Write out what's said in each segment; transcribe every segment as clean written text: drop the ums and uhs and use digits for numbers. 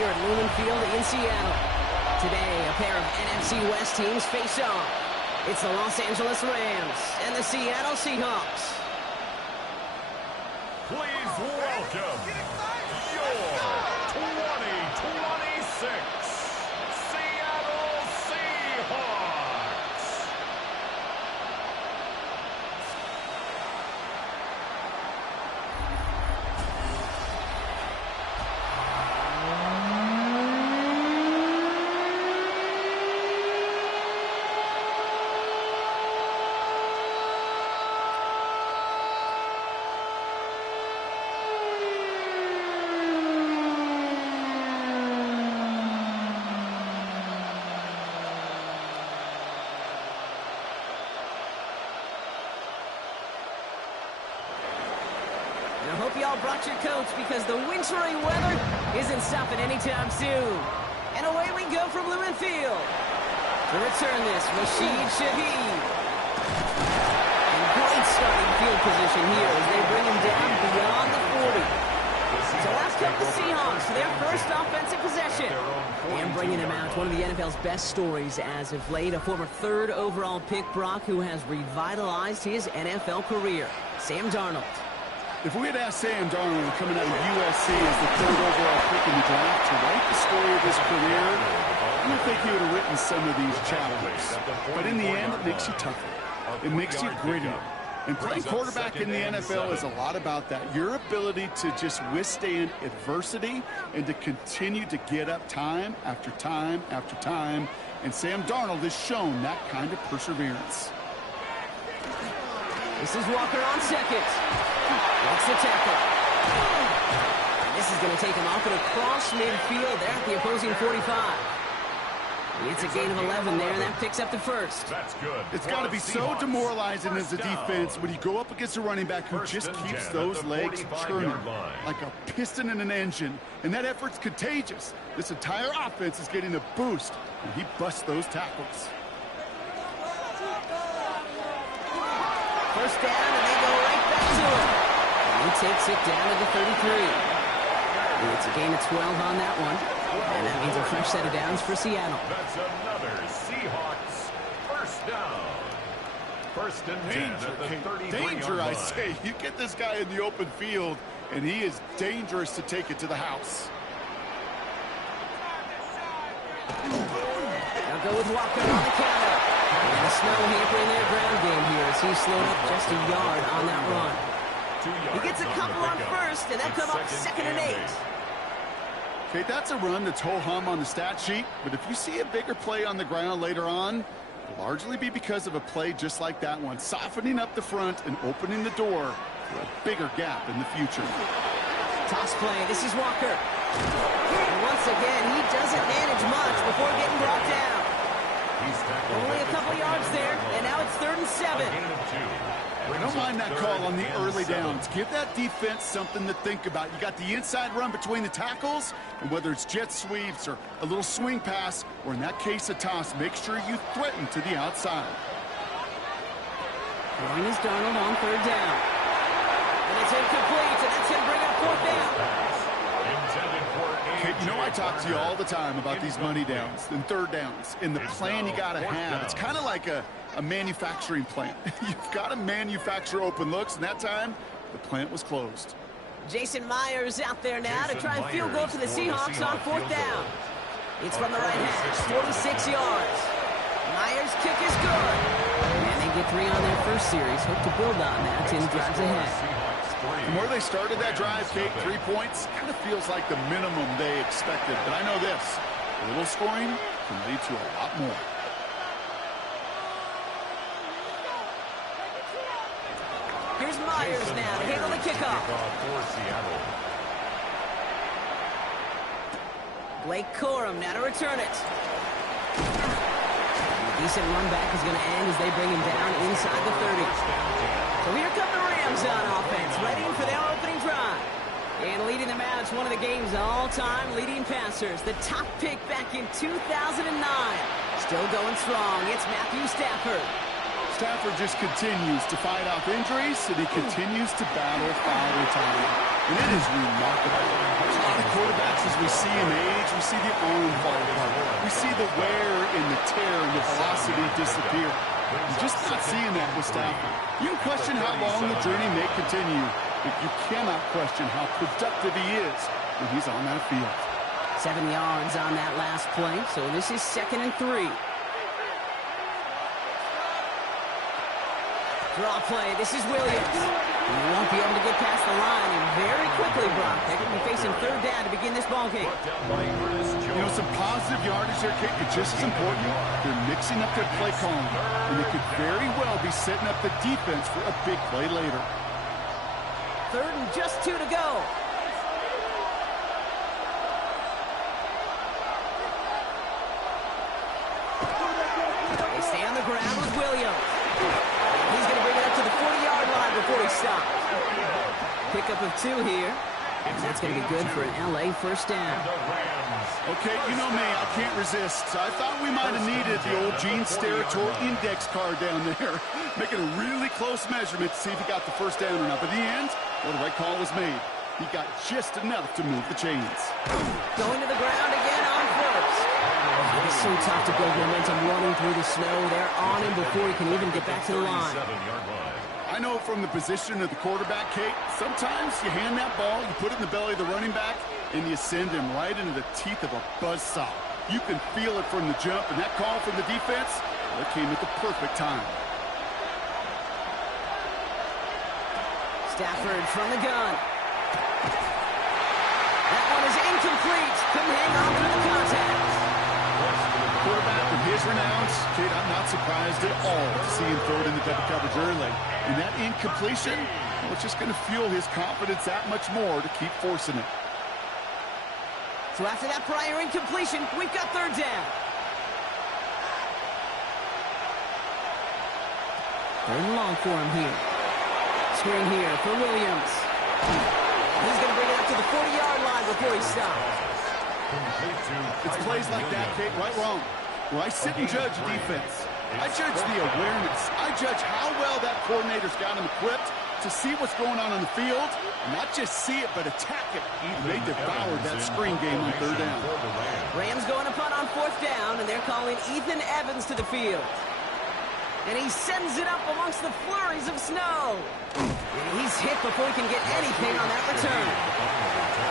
here at Lumen Field in Seattle. Today, a pair of NFC West teams face off. It's the Los Angeles Rams and the Seattle Seahawks. Please welcome your 2026 Seattle Seahawks. I hope y'all brought your coats because the wintry weather isn't stopping anytime soon. And away we go from Lumen Field. To return this, Rashid Shaheed. And great starting field position here as they bring him down beyond the 40. So last up the Seahawks for their first offensive possession. And bringing him out, one of the NFL's best stories as of late, a former third overall pick, Brock, who has revitalized his NFL career, Sam Darnold. If we had asked Sam Darnold coming out of USC as the third overall pick in the draft to write the story of his career, I don't think he would have written some of these chapters. But in the end, it makes you tougher. It makes you grittier. And playing quarterback in the NFL is a lot about that. Your ability to just withstand adversity and to continue to get up time after time after time. And Sam Darnold has shown that kind of perseverance. This is Walker on second. That's the tackle. And this is going to take him off and across midfield there at the opposing 45. It's a gain of 11 there, and that picks up the first. That's good. It's got to be so demoralizing as a defense when you go up against a running back who just keeps those legs churning like a piston in an engine. And that effort's contagious. This entire offense is getting a boost, and he busts those tackles. First down, and they go right back to him. And he takes it down to the 33. And it's a gain of 12 on that one. And that means a fresh set of downs for Seattle. That's another Seahawks first down. First and 10 at the 33-yard line. Danger, I say. You get this guy in the open field, and he is dangerous to take it to the house. They'll go with Walker on the counter. And the snow hampering their ground game here as he slowed up just a yard on that run. He gets a couple on first, and they'll come up second and 8. Okay, that's a run that's ho-hum on the stat sheet, but if you see a bigger play on the ground later on, it'll largely be because of a play just like that one, softening up the front and opening the door for a bigger gap in the future. Toss play. This is Walker. And once again, he doesn't manage much before getting brought down. Only a couple yards there, and now it's 3rd and 7. I don't mind that call on the early downs. Give that defense something to think about. You got the inside run between the tackles, and whether it's jet sweeps or a little swing pass, or in that case a toss, make sure you threaten to the outside. Throwing is Darnold on 3rd down. And it's incomplete, and that's going to bring up 4th down. Okay, you know I talk to you all the time about these money downs and 3rd downs and the plan you got to have. It's kind of like a manufacturing plant. You've got to manufacture open looks, and that time the plant was closed. Jason Myers out there now to try and field goal for the Seahawks on 4th down. It's from the right hash, 46 yards. Myers' kick is good. And they get 3 on their first series. Hope to build on that in drives ahead. From where they started that drive, Kate, 3 points, kind of feels like the minimum they expected. But I know this, a little scoring can lead to a lot more. Here's Myers now to handle the kickoff. Blake Corum now to return it. A decent run back is going to end as they bring him down inside the 30. So here come the Rams on offense, ready for their opening drive. And leading them out is one of the game's all-time leading passers, the top pick back in 2009. Still going strong, it's Matthew Stafford. Stafford just continues to fight off injuries, and he continues to battle foul retirement. and it is remarkable. There's a lot of quarterbacks as we see him age, we see the arm fall apart. We see the wear and the tear and the velocity disappear. You're just not seeing that with Stafford. You can question how long the journey may continue, but you cannot question how productive he is when he's on that field. 7 yards on that last play, so this is 2nd and 3. Draw play, this is Williams. He won't be able to get past the line, and very quickly, Brock, they're going to be facing 3rd down to begin this ball game. You know, some positive yardage there, Kate, but just as important, they're mixing up their play calling, and they could very well be setting up the defense for a big play later. 3rd and just 2 to go. They stay on the ground with Williams. He's going to bring it up to the 40-yard line before he stops. Pickup of 2 here. And that's going to be good for an LA first down. Okay, you know me, I can't resist. I thought we might have needed the old Gene Steratore index card down there, making a really close measurement to see if he got the first down or not. But in the end, well, the right call was made. He got just enough to move the chains. Going to the ground again on first. It's so tough to build momentum running through the snow. They're on him before he can even get back to the line. I know from the position of the quarterback, Kate, sometimes you hand that ball, you put it in the belly of the running back, and you send him right into the teeth of a buzzsaw. You can feel it from the jump, and that call from the defense, well, it came at the perfect time. Stafford from the gun. That one is incomplete. Couldn't hang on through the contact. Quarterback with his renowns, Kate, I'm not surprised at all to see him throw it in the double coverage early. And that incompletion, well, it's just going to fuel his confidence that much more to keep forcing it. So after that prior incompletion, we've got 3rd down. 3rd and long for him here. Screen here for Williams. He's going to bring it up to the 40-yard line before he stops. It's plays like that, Kate, right wrong. Where I sit and judge defense. I judge the awareness. I judge how well that coordinator's got him equipped to see what's going on the field. Not just see it, but attack it. And they devoured that screen game on 3rd down. Rams going to punt on 4th down, and they're calling Ethan Evans to the field. And he sends it up amongst the flurries of snow. And he's hit before he can get anything on that return.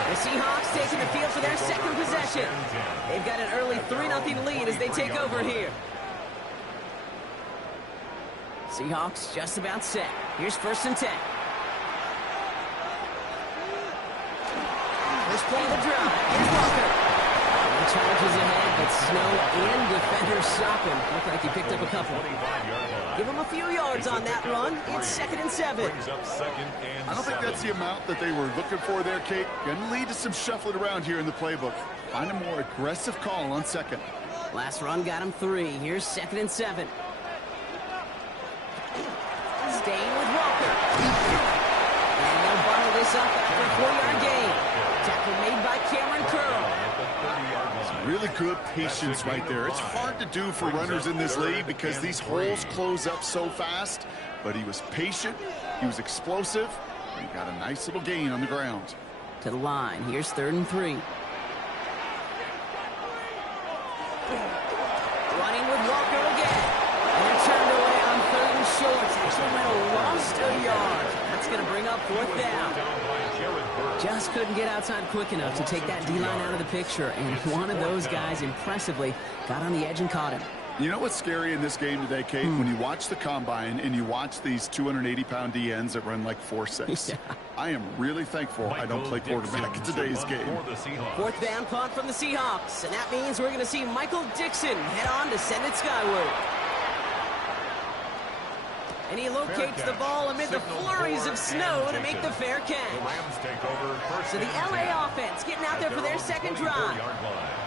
The Seahawks taking the field for their 2nd possession. They've got an early 3-0 lead as they take over here. Seahawks just about set. Here's 1st and 10. First play of the drive. Here's Walker. He charges ahead, but snow and defenders stop him. Looked like he picked up a couple. Give him a few yards on that run. It's 2nd and 7. I don't think that's the amount that they were looking for there, Kate. Going to lead to some shuffling around here in the playbook. Find a more aggressive call on 2nd. Last run got him 3. Here's 2nd and 7. Staying with Walker. And they'll bundle this up after a 4-yard gain. Tackle made by Cameron Curl. Really good patience right there. It's hard to do for runners in this league because these holes close up so fast. But he was patient, he was explosive, and he got a nice little gain on the ground. To the line. Here's 3rd and 3. Running with Walker again. And they're turned away on 3rd and short. Actually might have lost a yard. That's going to bring up 4th down. Just couldn't get outside quick enough to take that D-line out of the picture. And one of those guys impressively got on the edge and caught him. You know what's scary in this game today, Kate? When you watch the combine and you watch these 280-pound DNs that run like 4.6. Yeah. I am really thankful I don't play quarterback in today's game. 4th down punt from the Seahawks. And that means we're going to see Michael Dixon head on to send it skyward. And he locates the ball amid the flurries of snow to make the fair catch. So the LA offense getting out there for their 2nd drive.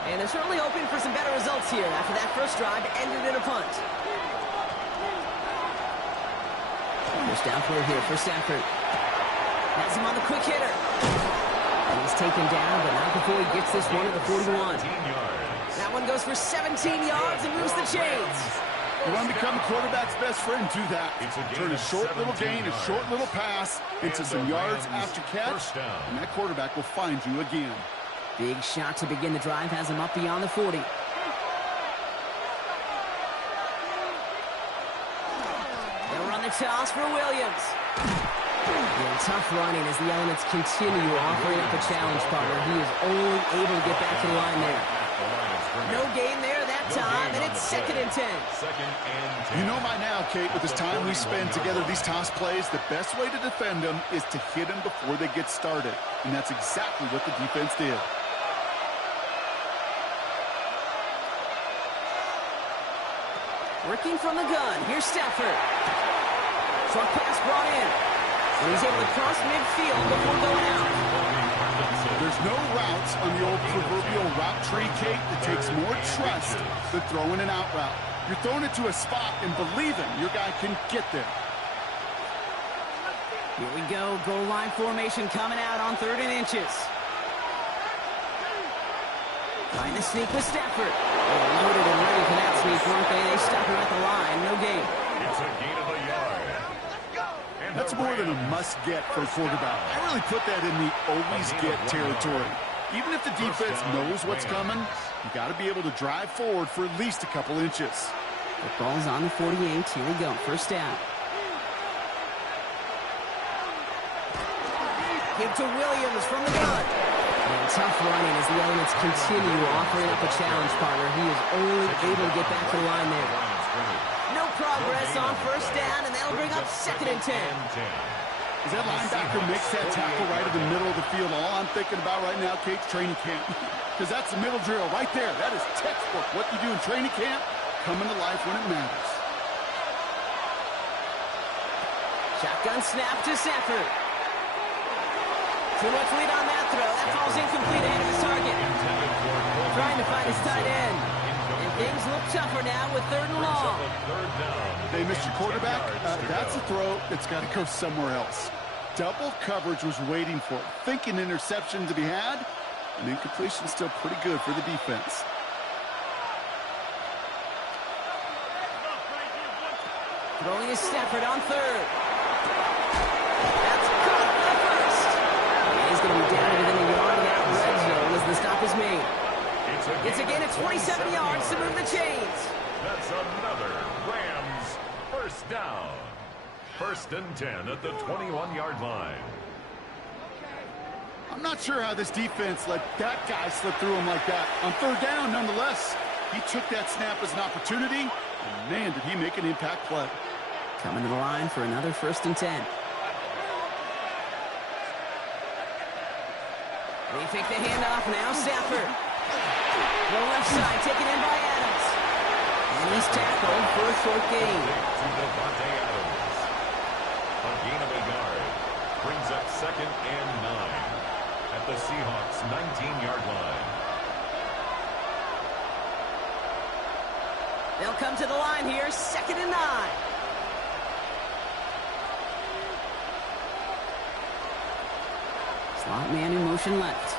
And they're certainly hoping for some better results here after that first drive ended in a punt. First down for here for Stafford. Has him on the quick hitter. And he's taken down, but not before he gets this one at the 41. That one goes for 17 yards and moves the chains. You want to become a quarterback's best friend, do that. Turn a short little gain, a short little pass into some yards after catch, and that quarterback will find you again. Big shot to begin the drive has him up beyond the 40. They'll run the toss for Williams. Yeah, tough running as the elements continue offering up a challenge, partner. He is only able to get back to the line there. No gain there that time, and it's 2nd and 10. You know by now, Kate, with this time we spend together these toss plays, the best way to defend them is to hit them before they get started. And that's exactly what the defense did. Working from the gun, here's Stafford. Short pass brought in. And he's able to cross midfield before going out. There's no routes on the old proverbial route tree, Kate, that takes more trust than throwing an out route. You're throwing it to a spot and believing your guy can get there. Here we go, goal line formation coming out on 3rd and inches. Trying to sneak with Stafford. They're loaded and ready for that sneak, weren't they? They stop him at the line, no gain. It's a gain of a yard. That's more than a must-get for a quarterback. I really put that in the always-get territory. Even if the defense knows what's coming, you got to be able to drive forward for at least a couple inches. The ball's on the 48. Here we go, 1st down. Give to Williams from the gun. And tough running as the elements continue offering up a challenge, partner. He is only able to get back to the line there. No progress on 1st down, and that'll bring up 2nd and 10. As that linebacker makes that tackle right in the middle of the field, all I'm thinking about right now, Kate's training camp. Because that's the middle drill right there. That is textbook. What you do in training camp, coming to life when it matters. Shotgun snap to Stafford. Too much lead on that throw. That falls incomplete ahead of his target. Trying to find his tight end. And things look tougher now with 3rd and long. Hey, Mr. Quarterback, that's a throw that's got to go somewhere else. Double coverage was waiting for it. Thinking interception to be had, and incompletion still pretty good for the defense. Throwing is Stafford on 3rd. That's caught for the 1st. And he's going to be down within a yard of that red zone as the stop is made. It's again at 27 yards to move the chains. That's another Rams 1st down. 1st and 10 at the 21-yard line. I'm not sure how this defense let that guy slip through him like that. On 3rd down, nonetheless, he took that snap as an opportunity, and man, did he make an impact play. Coming to the line for another 1st and 10. They fake the handoff now, Stafford. The left side taken in by Adams. And he's tackled for a short gain. A gain of a yard. Brings up 2nd and 9 at the Seahawks 19-yard line. They'll come to the line here, 2nd and 9. Slot man in motion left.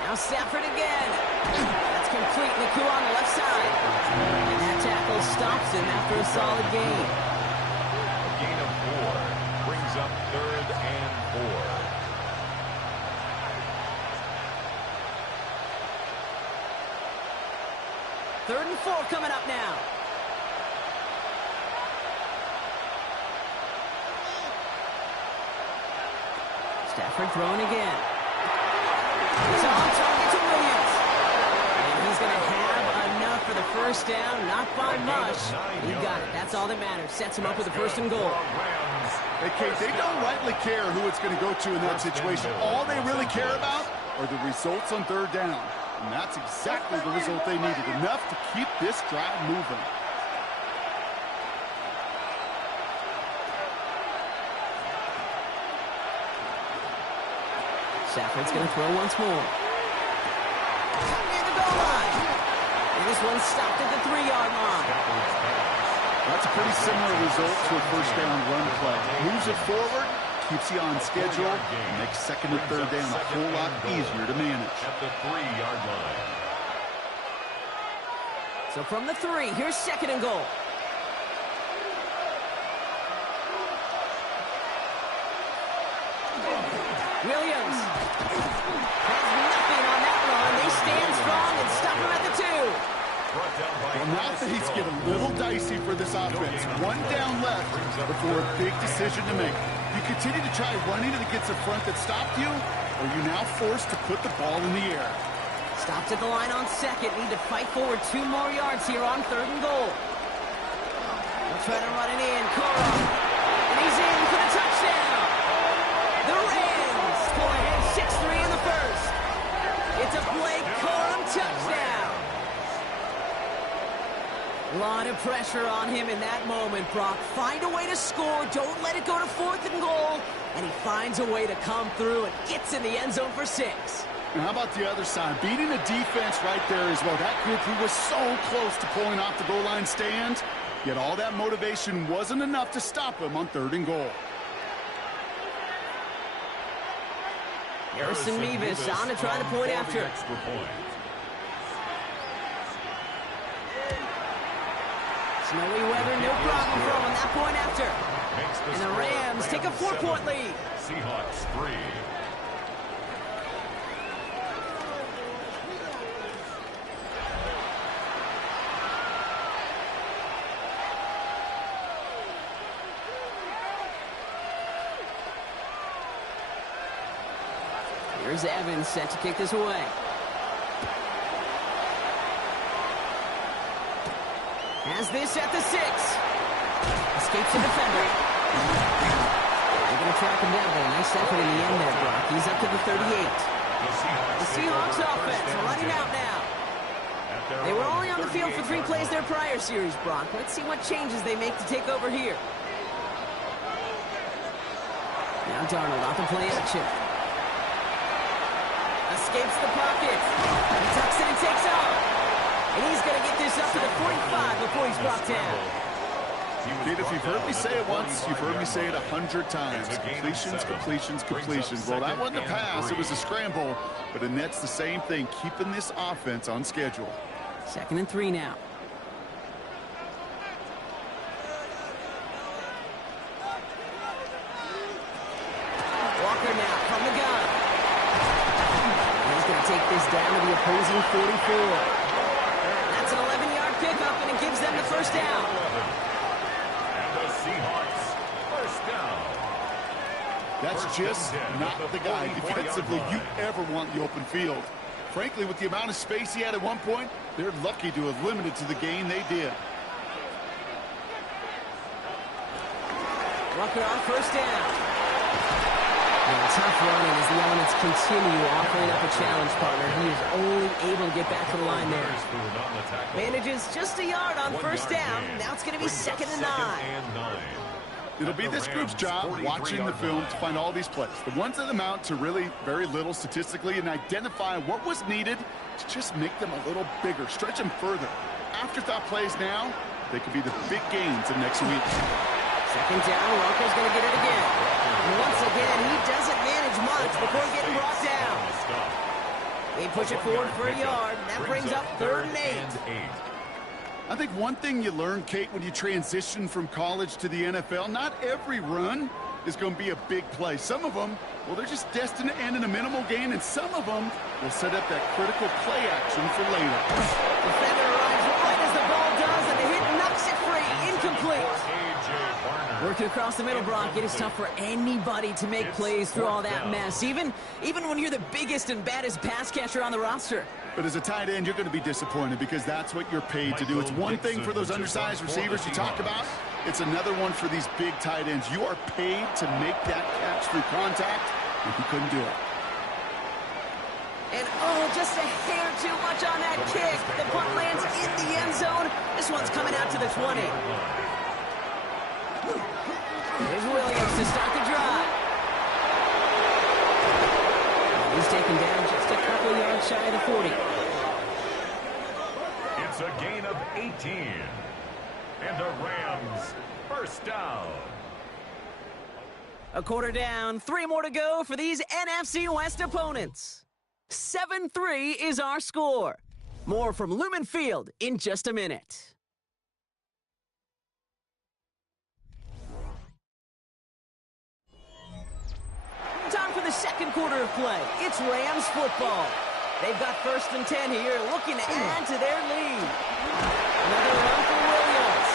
Now Stafford again. That's complete. Naku on the left side. And that tackle stops him after a solid gain. A gain of 4. Brings up 3rd and 4. 3rd and 4 coming up now. Stafford throwing again. It's on target to Williams. And he's going to have enough for the 1st down. Not by much. He got it. That's all that matters. Sets him up with a 1st and goal. Hey, Kate, they don't rightly care who it's going to go to in that situation. All they really care about are the results on 3rd down. And that's exactly the result they needed. Enough to keep this drive moving. Stafford's going to throw once more. Near the goal line. And this one stopped at the 3-yard line. That's a pretty similar result to a 1st down run play. Moves it forward, keeps you on schedule, makes 2nd and 3rd down a whole lot easier to manage. At the 3-yard line. So from the 3, here's 2nd and goal. Williams has nothing on that run. They stand strong and stop him at the 2. Well, now things get a little dicey for this offense. One down left before a big decision to make. You continue to try running to get the front that stopped you, or you're now forced to put the ball in the air. Stopped at the line on 2nd. Need to fight forward 2 more yards here on 3rd and goal. They'll try to run it in. Cora. And he's in for the touchdown. The Rams pull ahead 6-3 in the first. It's a Blake Corum touchdown. A lot of pressure on him in that moment, Brock. Find a way to score. Don't let it go to 4th and goal. And he finds a way to come through and gets in the end zone for 6. And how about the other side? Beating the defense right there as well. That group who was so close to pulling off the goal line stand, yet all that motivation wasn't enough to stop him on 3rd and goal. Harrison Mevis on to try the point after. Snowy weather, no problem for him on that point after. And the Rams take a 4-point lead. Seahawks 3. Here's Evans set to kick this away. Has this at the 6. Escapes the defender. They're going to track him down, but a nice effort in the end there, Brock. He's up to the 38. The Seahawks offense running out now. They were only on the field for 3 plays their prior series, Brock. Let's see what changes they make to take over here. Now Darnold off the play action. Escapes the pocket. He tucks it and takes off. And he's going to get this up to the 45 before he's brought down. Kid, if you've heard me say it once, you've heard me say it 100 times. Completions, completions, completions. Well, that wasn't a pass. It was a scramble. But it nets the same thing, keeping this offense on schedule. 2nd and 3 now. Walker now from the gun. He's going to take this down to the opposing 44. That's an 11-yard pickup, and it gives them the first down. And the Seahawks first down. That's just not the guy defensively you ever want in the open field. Frankly, with the amount of space he had at one point, they're lucky to have limited to the gain they did. Walker on first down. And tough running as the elements continue offering up a challenge partner. He is only able to get back to the line there. Manages just a yard on first down. Now it's going to be 2nd and 9. It'll be this group's job watching the film to find all these plays. The ones that amount to really very little statistically and identify what was needed to just make them a little bigger, stretch them further. Afterthought plays now, they could be the big gains in next week. 2nd down, Walker's going to get it again. And once again, he doesn't manage much before getting brought down. They push it forward for a yard. That brings up 3rd and 8. I think one thing you learn, Kate, when you transition from college to the NFL, not every run is going to be a big play. Some of them, well, they're just destined to end in a minimal gain, and some of them will set up that critical play action for later. Defender arrives right as the ball does, and the hit knocks it free. Incomplete. Working across the middle, Brock, it is tough for anybody to make plays through all that mess, even when you're the biggest and baddest pass catcher on the roster. But as a tight end, you're going to be disappointed because that's what you're paid to do. It's one thing for those undersized receivers you talk about. It's another one for these big tight ends. You are paid to make that catch through contact, and he couldn't do it. And, oh, just a hair too much on that kick. The punt lands in the end zone. This one's coming out to the 20. Here's Williams to start the drive. He's taken down just a couple yards shy of the 40. It's a gain of 18. And the Rams first down. A quarter down, 3 more to go for these NFC West opponents. 7-3 is our score. More from Lumen Field in just a minute. Time for the second quarter of play. It's Rams football. They've got 1st and 10 here, looking to add to their lead. Another run for Williams.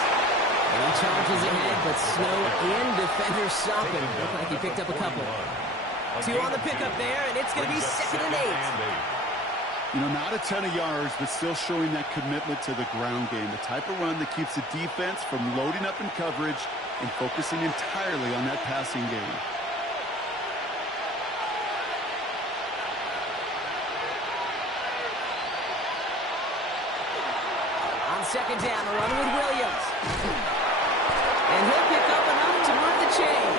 And he charges ahead, but Snow and defenders stop him. Looked like he picked up a couple. 2 on the pickup there, and it's going to be 2nd and 8. You know, not a ton of yards, but still showing that commitment to the ground game. The type of run that keeps the defense from loading up in coverage and focusing entirely on that passing game. On 2nd down, a run with Williams. And he'll pick up enough to move the chains.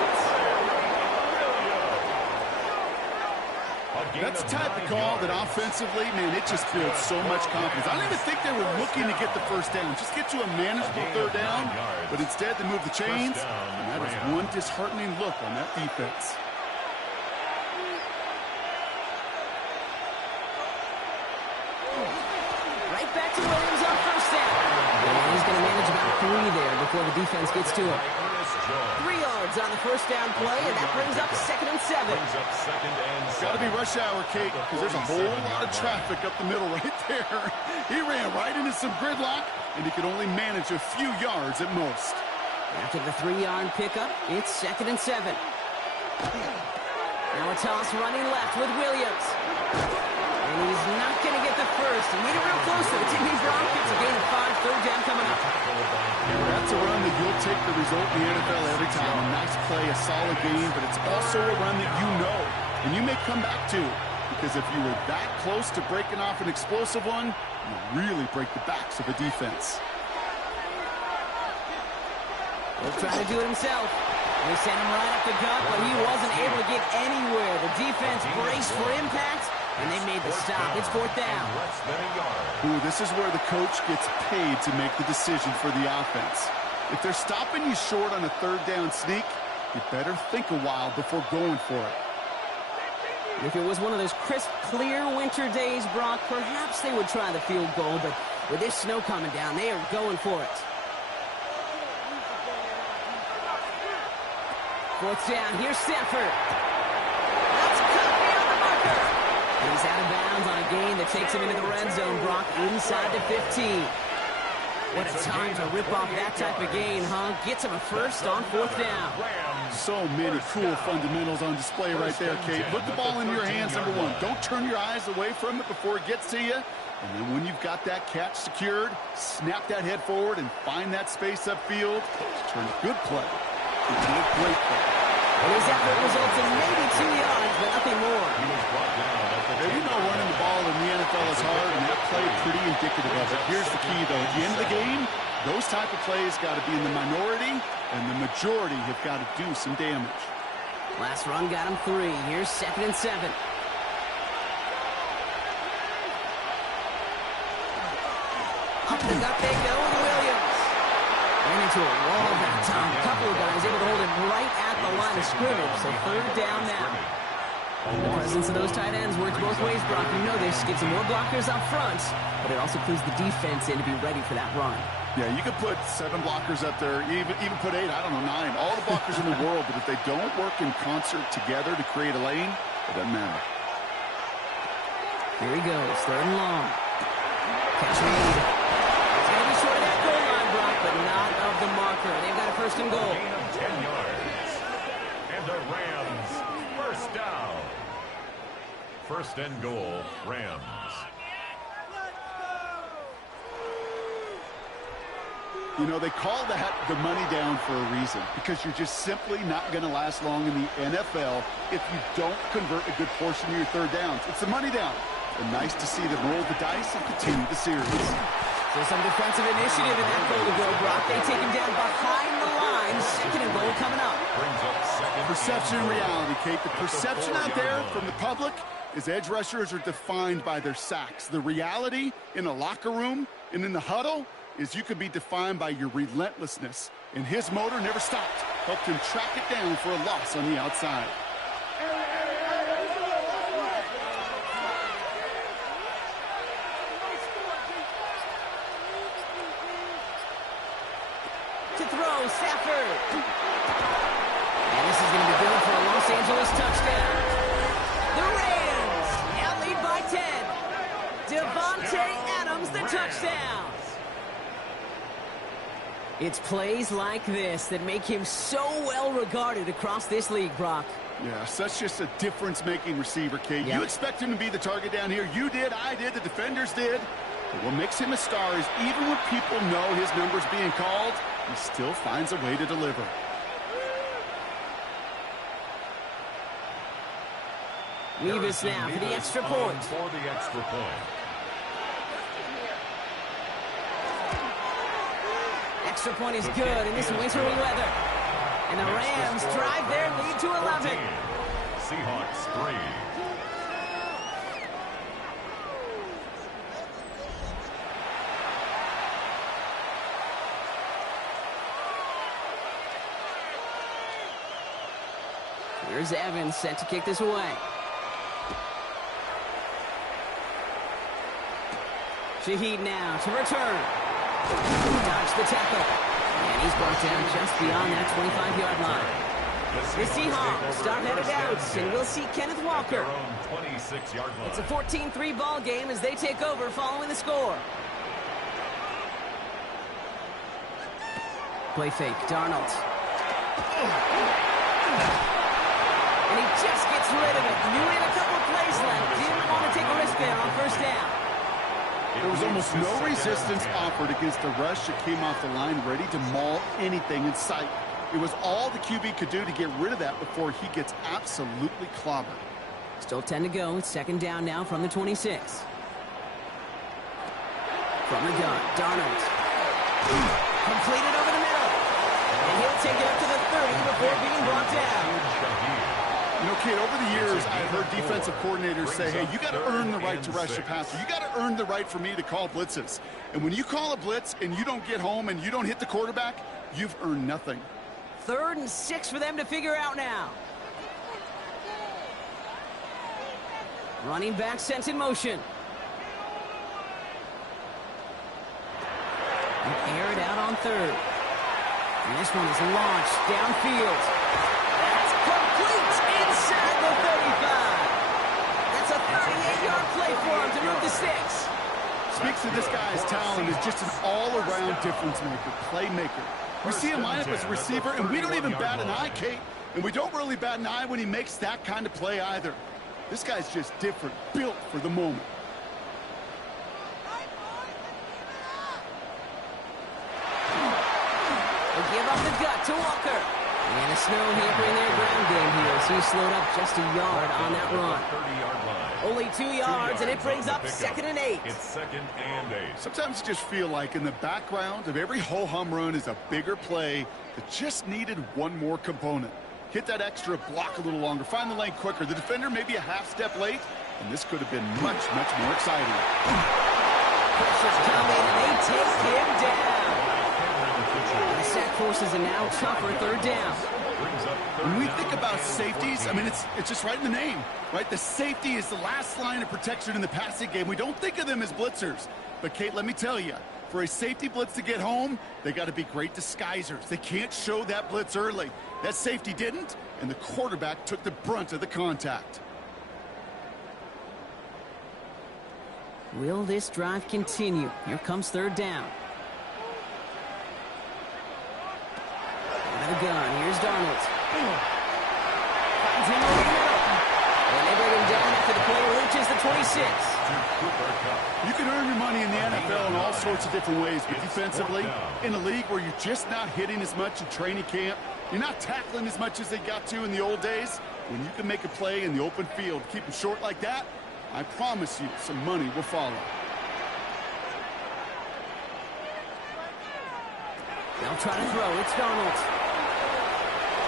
That's the type of call that offensively, man, it just builds so much confidence. I don't even think they were looking to get the 1st down. Just get to a manageable 3rd down, but instead they move the chains, and that is one disheartening look on that defense. Right back to Williams on 1st down. And he's going to manage about 3 there before the defense gets to him. 3 yards on the 1st down play, and that brings up 2nd and 7. It's got to be rush hour, Kate, because there's a whole lot of traffic up the middle right there. He ran right into some gridlock, and he could only manage a few yards at most. After the 3-yard pickup, it's 2nd and 7. Now a toss running left with Williams. And he's not going to get the 1st. He made it real close to the Timmy Brown. It's a gain of 5, 3rd down coming up. That's a run that you'll take the result in the NFL every time. A nice play, a solid game, but it's also a run that you know, and you may come back to, because if you were that close to breaking off an explosive one, you really break the backs of a defense. He'll try to do it himself. They sent him right up the gut, but he wasn't able to get anywhere. The defense braced for impact, and they made the stop. It's 4th down. Ooh, this is where the coach gets paid to make the decision for the offense. If they're stopping you short on a 3rd down sneak, you better think a while before going for it. If it was one of those crisp, clear winter days, Brock, perhaps they would try the field goal, but with this snow coming down, they are going for it. 4th down, here's Stafford. That's cut beyond the marker. And he's out of bounds on a gain that takes him into the red zone, Brock, inside the 15. What a time to rip off that type of gain, huh? Gets him a 1st on 4th down. So many cool fundamentals on display right there, Kate. Put the ball in your hands, number 1. Don't turn your eyes away from it before it gets to you. And then when you've got that catch secured, snap that head forward and find that space upfield. Turn a good play into a great play. And his effort results in maybe 2 yards, but nothing more. You know running the ball in the NFL is hard, and that play pretty indicative of it. Here's the key, though. At the end of the game, those type of plays got to be in the minority, and the majority have got to do some damage. Last run got him 3. Here's 2nd and 7. Up the gut they go with Williams. Ran into a wall that time. A couple of guys able to hold him right at the line of scrimmage, so 3rd down now. The presence of those tight ends works both ways, Brock. You know this. Gets more blockers up front, but it also clues the defense in to be ready for that run. Yeah, you could put 7 blockers up there, even put 8, I don't know, 9. All the blockers in the world, but if they don't work in concert together to create a lane, it doesn't matter. Here he goes, 3rd and long. Catch made. It's going to be short of that goal line, Brock, but not of the marker. They've got a 1st and goal. Gain of 10 yards. And the Rams, 1st down. 1st and goal, Rams. You know, they call that the money down for a reason, because you're just simply not going to last long in the NFL if you don't convert a good portion of your 3rd downs. It's the money down. And nice to see them roll the dice and continue the series. So some defensive initiative in that goal to go, Brock. They take him down behind the line. 2nd and goal coming up. Perception and reality, Kate. The perception out there from the public is edge rushers are defined by their sacks. The reality in the locker room and in the huddle is you could be defined by your relentlessness. And his motor never stopped. Helped him track it down for a loss on the outside. To throw, Stafford. And this is going to be good for a Los Angeles touchdown. The Rams now lead by 10. Devontae Adams, the touchdown. It's plays like this that make him so well regarded across this league, Brock. Yeah, such just a difference-making receiver, Kate. Yep. You expect him to be the target down here. You did, I did, the defenders did. But what makes him a star is even when people know his number's being called, he still finds a way to deliver. Nevis now for the extra point. For the extra point. Extra point is good in this wintry weather. And the Rams drive their lead to 11. Seahawks 3. Here's Evans set to kick this away. Shaheed now to return. Dodge the tackle. And he's brought down just beyond that 25-yard line. The Seahawks start headed out, and we'll see Kenneth Walker. It's a 14-3 ball game as they take over following the score. Play fake, Darnold. And he just gets rid of it. Knew he had a couple of plays left. Didn't want to take a risk there on first down. There was almost no resistance offered against a rush that came off the line ready to maul anything in sight. It was all the QB could do to get rid of that before he gets absolutely clobbered. Still 10 to go. It's second down now from the 26. From the gun, Darnold. Completed over the middle. And he'll take it up to the 30 before being brought down. You know, Kate, over the years, I've heard defensive coordinators say, hey, you got to earn the right to rush the passer. You got to earn the right for me to call blitzes. And when you call a blitz and you don't get home and you don't hit the quarterback, you've earned nothing. 3rd and 6 for them to figure out now. Running back sent in motion. And air it out on 3rd. And this one is launched downfield. That's complete inside the 35. That's a 38-yard play for him to move the sticks. Speaks to this guy's talent as just an all-around difference maker, playmaker. We see him line up as a receiver, and we don't even bat an eye, Kate. And we don't really bat an eye when he makes that kind of play either. This guy's just different, built for the moment. They'll give up the gut to Walker. And a snow hampering their ground game here as he slowed up just a yard on that run. 30-yard line. Only 2 yards, and it brings up 2nd and 8. It's 2nd and 8. Sometimes you just feel like in the background of every ho-hum run is a bigger play that just needed one more component. Hit that extra block a little longer, find the lane quicker. The defender may be a half step late, and this could have been much, much more exciting. Pressure's coming, and they take him down. The sack forces a now tougher 3rd down. When we think about safeties, I mean, it's just right in the name, right? The safety is the last line of protection in the passing game. We don't think of them as blitzers. But, Kate, let me tell you, for a safety blitz to get home, they got to be great disguisers. They can't show that blitz early. That safety didn't, and the quarterback took the brunt of the contact. Will this drive continue? Here comes 3rd down. The gun. Here's Darnold. Finds him over the middle. And they bring him down after the play reaches the 26. You can earn your money in the NFL in all sorts of different ways, but defensively, in a league where you're just not hitting as much in training camp, you're not tackling as much as they got to in the old days, when you can make a play in the open field, keep them short like that, I promise you some money will follow. They'll try to throw. It's Darnold.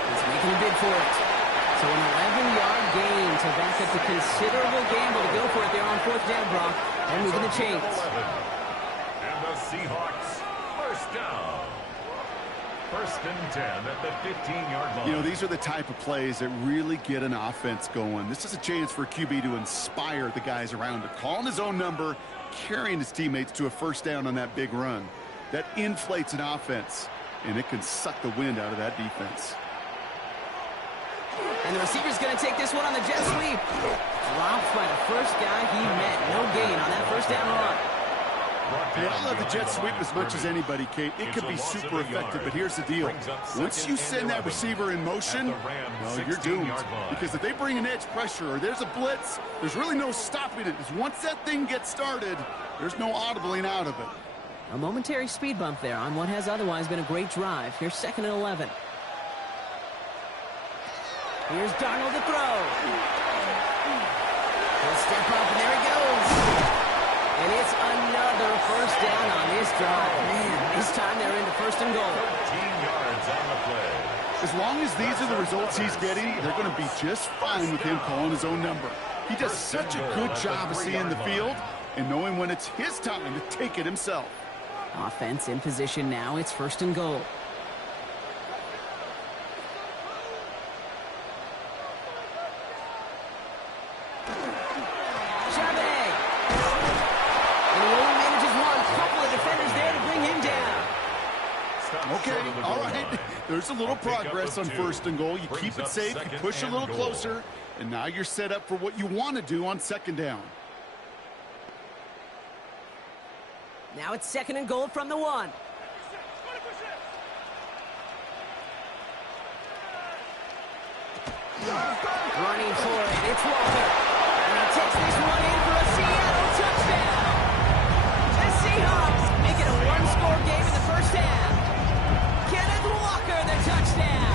He's making a bid for it. So an 11-yard gain to back up the considerable gamble to go for it there on 4th down, Brock. And moving the chains. And the Seahawks, 1st down. 1st and 10 at the 15-yard line. You know, these are the type of plays that really get an offense going. This is a chance for a QB to inspire the guys around him. Calling his own number, carrying his teammates to a 1st down on that big run. That inflates an offense. and it can suck the wind out of that defense. And the receiver's going to take this one on the jet sweep. Dropped by the first guy he met. No gain on that first down run. Yeah, I love the jet sweep as much as anybody, Kate. It could be super effective, but here's the deal. Once you send that receiver in motion, well, you're doomed. Because if they bring an edge pressure or there's a blitz, there's really no stopping it. Because once that thing gets started, there's no audibling out of it. A momentary speed bump there on what has otherwise been a great drive. Here's 2nd and 11. Here's Darnold to throw. He'll step up, and there he goes. And it's another first down on this drive. Man, this time they're into 1st and goal. 13 yards on the play. As long as these are the results he's getting, they're going to be just fine with him calling his own number. He does such a good job of seeing the field and knowing when it's his time to take it himself. Offense in position now. It's 1st and goal. Okay, all right. There's a little progress on 1st and goal. You keep it safe, you push a little closer, and now you're set up for what you want to do on 2nd down. Now it's 2nd and goal from the 1. Running for it, it's Walker. And he takes this one in for a Seattle touchdown. The Seahawks make it a one-score game in the first half. Kenneth Walker, the touchdown.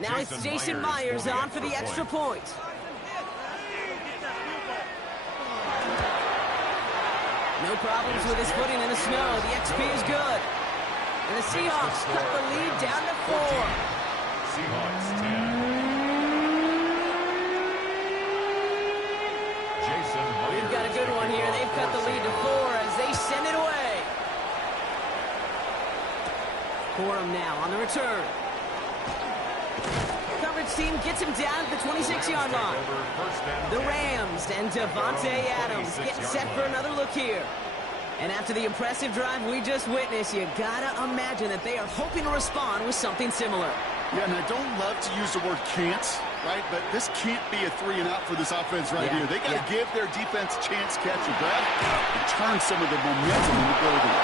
Now it's Jason Myers on for the extra point. No problems with his footing in the snow. The XP is good. And the Seahawks cut the lead down to 4. Seahawks 10. Jason Myers. We've got a good one here. They've cut the lead to 4 as they send it away. Corum now on the return. Coverage team gets him down at the 26-yard line. The Rams and Devontae Adams getting set for another look here. And after the impressive drive we just witnessed, you gotta imagine that they are hoping to respond with something similar. Yeah, and I don't love to use the word can't, right? But this can't be a 3 and out for this offense right here. They got to give their defense a chance to catch your breath and turn some of the momentum in the building.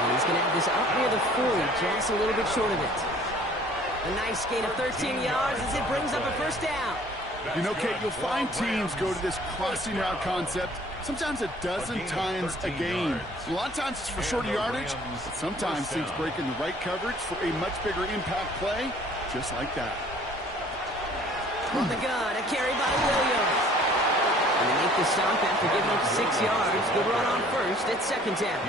And he's going to have this up near the 40, just a little bit short of it. A nice gain of 13 yards as it brings up a first down. You know, Kate, you'll find teams go to this crossing route concept sometimes a dozen times a game. A lot of times it's for shorter yardage, but sometimes teams break in the right coverage for a much bigger impact play, just like that. On the gun, a carry by Williams. And they make the stop after giving up 6 yards. Good run on first at 2nd down.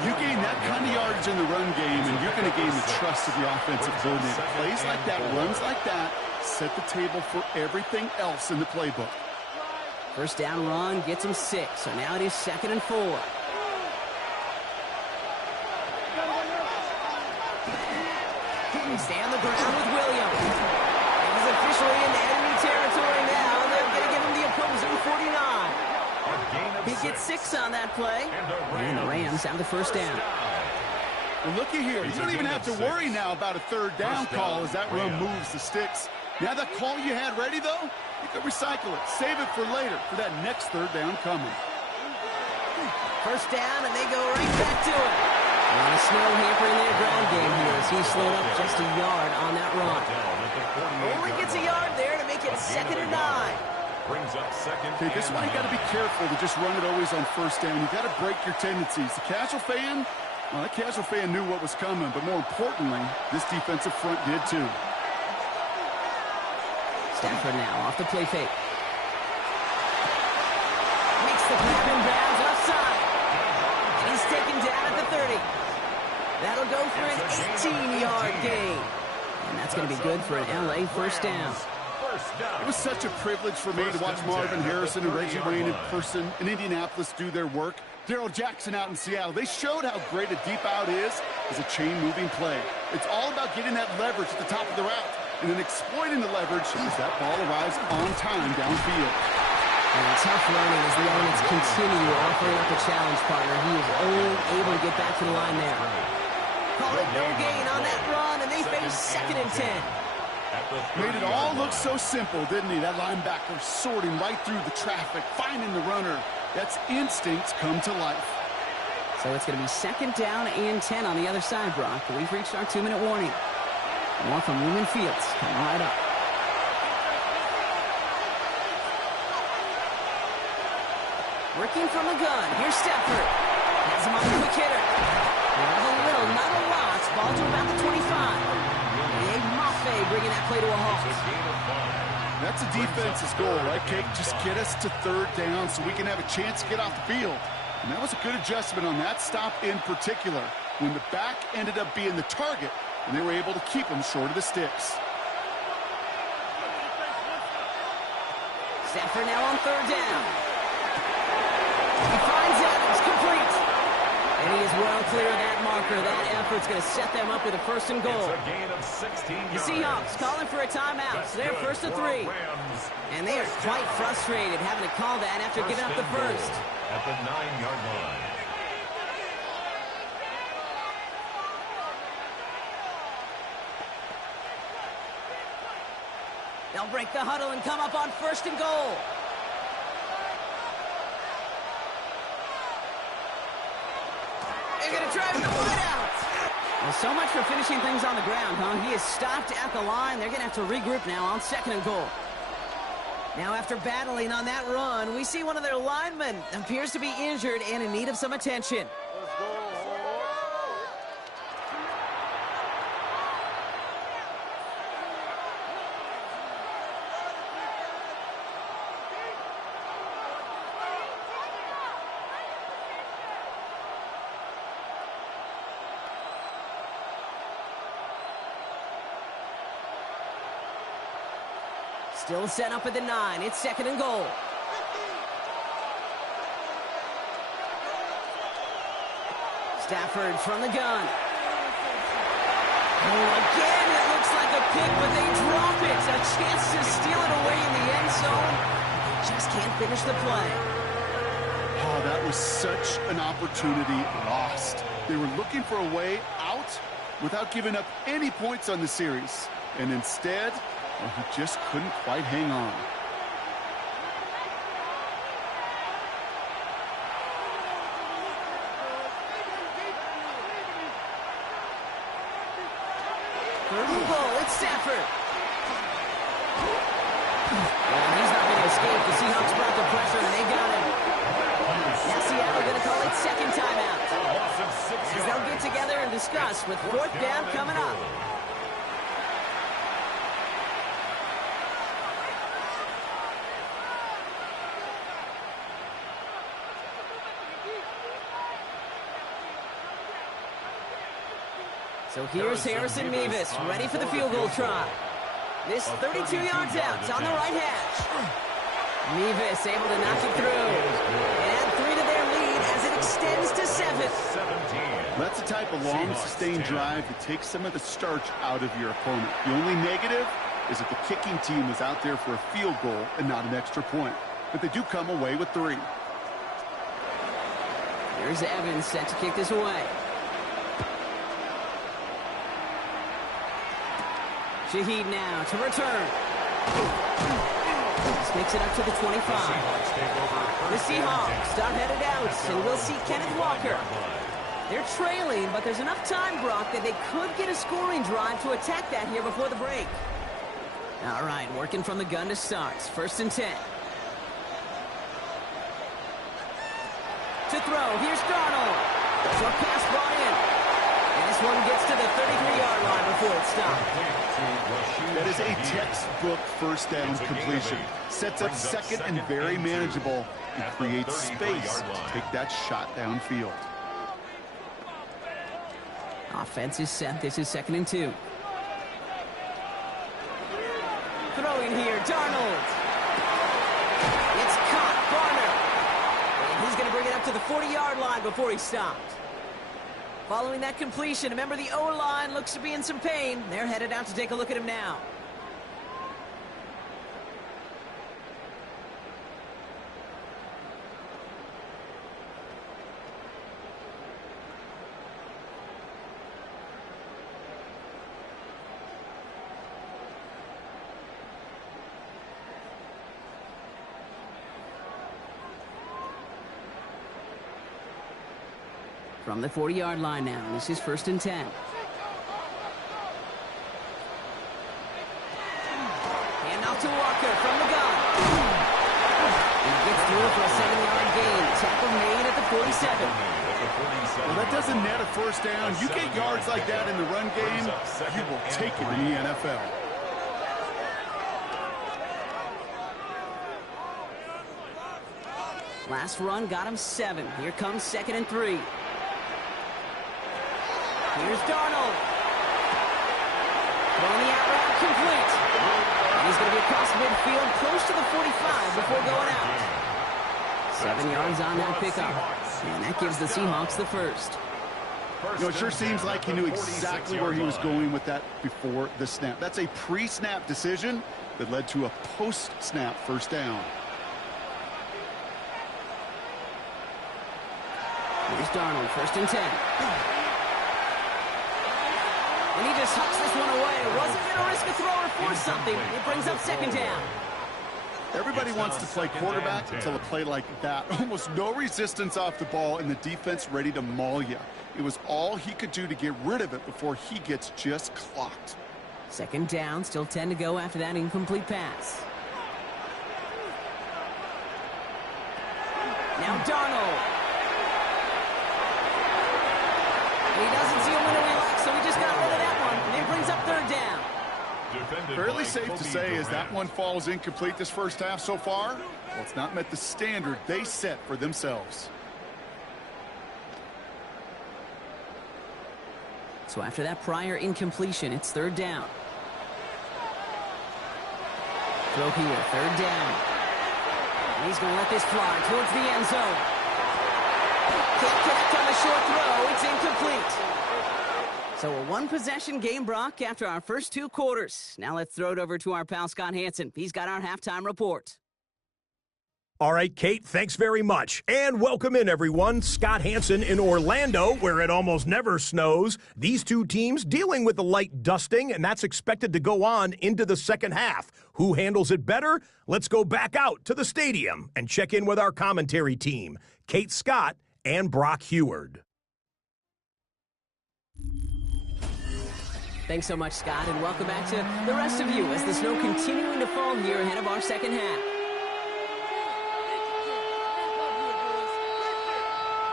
You gain that kind of yardage in the run game, and you're going to gain the trust of the offensive coordinator. Plays like that, runs like that, set the table for everything else in the playbook. First down run gets him 6, so now it is 2nd and 4. They stay on the ground with Williams. He's officially into enemy territory now, and they're going to give him the opposing 49. He gets 6 on that play, and the Rams have the first down. Well, looky here. You don't even have to worry now about a 3rd down call as that run moves the sticks. Now that call you had ready, though, you can recycle it. Save it for later for that next 3rd down coming. First down, and they go right back to it. A lot of snow hampering their ground game here as he slowed up just a yard on that run. Only gets a yard there to make it 2nd and 9. Okay, this is why you got to be careful to just run it always on first down. You got to break your tendencies. The casual fan, well, that casual fan knew what was coming, but more importantly, this defensive front did too. Stafford now off the play fake. Makes the grab in bounds offside. And he's taken down at the 30. That'll go for an 18-yard gain. And that's going to be good for an LA first down. first down. It was such a privilege for me to watch Marvin Harrison and Reggie Wayne in person in Indianapolis do their work. Darrell Jackson out in Seattle. They showed how great a deep out is as a chain-moving play. It's all about getting that leverage at the top of the route and then exploiting the leverage as that ball arrives on time downfield. And tough running as the elements continue offering up a challenge partner. He is only able to get back to the line there. Call it no gain on that run, and they face 2nd and 10. Made it all look so simple, didn't he? That linebacker sorting right through the traffic, finding the runner. That's instincts come to life. So it's going to be 2nd down and 10 on the other side, Brock. But we've reached our 2-minute warning. More from Lumen Fields coming right up. Working from the gun. Here's Stafford. Has him on the quick hitter. A little, not a lot. Ball to about the 25. Bringing that play to a halt. That's a defense's goal, right, Kate? Just get us to 3rd down so we can have a chance to get off the field. And that was a good adjustment on that stop in particular, when the back ended up being the target, and they were able to keep him short of the sticks. Stafford now on 3rd down. He finds Adams, complete. And he is well clear of that marker. That effort's going to set them up with a 1st and goal. It's a gain of 16 yards. The Seahawks calling for a timeout. So they're 1st and 3. And they are quite frustrated having to call that after giving up the first. At the 9-yard line. They'll break the huddle and come up on 1st and goal. They're going to drive the wideout. Well, so much for finishing things on the ground, huh? He is stopped at the line. They're going to have to regroup now on 2nd and goal. Now, after battling on that run, we see one of their linemen appears to be injured and in need of some attention. Still set up at the 9. It's 2nd and goal. Stafford from the gun. Oh, again, it looks like a pick, but they drop it. A chance to steal it away in the end zone. They just can't finish the play. Oh, that was such an opportunity lost. They were looking for a way out without giving up any points on the series. And instead, well, he just couldn't quite hang on. Third and goal, it's Stafford. Well, he's not going to escape. The Seahawks brought the pressure, and they got him. Now Seattle going to call it 2nd timeout. As they'll get together and discuss with 4th down coming up. So here's Harrison Mevis, ready for the field goal try. This 32 yards out, it's on the right hash. Mevis able to knock it through. And add 3 to their lead as it extends to 7. That's the type of long, sustained drive that takes some of the starch out of your opponent. The only negative is that the kicking team was out there for a field goal and not an extra point. But they do come away with 3. Here's Evans set to kick this away. Shaheed now to return. Sticks it up to the 25. The Seahawks start headed out, and we'll see Kenneth Walker. They're trailing, but there's enough time, Brock, that they could get a scoring drive to attack that here before the break. All right, working from the gun to start. 1st and 10. To throw, here's Darnold. Short pass brought in. And this one gets to the 33-yard line before it's stopped. That is a textbook 1st down completion. Sets up 2nd and very manageable and creates space to take that shot downfield. Offense is set. This is 2nd and 2. Throwing here, Darnold. It's caught, Barner. And he's going to bring it up to the 40-yard line before he stopped. Following that completion, remember the O-line looks to be in some pain. They're headed out to take a look at him now. From the 40-yard line now, this is 1st and 10. Hand off to Walker from the gun. And he gets through for a 7-yard gain. Tackle made at the 47. Well, that doesn't net a first down. You get yards like that in the run game, you will take it in the NFL. Last run got him 7. Here comes 2nd and 3. Here's Darnold. Throwing the out route complete. And he's going to be across midfield, close to the 45 before going out. 7 yards on that pickup. And that gives the Seahawks the first. You know, it sure seems like he knew exactly where he was going with that before the snap. That's a pre-snap decision that led to a post-snap first down. Here's Darnold, 1st and 10. And he just hucks this one away. Wasn't going to risk a throw or force something. It brings up 2nd down. Everybody wants to play quarterback until a play like that. Almost no resistance off the ball and the defense ready to maul you. It was all he could do to get rid of it before he gets just clocked. 2nd down, still 10 to go after that incomplete pass. Now Darnold. He doesn't see a winner he likes, so he just got rid of that one. And it brings up 3rd down. Fairly safe to say as that one falls incomplete this first half so far. Well, it's not met the standard they set for themselves. So after that prior incompletion, it's 3rd down. Throw here, 3rd down. And he's going to let this fly towards the end zone. Can't connect on the short throw. It's incomplete. So a one-possession game, Brock, after our first 2 quarters. Now let's throw it over to our pal Scott Hansen. He's got our halftime report. All right, Kate, thanks very much. And welcome in, everyone. Scott Hansen in Orlando, where it almost never snows. These two teams dealing with a light dusting, and that's expected to go on into the second half. Who handles it better? Let's go back out to the stadium and check in with our commentary team, Kate Scott and Brock Heward. Thanks so much, Scott, and welcome back to the rest of you as the snow continuing to fall here ahead of our second half.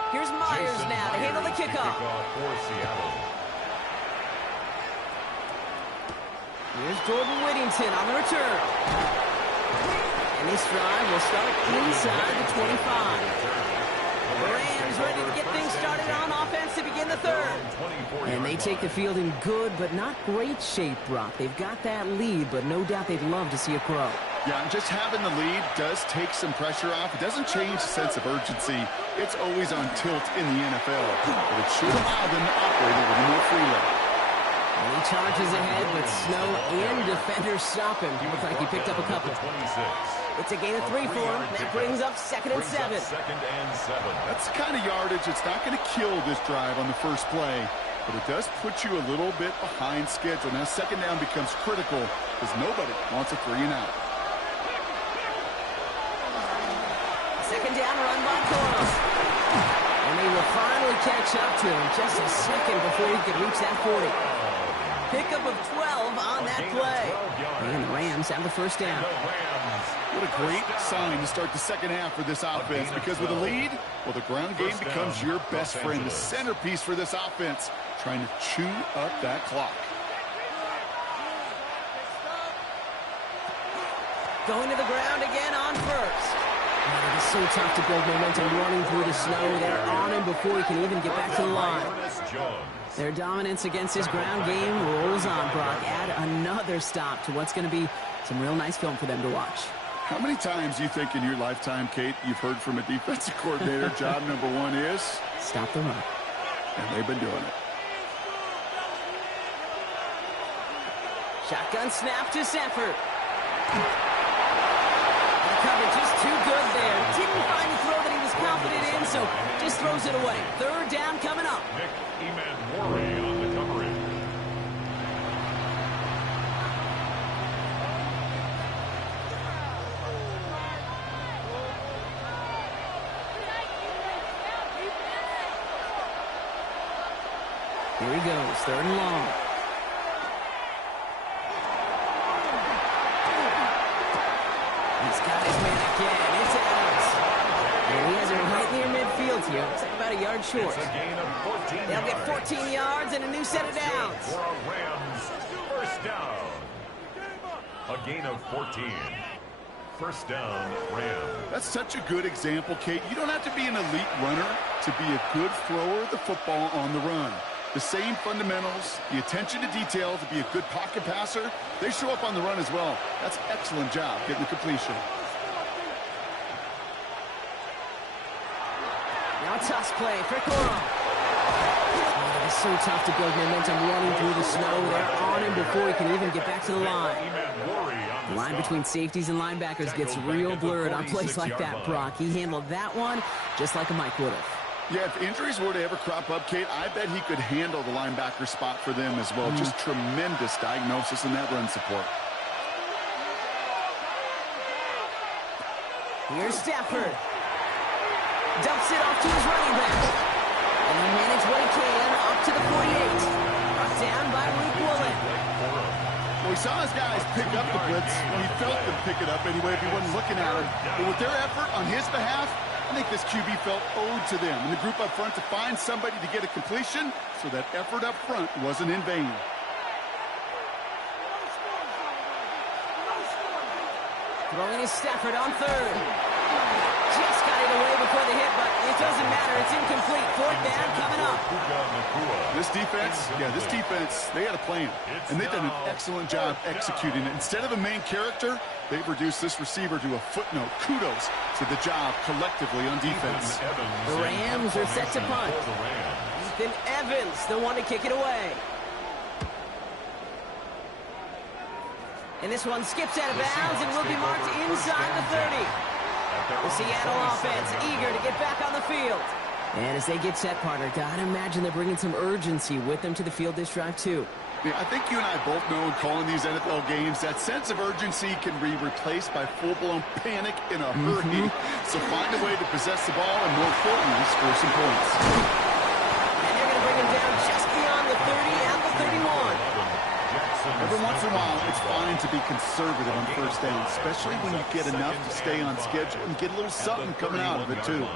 Here's Myers now to handle the kickoff. Here's Jordan Whittington on the return. And this drive will start inside the 25. The Rams ready to get things started on offense to begin the 3rd. And they take the field in good but not great shape, Brock. They've got that lead, but no doubt they'd love to see it grow. Yeah, and just having the lead does take some pressure off. It doesn't change the sense of urgency. It's always on tilt in the NFL. But it should allow them to operate a little more freely. And he charges ahead, but snow and defenders stop him. Looks like he picked up a couple. It's a gain of 3 for him. That brings up 2nd and 7. That's the kind of yardage it's not going to kill this drive on the first play, but it does put you a little bit behind schedule. Now 2nd down becomes critical because nobody wants a 3 and out. 2nd down run by Cordell. And they will finally catch up to him just a second before he could reach that 40. Pickup of 12 on that play. And the Rams have the first down. What a great sign to start the second half for this offense, because with a lead, well, the ground game becomes your best friend, the centerpiece for this offense, trying to chew up that clock. Going to the ground again on first. Man, it is so tough to build momentum running through the snow. They're on him before he can even get back to the line. Their dominance against his ground game rolls on, Brock. Add another stop to what's going to be some real nice film for them to watch. How many times do you think in your lifetime, Kate, you've heard from a defensive coordinator, job number one is? Stop the run. And they've been doing it. Shotgun snap to Sanford. The coverage is too good there. Didn't find the throw that he was confident in, so just throws it away. Third down coming up. Nick Emanwari on the coverage. Here he goes, third and long. He's got his man again. It's Adams. And he has it right near midfield here. It's about a yard short. It's a gain of 14 They'll get yards. 14 yards and a new set of downs. For a Rams first down. A gain of 14. First down, Rams. That's such a good example, Kate. You don't have to be an elite runner to be a good thrower of the football on the run. The same fundamentals, the attention to detail to be a good pocket passer, they show up on the run as well. That's an excellent job getting the completion. Now a toss play for Coro. Oh, it is so tough to build momentum running through the snow. They're on him before he can even get back to the line. The line between safeties and linebackers gets real blurred on plays like that, Brock. He handled that one just like a Mike would have. Yeah, if injuries were to ever crop up, Kate, I bet he could handle the linebacker spot for them as well. Just tremendous diagnosis in that run support. Here's Stafford. Dumps it off to his running back. And he managed what he can up to the 48. Brought down by Luke Woolen. Well, he saw his guys pick up the blitz, and he felt them pick it up anyway if he wasn't looking at it. But with their effort on his behalf, I think this QB felt owed to them and the group up front to find somebody to get a completion, so that effort up front wasn't in vain. Throwing is Stafford on third. Just got it away before the hit, but it doesn't matter. It's incomplete. Fourth down coming up. This defense, they had a plan, and they've done an excellent job executing it. Instead of a main character, they've reduced this receiver to a footnote. Kudos to the job collectively on defense. The Rams are set to punt. Ethan Evans, the one to kick it away. And this one skips out of bounds and will be marked inside the 30. The Seattle offense eager to get back on the field. And as they get set, partner, gotta imagine they're bringing some urgency with them to the field this drive, too. Yeah, I think you and I both know in calling these NFL games, that sense of urgency can be replaced by full-blown panic in a hurry. So find a way to possess the ball and, more importantly, score some points. And they're going to bring him down just beyond the 30 at the 31. Every once in a while, it's fine to be conservative on first down, especially when you get enough to stay on schedule and get a little something coming out of it, too.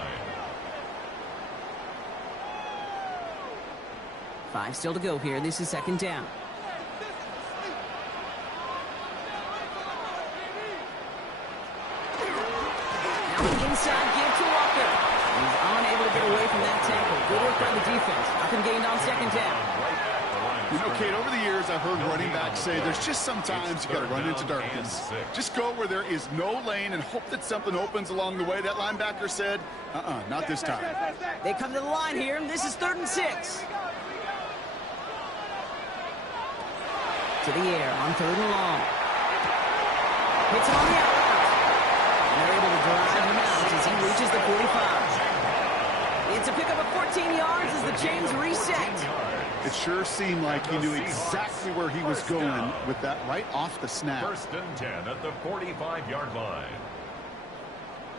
5 still to go here. This is second down. Now the inside give to Walker. He's unable to get away from that tackle. Good work by the defense. Nothing gained on second down. You know, Kate, over the years, I've heard running backs say there's just sometimes you got to run into darkness. Just go where there is no lane and hope that something opens along the way. That linebacker said, not this time. They come to the line here, and this is 3rd and 6. To the air on 3rd and long. Hits him on the outside. And they're able to drive him out as he reaches the 45. It's a pickup of 14 yards as the chains reset. It sure seemed like he knew exactly where he was going with that right off the snap. 1st and 10 at the 45-yard line.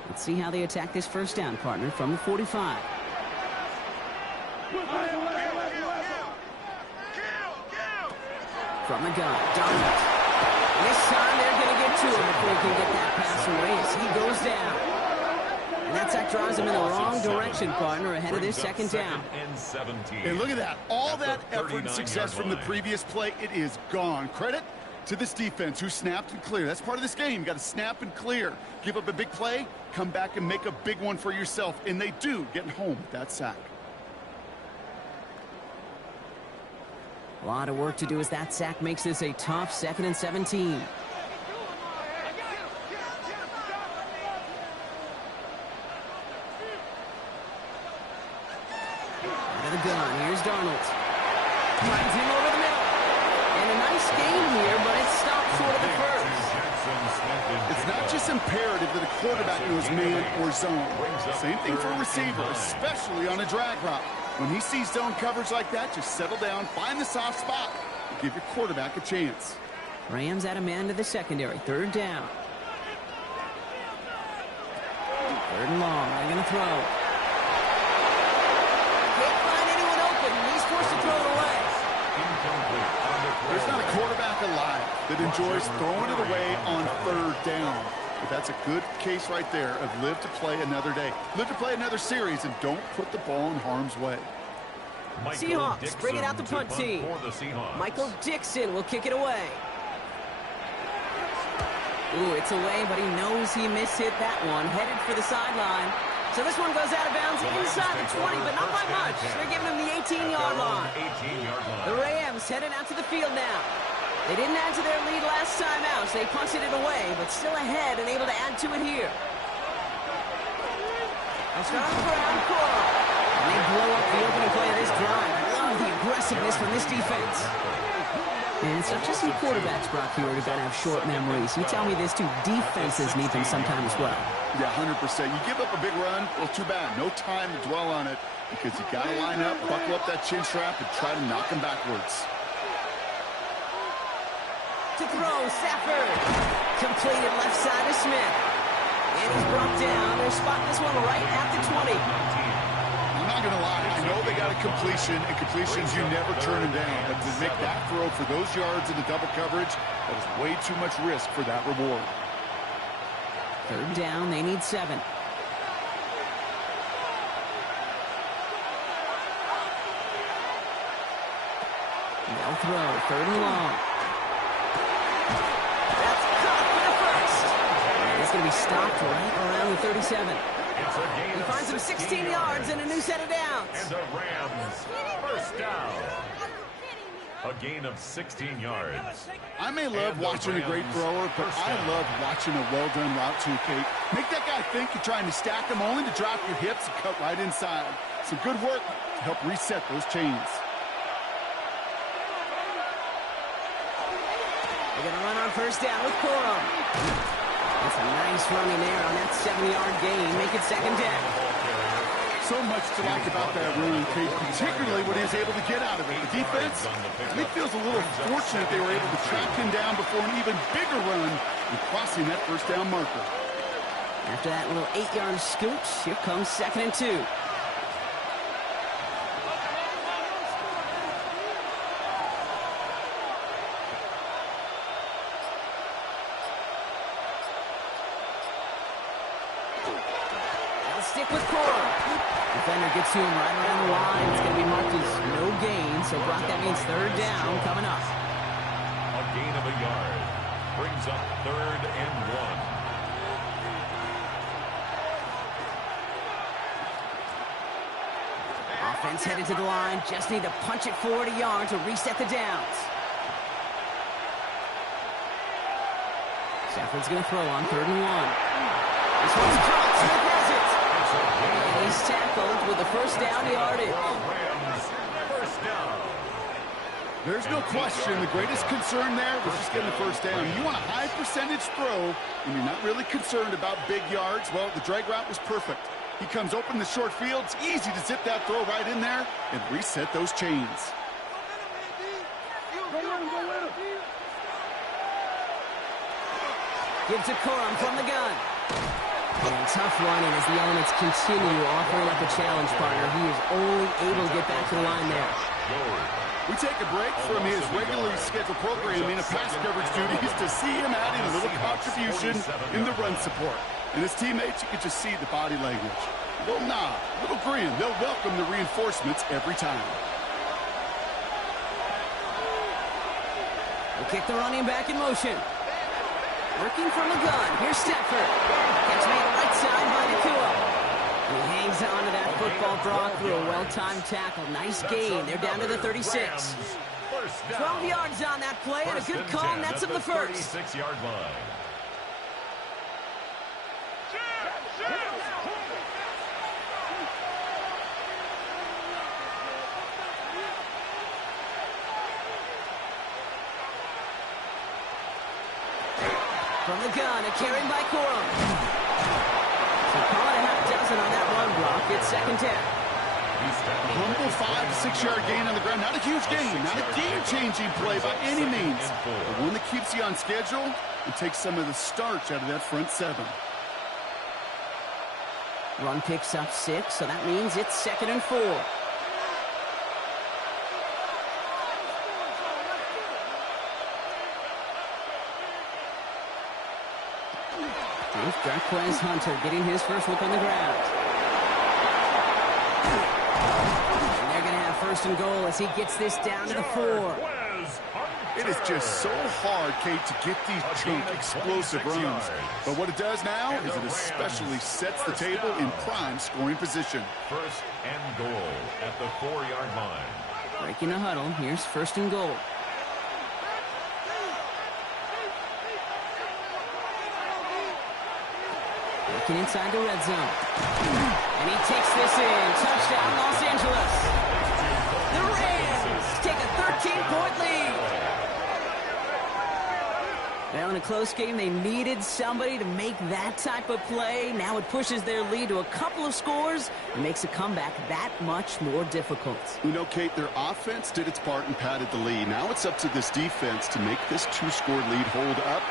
Let's see how they attack this first down, partner, from the 45. From the gun, Darnold. This time they're going to get to him before he can get that pass away as he goes down. And that sack drives him in the wrong direction, partner, ahead of this second down. And look at that. All that effort and success from the previous play, it is gone. Credit to this defense who snapped and cleared. That's part of this game. You got to snap and clear. Give up a big play, come back and make a big one for yourself. And they do, getting home with that sack. A lot of work to do as that sack makes this a tough 2nd and 17. Out of the gun, here's Darnold. Finds him over the middle. And a nice gain here, but it's stopped short of the first. It's not just imperative that a quarterback knows man or zone. Same thing for a receiver, especially on a drag route. When he sees zone coverage like that, just settle down, find the soft spot, and give your quarterback a chance. Rams add a man to the secondary. 3rd down. 3rd and long. They're going to throw. Can't find anyone open. He's forced to throw it away. There's not a quarterback alive that enjoys throwing it away on 3rd down. But that's a good case right there of live to play another day. Live to play another series and don't put the ball in harm's way. Seahawks bring it out the punt team. Michael Dixon will kick it away. Ooh, it's away, but he knows he mishit that one. Headed for the sideline. So this one goes out of bounds inside the 20, but not by much. They're giving him the 18-yard line. The Rams headed out to the field now. They didn't add to their lead last time out, so they punted it away, but still ahead and able to add to it here. They'll start on the ground, Cora. And they blow up the opening play of this drive. Love the aggressiveness from this defense. And it's not just some quarterbacks, Brock, here, who've got to have short memories. You tell me this too, defenses need them sometime as well. Yeah, 100%. You give up a big run, well, too bad. No time to dwell on it because you got to line up, buckle up that chin strap, and try to knock them backwards. To throw, Stafford. Completed left side to Smith. And he's brought down. They're spotting this one right at the 20. I'm not going to lie. I know they got a completion, and completions you never turn them down. But to make that throw for those yards in the double coverage, that was way too much risk for that reward. 3rd down, they need 7. They'll throw, 3rd and long. That's caught for the first. It's going to be stopped right around the 37. He finds him 16 yards and a new set of downs. And the Rams, 1st down. A gain of 16 yards. I may love watching a great thrower, but I love watching a well-done route too, Kate. Make that guy think you're trying to stack him only to drop your hips and cut right inside. Some good work to help reset those chains. They're going to run on 1st down with Corum. That's a nice running there on that 7-yard gain. Make it 2nd down. So much to like about that run, Kate, particularly what he was able to get out of it. The defense, I think, feels a little fortunate they were able to track him down before an even bigger run and crossing that 1st down marker. After that little 8-yard scoot, here comes 2nd and 2. Stick with Cora. Defender gets to him right around the line. It's going to be marked as no gain. So, Brock, that means 3rd down coming up. A gain of a yard. Brings up 3rd and 1. Offense headed to the line. Just need to punch it forward a yard to reset the downs. Stafford's going to throw on 3rd and 1. This one's caught. Smith has it. And he's tackled with the 1st down yardage. There's no question the greatest concern there was just getting the 1st down. You want a high percentage throw, and you're not really concerned about big yards. Well, the drag route was perfect. He comes open the short field. It's easy to zip that throw right in there and reset those chains. Gives to Corum from the gun. And tough running as the elements continue offering up a challenge partner. He is only able to get back to the line there. We take a break from his regularly scheduled programming of pass coverage duties to see him adding a little contribution in the run support. And his teammates, you can just see the body language. Little nod, little grin. They'll welcome the reinforcements every time. We'll kick the running back in motion. Working from the gun. Here's Stafford. Gets me to the right side by Nakua. He hangs on to that football, Brock, through a well-timed tackle. Nice gain. They're down to the 36. First down. 12 yards on that play, and a good call nets him the first. 36-yard line. From the gun, a carry by Corum. So call it a half dozen on that run block. It's second down. A humble 5 to 6 yard gain on the ground. Not a huge gain, not a game-changing play by any means, but one that keeps you on schedule and takes some of the starch out of that front seven. Run picks up 6, so that means it's 2nd and 4. Darquez Hunter getting his first look on the ground. And they're going to have 1st and goal as he gets this down to the 4. It is just so hard, Kate, to get these chunk explosive runs. But what it does now is it especially sets the table in prime scoring position. 1st and goal at the 4-yard line. Breaking the huddle, here's 1st and goal. Looking inside the red zone. And he takes this in. Touchdown, Los Angeles. The Rams take a 13-point lead. Now, in a close game, they needed somebody to make that type of play. Now it pushes their lead to a couple of scores and makes a comeback that much more difficult. You know, Kate, their offense did its part and padded the lead. Now it's up to this defense to make this 2-score lead hold up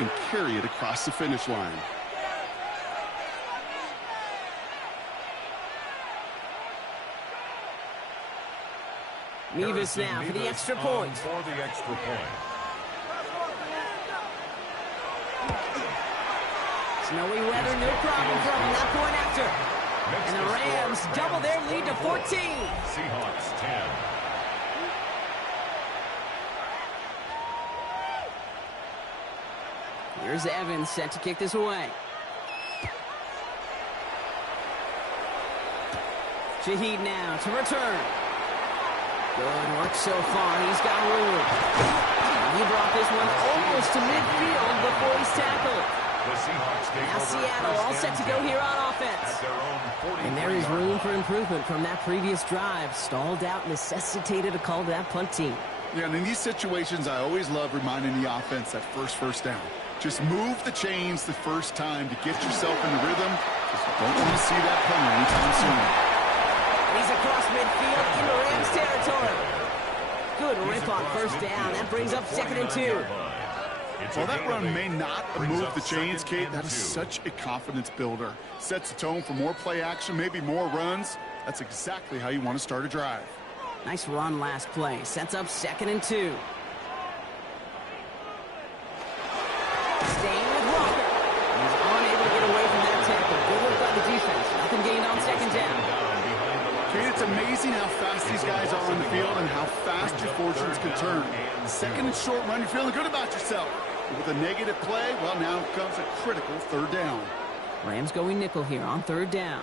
and carry it across the finish line. Mevis now for the extra point. For the extra point. Snowy weather, no problem from him. That point after. And the Rams double their lead to 14. Seahawks 10. Here's Evans set to kick this away. Shaheed now to return. Good work so far. He's got room. He brought this one almost to midfield before he's tackled. Now Seattle all set to go here on offense. And there is room for improvement from that previous drive. Stalled out, necessitated a call to that punt team. Yeah, and in these situations, I always love reminding the offense that first down. Just move the chains the first time to get yourself in the rhythm, because you don't want to see that punt anytime soon. He's across midfield into Rams territory. Good rip on 1st down. That brings up 2nd and 2. While that run may not move the chains, Kate, that is such a confidence builder. Sets the tone for more play action, maybe more runs. That's exactly how you want to start a drive. Nice run last play. Sets up 2nd and 2. Staying with Walker. He's unable to get away from that tackle. Good work by the defense. Nothing gained on 2nd down. Kate, it's amazing how fast these guys are on the field and how fast your fortunes can turn. 2nd and short run, you're feeling good about yourself. But with a negative play, well, now comes a critical 3rd down. Rams going nickel here on 3rd down.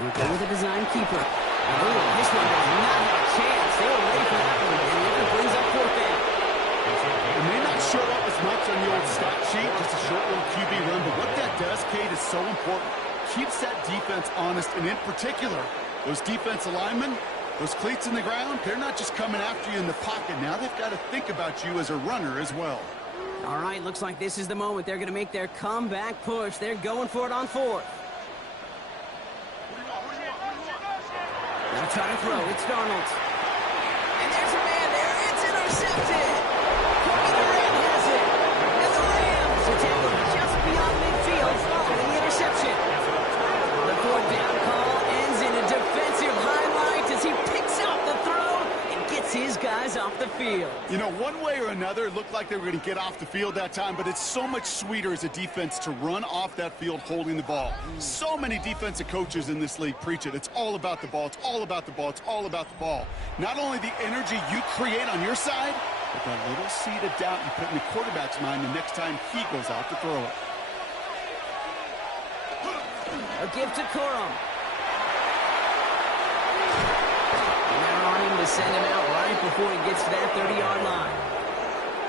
We'll go with a design keeper. Oh, this one does not have a chance. They were ready for that one, and it brings up 4th down. It may not show up as much on the old stat sheet, just a short little QB run, but what that does, Kate, is so important. Keeps that defense honest, and in particular, those defense linemen, those cleats in the ground, they're not just coming after you in the pocket. Now they've got to think about you as a runner as well. All right, looks like this is the moment they're going to make their comeback push. They're going for it on 4th. Now trying to throw. It's Darnold. And there's a man there. It's intercepted. Corey Durant has it. And the Rams are tackled just beyond midfield following the interception. The 4th down call ends in a defensive highlight as he picks up the throw and gets his guys off the field. You know, one way or another, it looked like they were going to get off the field that time, but it's so much sweeter as a defense to run off that field holding the ball. So many defensive coaches in this league preach it. It's all about the ball. It's all about the ball. It's all about the ball. Not only the energy you create on your side, but that little seed of doubt you put in the quarterback's mind the next time he goes out to throw it. A give to Corum. to send him out right before he gets to that 30-yard line.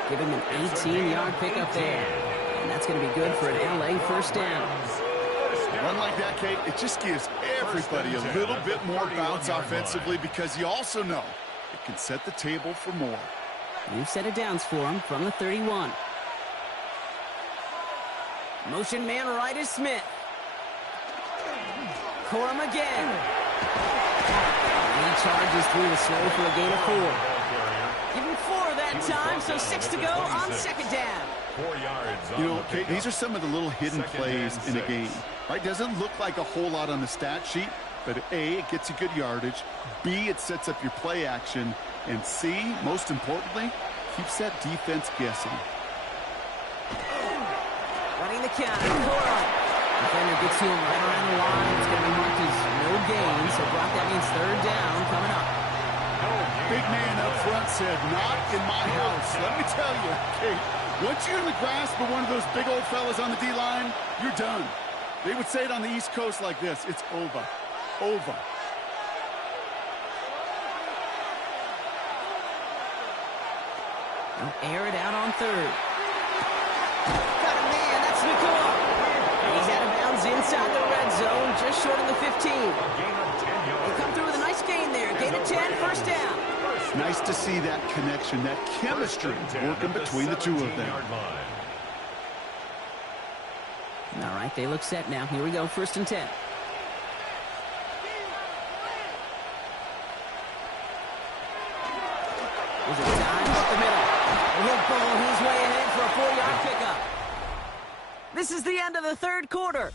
Give him an 18-yard pickup there. And that's going to be good for an LA first down. A run like that, Kate, it just gives everybody a little bit more bounce offensively because you also know it can set the table for more. New set of downs for him from the 31. Motion man right is Smith. Corum again. And he charges through the snow for a gain of 4. Give him 4 that time, so 6 to go on second down. 4 yards. You know, Kate, these are some of the little hidden plays in a game. Right? Doesn't look like a whole lot on the stat sheet, but A, it gets you good yardage. B, it sets up your play action. And C, most importantly, keeps that defense guessing. Running the counter, Corum. Defender gets to him right around the line. It's going to be marked as no gain, so Brock, that means third down coming up. Big man up front said, not in my house. Let me tell you, Kate, once you're in the grasp of one of those big old fellas on the D-line, you're done. They would say it on the East Coast like this, it's over. Over. They'll air it out on third. Got a man, that's Nicola. He's out of bounds inside the red zone, just short of the 15. They come through with a nice gain there. Gain of 10, first down. Nice to see that connection, that chemistry working between the two of them. All right, they look set now. Here we go, first and 10. There's a dive up the middle. He'll ball his way ahead for a 4-yard pickup. This is the end of the third quarter.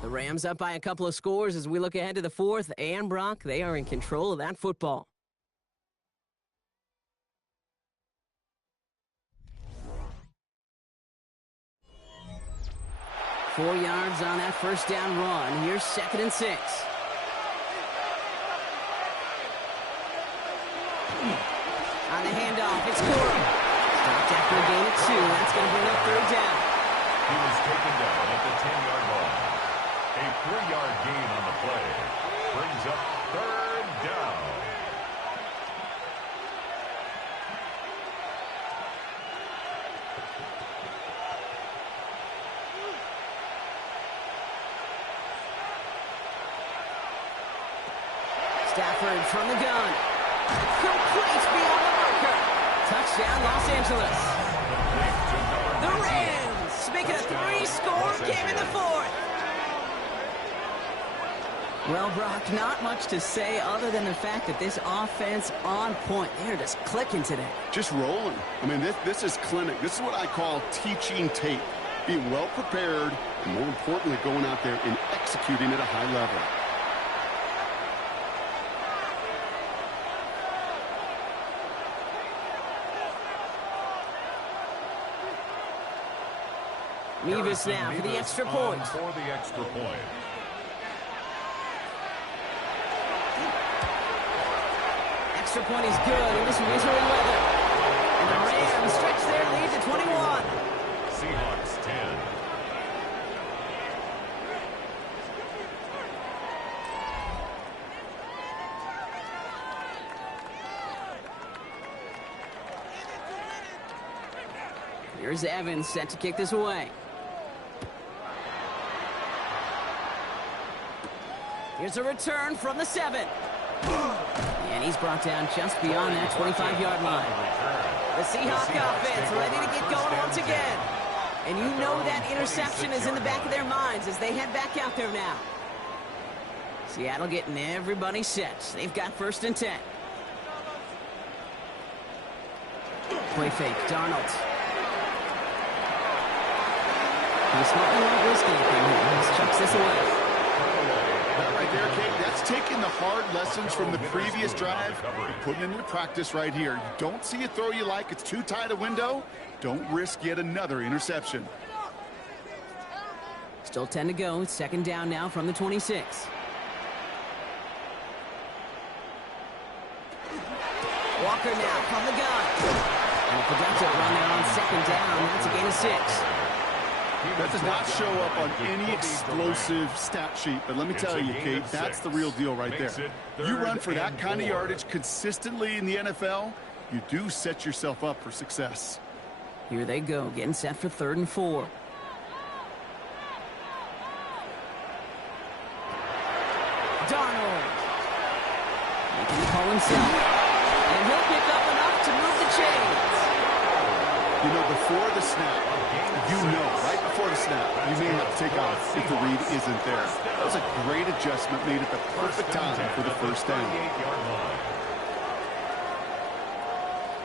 The Rams up by a couple of scores as we look ahead to the fourth. And Brock, they are in control of that football. Four yards on that first down run. Here's second and 6. On the handoff, it's Corum. Stopped after a gain of 2. That's going to bring up third down. He was taken down at the 10-yard line. A 3-yard gain on the play brings up third down. Stafford from the gun. Complete beyond the marker. Touchdown, Los Angeles. The Rams make it a 3-score game in the fourth. Well, Brock, not much to say other than the fact that this offense on point. They're just clicking today. Just rolling. I mean, this is clinic. This is what I call teaching tape. Being well prepared, and more importantly, going out there and executing at a high level. Mevis now for the extra point. For the extra point. Extra point is good in this wintry weather. And the Rams stretch their lead to 21. Seahawks 10. Here's Evans set to kick this away. Here's a return from the 7. And he's brought down just beyond that 25-yard line. The Seahawks offense ready to get going once again. And you know that interception is in the back of their minds as they head back out there now. Seattle getting everybody set. They've got first and 10. Play fake, Darnold. He's not going to risk anything here. He chucks this away. That right there, Kate, that's taking the hard lessons from the previous drive and putting it into practice right here. You don't see a throw you like, it's too tight a window. Don't risk yet another interception. Still 10 to go. It's second down now from the 26. Walker now from the gun. And a productive run there on second down. That's a gain of 6. That does not show up on any explosive stat sheet, but let me tell you, Kate, that's the real deal right there. You run for that kind of yardage consistently in the NFL, you do set yourself up for success. Here they go, getting set for 3rd and 4. Darnold. Making the call himself. And he'll pick up enough to move the chains. You know, before the snap, right before the snap, you may have to take off if the read isn't there. That was a great adjustment made at the perfect time for the first down.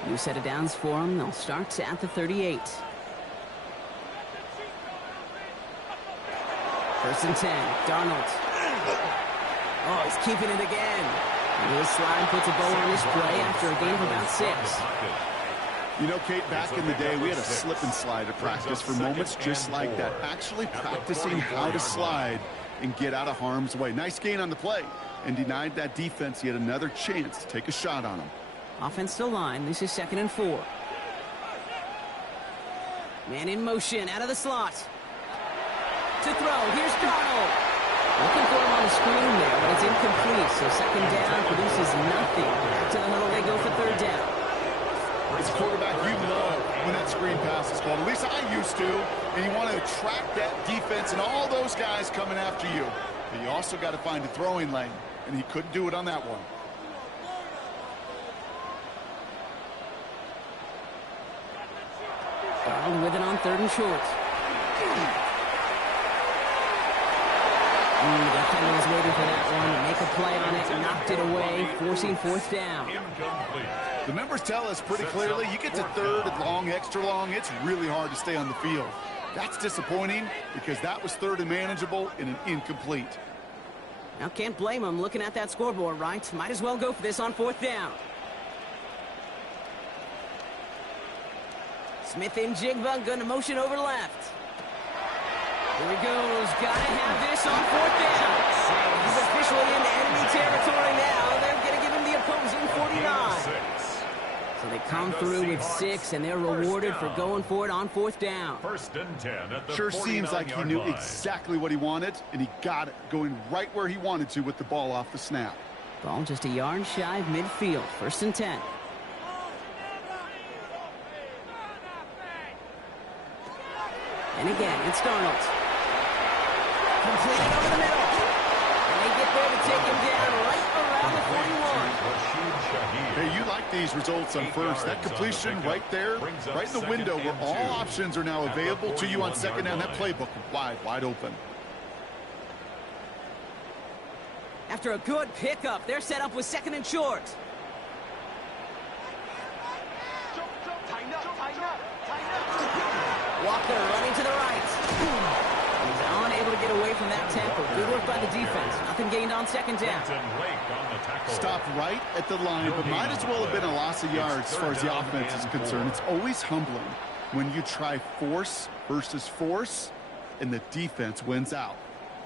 New set of downs for them. They'll start at the 38. 1st and 10. Darnold. Oh, he's keeping it again. And his slide puts a bow on this play after a gain of about 6. You know, Kate, back in the day, we had a slip and slide to practice for moments just like that. Actually practicing how to slide and get out of harm's way. Nice gain on the play and denied that defense yet another chance to take a shot on him. Offensive line. This is 2nd and 4. Man in motion out of the slot. To throw. Here's Darnold. Looking for him on the screen there, but it's incomplete. So 2nd down produces nothing. Back to the huddle they go for 3rd down. As a quarterback, you love when that screen pass is called. At least I used to. And you want to attract that defense and all those guys coming after you. But you also got to find a throwing lane. And he couldn't do it on that one. Darnold with it on 3rd and short. The defender was waiting for that one to make a play on it, knocked it away, forcing 4th down. The numbers tell us pretty clearly, you get to 3rd and long, extra long, it's really hard to stay on the field. That's disappointing because that was 3rd and manageable in an incomplete. Now can't blame him looking at that scoreboard, right? Might as well go for this on 4th down. Smith in Jigba, going to motion over left. Here he goes. Got to have this on 4th down. He's officially in enemy territory now. They're going to give him the opposing 49. So they come through with 6, and they're rewarded for going for it on 4th down. 1st and 10 at the Sure seems like he knew exactly what he wanted, and he got it, going right where he wanted to with the ball off the snap. Ball just a yard shy of midfield. 1st and 10. And again, it's Darnold. Completed over the middle. And they get there to take him down right around the 41. Hey, you like these results on 1st. That completion right there, right in the window where all options are now available to you on 2nd down. That playbook wide open. After a good pickup, they're set up with 2nd and short. Walker running to the right. He's unable to get away from that tackle. Good work by the defense. Nothing gained on 2nd down. Stopped right at the line, but might as well have been a loss of yards as far as the offense is concerned. It's always humbling when you try force versus force, and the defense wins out.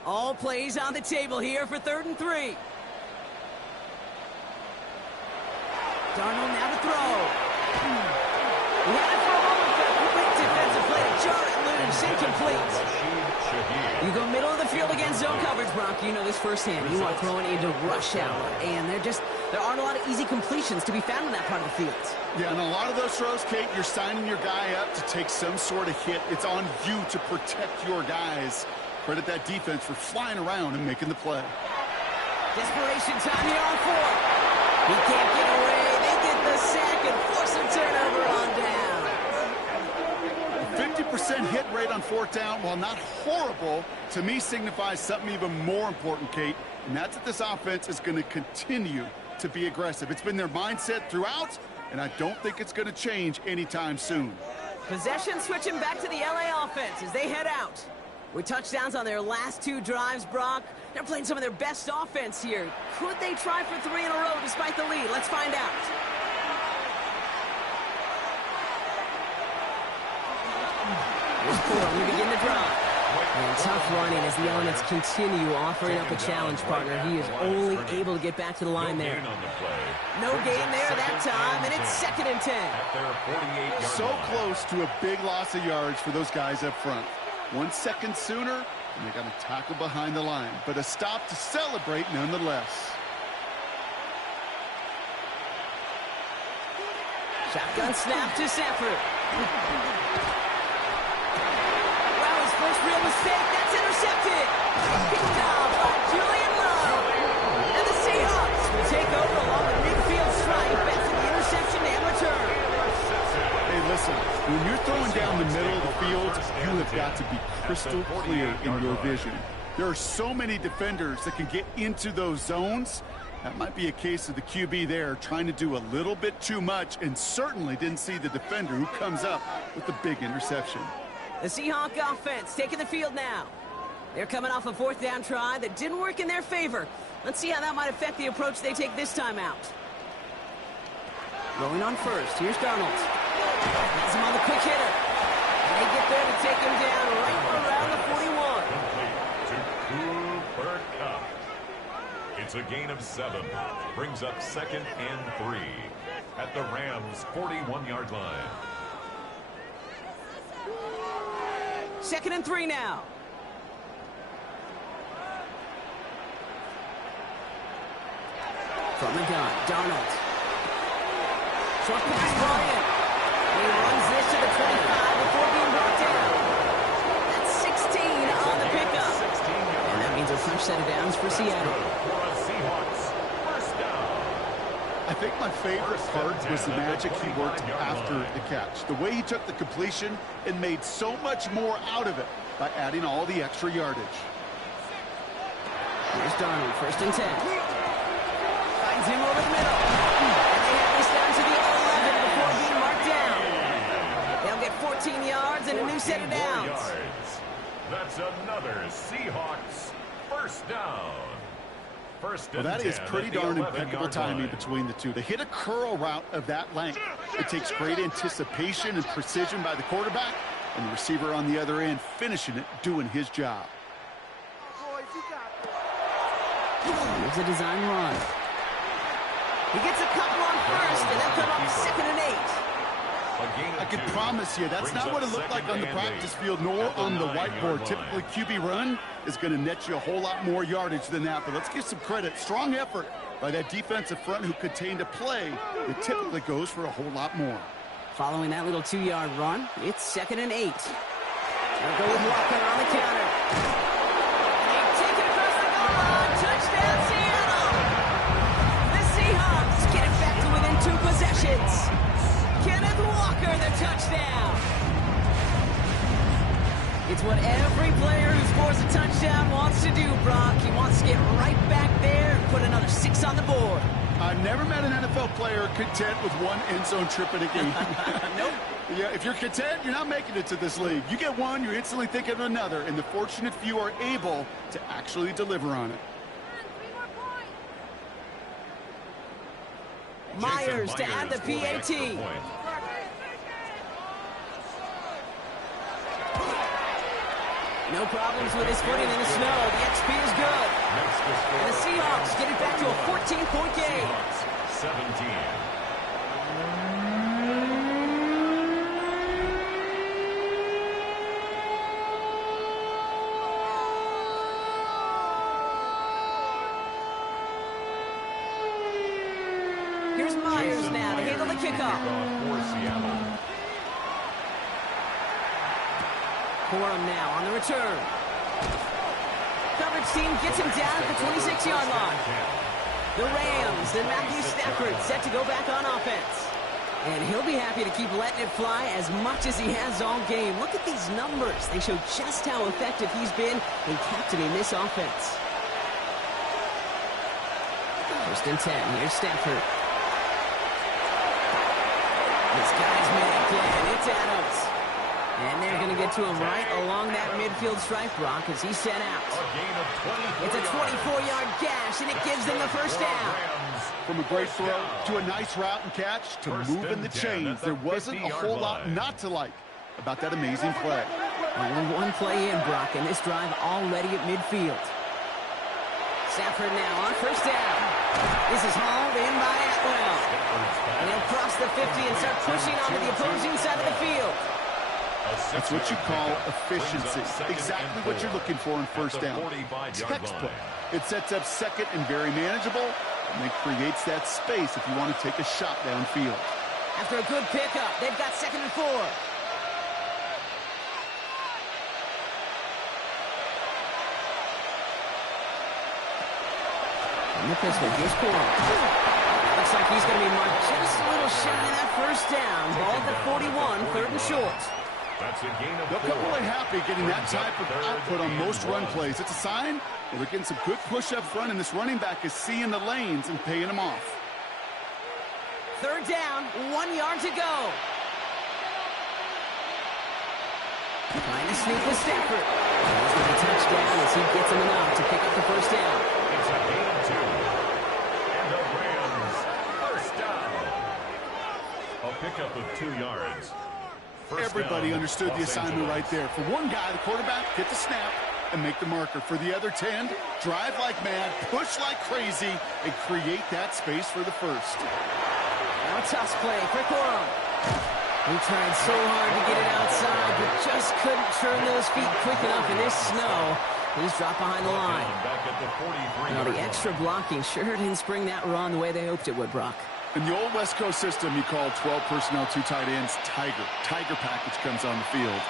All plays on the table here for 3rd and 3. Darnold now to throw. He had it for a moment, but great defensive play to jar it loose. Incomplete. You go middle of the field against zone coverage, Brock. You know this firsthand. You are throwing into rush hour, and there aren't a lot of easy completions to be found in that part of the field. Yeah, and a lot of those throws, Kate, you're signing your guy up to take some sort of hit. It's on you to protect your guys. Credit that defense for flying around and making the play. Desperation time here on 4th. He can't get away. They get the sack and force a turnover on down. 50% hit rate on 4th down, while not horrible, to me signifies something even more important, Kate, and that's that this offense is going to continue to be aggressive. It's been their mindset throughout, and I don't think it's going to change anytime soon. Possession switching back to the LA offense as they head out. With touchdowns on their last 2 drives, Brock, they're playing some of their best offense here. Could they try for 3 in a row despite the lead? Let's find out. Here's Corum to begin the drive. And tough running as the elements continue offering up a challenge partner. He is only able to get back to the line there. No gain there that time, and it's 2nd and 10. So close to a big loss of yards for those guys up front. 1 second sooner, and they got to tackle behind the line. But a stop to celebrate nonetheless. Shotgun snap to Sanford. Wow, his first real mistake. That's intercepted. Picked off by Julian Love. And the Seahawks will take over along the midfield stripe after the interception and return. Hey, listen, when you're throwing down the middle of the field, you have got to be crystal clear in your vision. There are so many defenders that can get into those zones. That might be a case of the QB there trying to do a little bit too much and certainly didn't see the defender who comes up with the big interception. The Seahawk offense taking the field now. They're coming off a 4th down try that didn't work in their favor. Let's see how that might affect the approach they take this time out. Rolling on first. Here's Darnold. Has him on the quick hitter. And they get there to take him down right around the 41. It's a gain of 7. Brings up 2nd and 3 at the Rams' 41-yard line. 2nd and 3 now. From the gun, Darnold. Short pass, Bryant. He runs this to the 25 before being brought down. That's 16 on the pickup. And that means a fresh set of downs for Seattle. I think my favorite part was the magic he worked after the catch. The way he took the completion and made so much more out of it by adding all the extra yardage. Here's Darnold, 1st and 10. Finds him over the middle. And they have this down to the 11 before being marked down. They'll get 14 yards and a new set of downs. That's another Seahawks 1st down. Well, that is pretty darn impeccable timing between the two. They hit a curl route of that length. It takes great anticipation and precision by the quarterback, and the receiver on the other end finishing it, doing his job. Here's a design run. He gets a couple on first, and they'll come up 2nd and 8. I can promise you that's not what it looked like on the practice field nor on the whiteboard. Typically, QB run is going to net you a whole lot more yardage than that. But let's give some credit. Strong effort by that defensive front who contained a play that typically goes for a whole lot more. Following that little 2-yard run, it's 2nd and 8. They'll go with Walker on the counter. And they take it across the goal line. Touchdown, Seattle! The Seahawks get it back to within 2 possessions. Kenneth Walker, the touchdown. It's what every player who scores a touchdown wants to do, Brock. He wants to get right back there and put another 6 on the board. I've never met an NFL player content with 1 end zone trip in a game. Nope. Yeah, if you're content, you're not making it to this league. You get one, you're instantly thinking of another, and the fortunate few are able to actually deliver on it. Myers to add the PAT. No problems with his footing in the snow. The XP is good. And the Seahawks get it back to a 14-point game. 17. Here's Myers now to handle the kickoff. Corum now on the return. Coverage team gets him down at the 26-yard line. The Rams and Matthew Stafford set to go back on offense. And he'll be happy to keep letting it fly as much as he has all game. Look at these numbers. They show just how effective he's been in captaining this offense. 1st and 10. Here's Stafford. This guy's made again. It's Adams. And they're going to get to him right along that midfield stripe, Brock, as he's set out. It's a 24-yard gash, and it gives them the 1st down. From a great throw to a nice route and catch to moving the chains, there wasn't a whole lot not to like about that amazing play. Only 1 play in, Brock, and this drive already at midfield. Stafford now on 1st down. This is hauled in by Atwell. And he'll cross the 50 and start pushing onto the opposing side of the field. That's what you call efficiency. Exactly what you're looking for in first down. Textbook. It sets up second and very manageable, and then creates that space if you want to take a shot downfield. After a good pickup, they've got 2nd and 4. And the pistol, here's Corum. Looks like he's going to be marked just a little shy of that first down. Ball at 41, 3rd and short. That's a gain of 4. They'll come really happy getting that type of output on most run plays. It's a sign that they're getting some good push up front, and this running back is seeing the lanes and paying them off. 3rd down, 1 yard to go. Trying to sneak with Stafford. He's going to touchdown as he gets him enough to pick up the first down. It's a gain of 2. And the Rams, first down. A pickup of 2 yards. Everybody understood the assignment right there. For one guy, the quarterback, get the snap and make the marker. For the other 10, drive like mad, push like crazy, and create that space for the first. Now a toss play for Corum. He tried so hard to get it outside, but just couldn't turn those feet quick enough in this snow. He's dropped behind the line. Now the extra blocking sure didn't spring that run the way they hoped it would, Brock. In the old West Coast system, you called 12 personnel, 2 tight ends, Tiger. Tiger package comes on the field.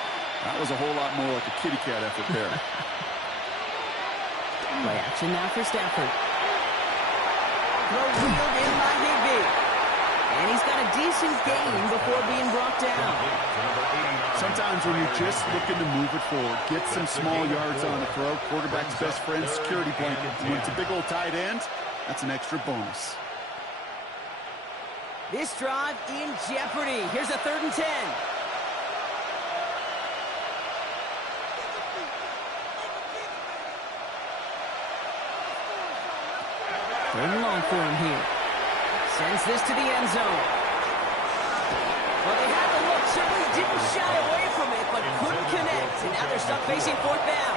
That was a whole lot more like a kitty cat effort there. Play action now for Stafford. Throw wheeled in by Higbee. And he's got a decent gain before being brought down. Sometimes when you're just looking to move it forward, get some small yards on the throw, quarterback's best friend, security blanket. And when it's a big old tight end, that's an extra bonus. This drive in jeopardy. Here's a 3rd and 10. 3rd and long for him here. Sends this to the end zone. Well, they had the look, certainly didn't shy away from it, but couldn't connect. And now they're stuck facing 4th down.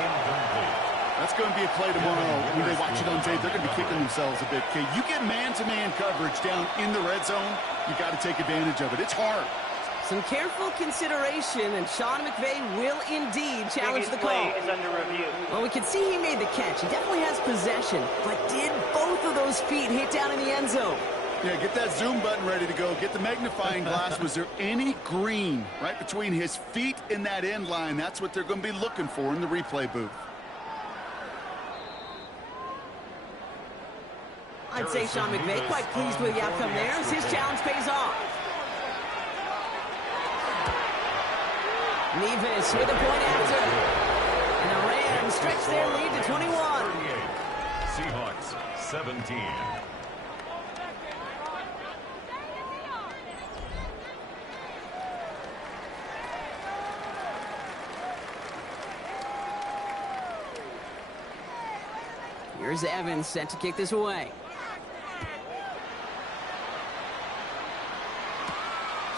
That's going to be a play tomorrow. When they watch it on tape, they're going to be kicking themselves a bit. Okay, you get man-to-man coverage down in the red zone, you got to take advantage of it. It's hard. Some careful consideration, and Sean McVay will indeed challenge the call. Play is under review. Well, we can see he made the catch. He definitely has possession, but did both of those feet hit down in the end zone? Yeah, get that zoom button ready to go. Get the magnifying glass. Was there any green right between his feet and that end line? That's what they're going to be looking for in the replay booth. I'd say Sean McVay quite pleased with the outcome there as his challenge pays off. Nevis with a point after. And the Rams stretch their lead to 21. 38. Seahawks 17. Here's Evans set to kick this away.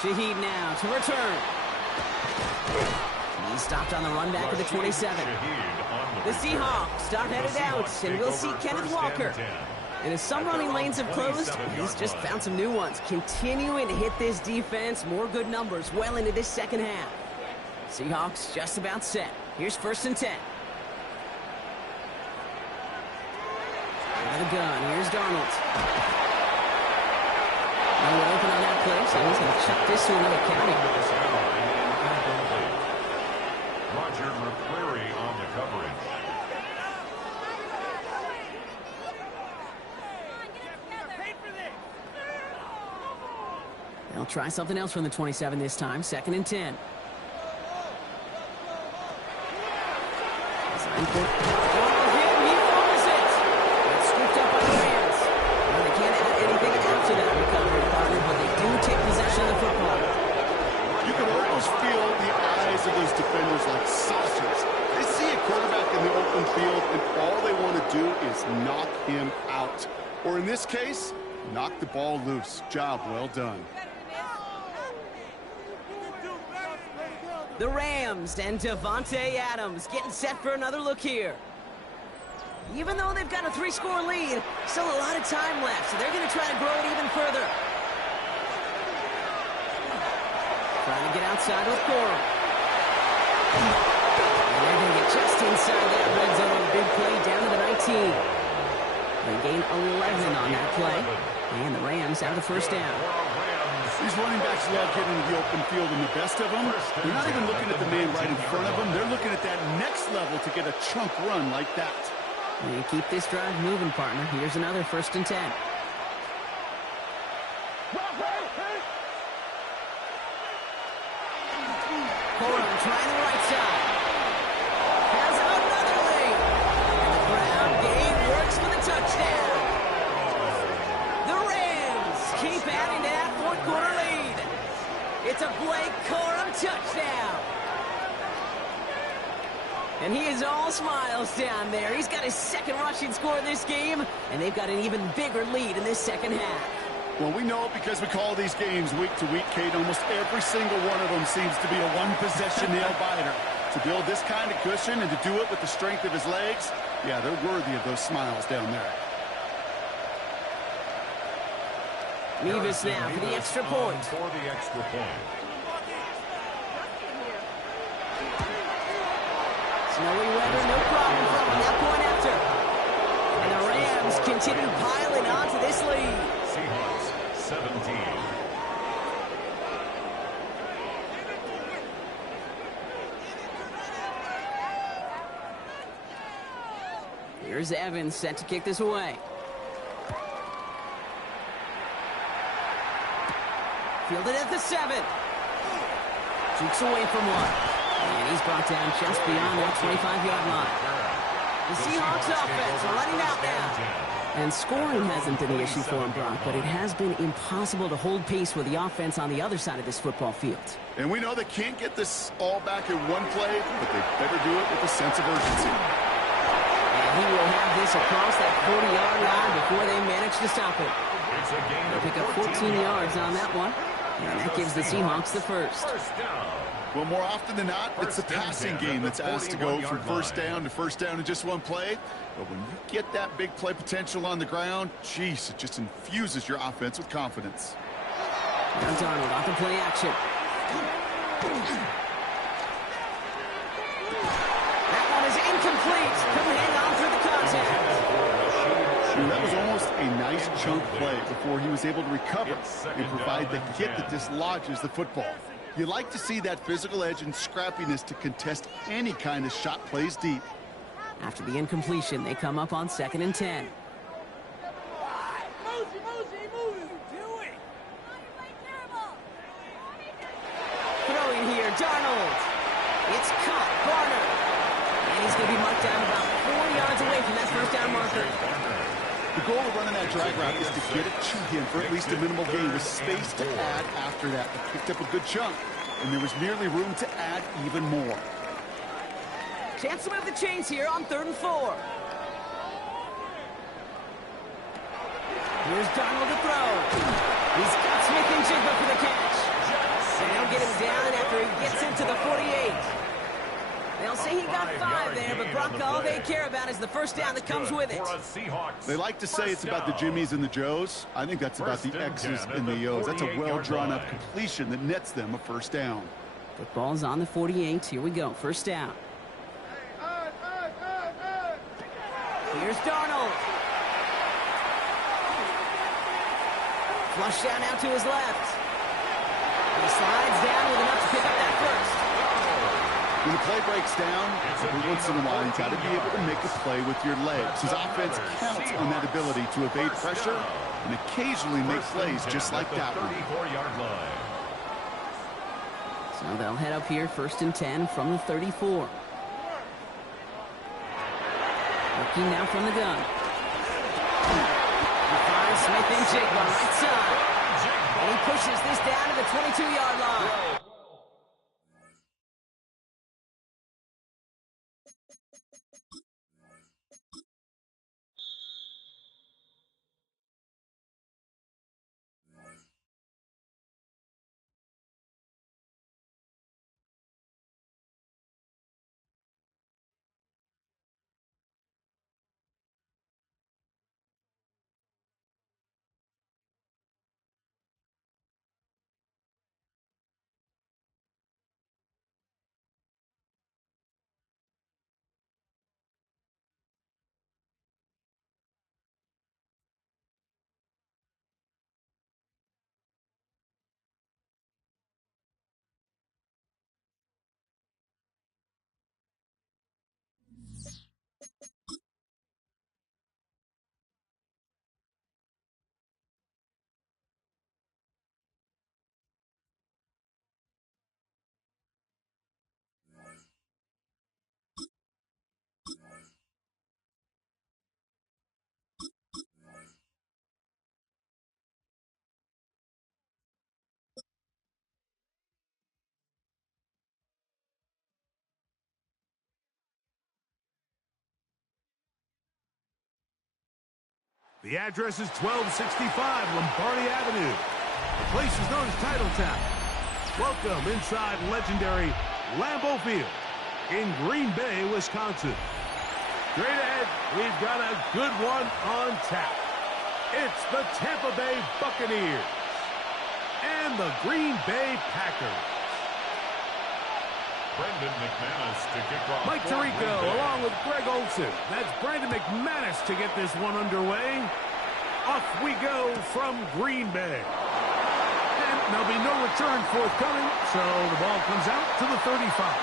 Shaheed now to return. He's stopped on the run back of the 27. The Seahawks start headed out, and we'll see Kenneth Walker. And as some running lanes have closed, he's just found some new ones. Continuing to hit this defense, more good numbers well into this second half. Seahawks just about set. Here's 1st and 10. Out of the gun, here's Darnold. Now we're open on that play, so he's going to chuck this to another county. Roger McCreary on the coverage. They'll try something else from the 27 this time. 2nd and 10. Defenders like saucers. They see a quarterback in the open field, and all they want to do is knock him out. Or in this case, knock the ball loose. Job well done. The Rams and Devontae Adams getting set for another look here. Even though they've got a 3-score lead, still a lot of time left, so they're going to try to grow it even further. Trying to get outside with Corum. And they're going to get just inside that red zone on a big play down to the 19. They gain 11 on that play. And the Rams have the first down. These running backs love getting into the open field, and the best of them, they're not even looking at the man right in front of them. They're looking at that next level to get a chunk run like that. You keep this drive moving, partner. Here's another 1st and 10. Corum trying the right side. Has another lane. And the ground game works for the touchdown. The Rams keep adding to that 4th quarter lead. It's a Blake Corum touchdown. And he is all smiles down there. He's got his 2nd rushing score this game, and they've got an even bigger lead in this 2nd half. Well, we know it because we call these games week to week, Kate. Almost every single one of them seems to be a one-possession nail-biter. To build this kind of cushion and to do it with the strength of his legs, yeah, they're worthy of those smiles down there. Nevis now for the extra point. For the extra point. Snowy weather, no problem from that point after. And the Rams continue piling onto this lead. Seahawks 17. Here's Evans set to kick this away. Fielded at the 7. Jukes away from one. And he's brought down just beyond that 25-yard line. The Seahawks offense running out now. And scoring hasn't been the issue for him, Brock, but it has been impossible to hold pace with the offense on the other side of this football field. And we know they can't get this all back in one play, but they better do it with a sense of urgency. And he will have this across that 40-yard line before they manage to stop it. They'll pick up 14 yards on that one, and that gives the Seahawks the first. Well, more often than not, it's the passing game that's asked to go from first down to first down in just one play. But when you get that big play potential on the ground, geez, it just infuses your offense with confidence. Now Darnold off the play action. That one is incomplete. Couldn't hang on through the contact. That was almost a nice chunk play before he was able to recover and provide the hit that dislodges the football. You like to see that physical edge and scrappiness to contest any kind of shot plays deep. After the incompletion, they come up on 2nd and 10. Throwing here, Darnold. It's caught, Garner. And he's going to be marked down about 4 yards away from that first down marker. The goal of running that drag route is to get it to him for at least a minimal gain with space to add after that. They picked up a good chunk, and there was nearly room to add even more. Chance to move the chains here on 3rd and 4. Here's Darnold to throw. He's got Smith and Jigba for the catch. And they'll get him down after he gets into the 48. They'll say he got 5 there, but Brock, all they care about is the first down that comes with it. They like to say it's about the Jimmies and the Joes. I think that's about the X's and the O's. That's a well-drawn-up completion that nets them a first down. Football's on the 48. Here we go. First down. Here's Darnold. Flush down out to his left. He slides down with enough to pick up that first. When the play breaks down, every once in a while, you've got to be able to make a play with your legs. His offense counts on that ability to evade pressure and occasionally make plays just like that one. So they'll head up here, 1st and 10 from the 34. Looking now from the gun. He finds Smith and Jigba right side. And he pushes this down to the 22-yard line. The address is 1265 Lombardi Avenue. The place is known as Titletown. Welcome inside legendary Lambeau Field in Green Bay, Wisconsin. Straight ahead, we've got a good one on tap. It's the Tampa Bay Buccaneers and the Green Bay Packers. Brendan McManus to kick off. Mike Tirico along with Greg Olson. That's Brandon McManus to get this one underway. Off we go from Green Bay. And there'll be no return forthcoming, so the ball comes out to the 35.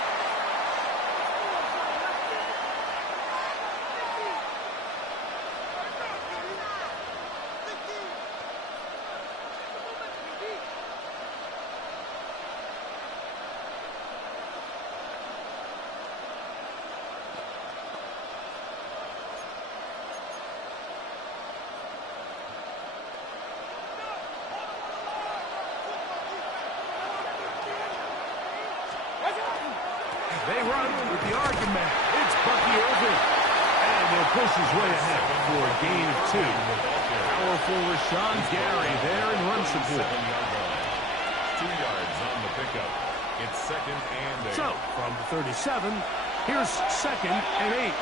They run with the argument. It's Bucky over. And he'll push his way ahead for a gain of 2. Powerful Rashawn Gary there in run support. 2 yards on the pickup. It's 2nd and 8. So, from the 37, here's 2nd and 8.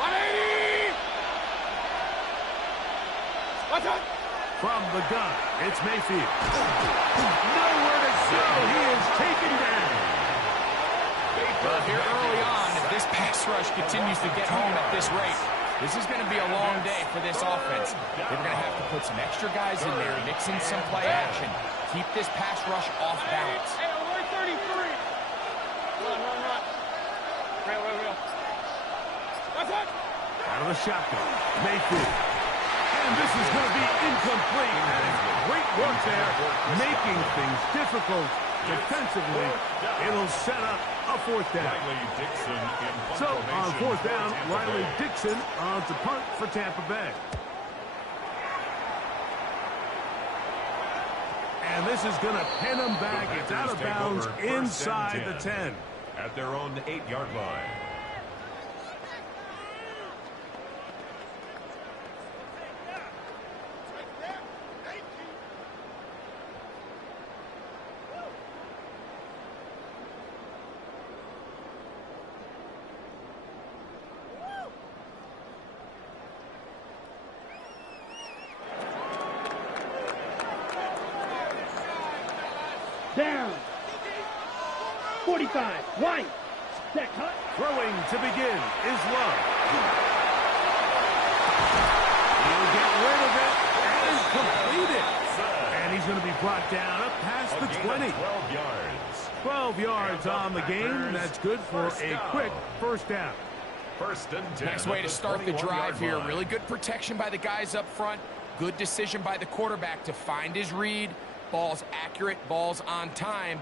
180! From the gun, it's Mayfield. Nowhere to go. He is taken down. Well, here early on, if this pass rush continues to get home at this rate, this is going to be a long day for this offense. They're going to have to put some extra guys in there, mix in some play action, keep this pass rush off balance. Hey, we're 33. Run. Real. What's that? Out of the shotgun, Mayfield. And this is going to be incomplete. And great work there, making things difficult defensively. It'll set up a 4th down. So on 4th down, Riley Dixon on to punt for Tampa Bay. And this is going to pin them back. It's out of bounds inside the 10. At their own 8-yard line. Down. 45. White. Set cut. Throwing to begin is Love. He'll get rid of it and complete it. And he's going to be brought down up past the 20. 12 yards. 12 yards on the game. That's good for a quick 1st down. 1st and 10. Nice way to start the drive here. Really good protection by the guys up front. Good decision by the quarterback to find his read. Ball's accurate, ball's on time.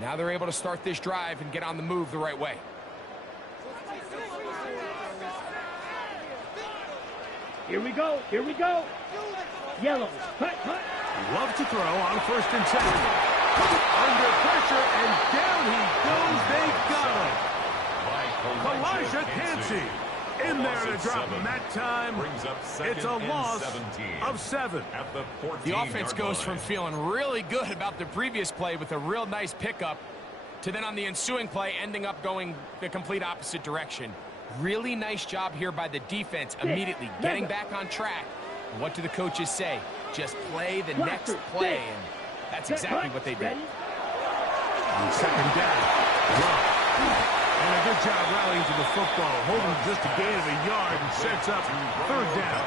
Now they're able to start this drive and get on the move the right way. Here we go. Yellow. Cut. Love to throw on 1st and 10. Under pressure, and down he goes. They got him. Elijah Cansey in there to drop him that time. It's a loss of 7. At the The offense goes from feeling really good about the previous play with a real nice pickup to then on the ensuing play ending up going the complete opposite direction. Really nice job here by the defense, immediately getting back on track. And what do the coaches say? Just play the next play, and that's exactly what they did. On 2nd down, Love. And a good job rallying to the football, holding just a gain of a yard and sets up 3rd down.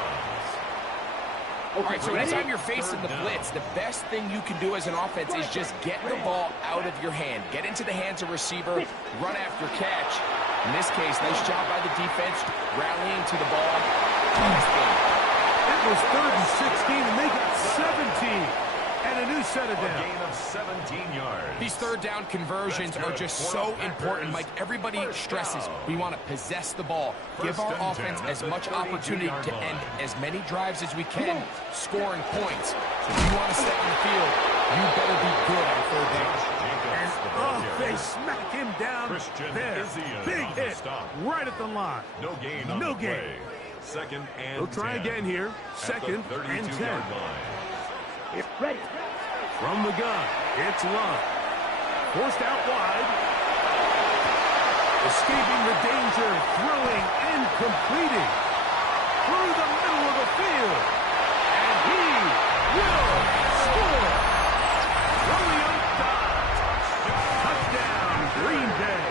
All right, so anytime you're facing the blitz, the best thing you can do as an offense is just get the ball out of your hand. Get into the hands of receiver, run after catch. In this case, nice job by the defense, rallying to the ball. It was 3rd and 16, and they got 17. And a new set of A down. gain of 17 yards. These 3rd down conversions are just so important. Like everybody stresses, we want to possess the ball. Give our offense as much opportunity to end as many drives as we can, scoring points. So if you want to stay on the field, you better be good on 3rd down. And they smack him down there. Big hit right at the line. No gain on No the gain. play. Second and He'll try 10. again here. Second At the and 10. 32-yard line. It's ready. From the gun, it's Love. Forced out wide. Escaping the danger, throwing and completing. Through the middle of the field. And he will score. William Dobbs. Touchdown, Green Bay.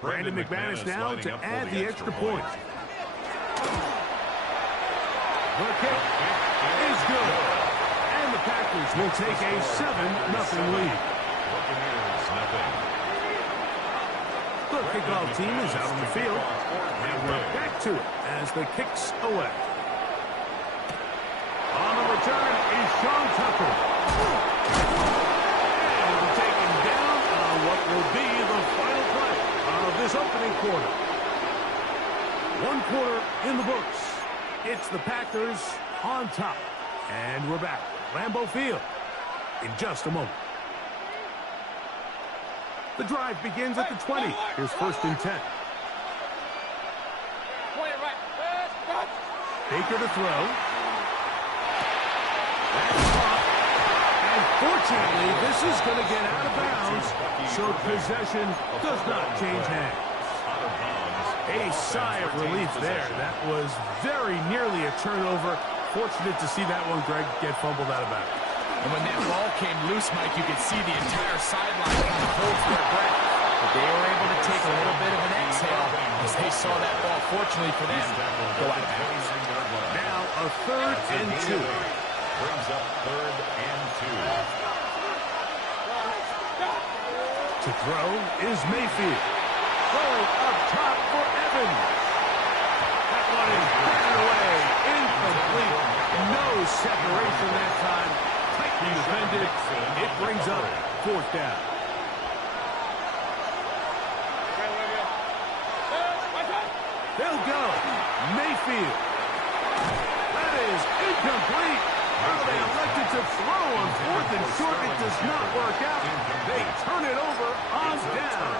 Brandon McManus now to add the extra point. The kick is good. And the Packers will take a 7-0 lead. Buccaneers, nothing. The kickoff team is out on the field. And we're back to it as the kick's away. On the return is Sean Tucker. And he'll be taken down on what will be the final play of this opening quarter. 1 quarter in the books. It's the Packers on top. And we're back at Lambeau Field in just a moment. The drive begins at the 20. Here's 1st and 10. Baker to throw. That's caught. And fortunately, this is going to get out of bounds, so possession does not change hands. A sigh of relief there. That was very nearly a turnover. Fortunate to see that one, Greg, get fumbled out of bounds. And when that ball came loose, Mike, you could see the entire sideline kind of hold for their breath. But they were able to take a little bit of an exhale as they saw that ball, fortunately for them, go out of bounds. Now a 3rd and 2. Brings up 3rd and 2. To throw is Mayfield. Throwing up top for Evans. That one is batted away. Incomplete. No separation that time. Tightly defended. It brings up 4th down. They'll go. Mayfield. That is incomplete. Well, they elected to throw on 4th and short. It does not work out. They turn it over on down.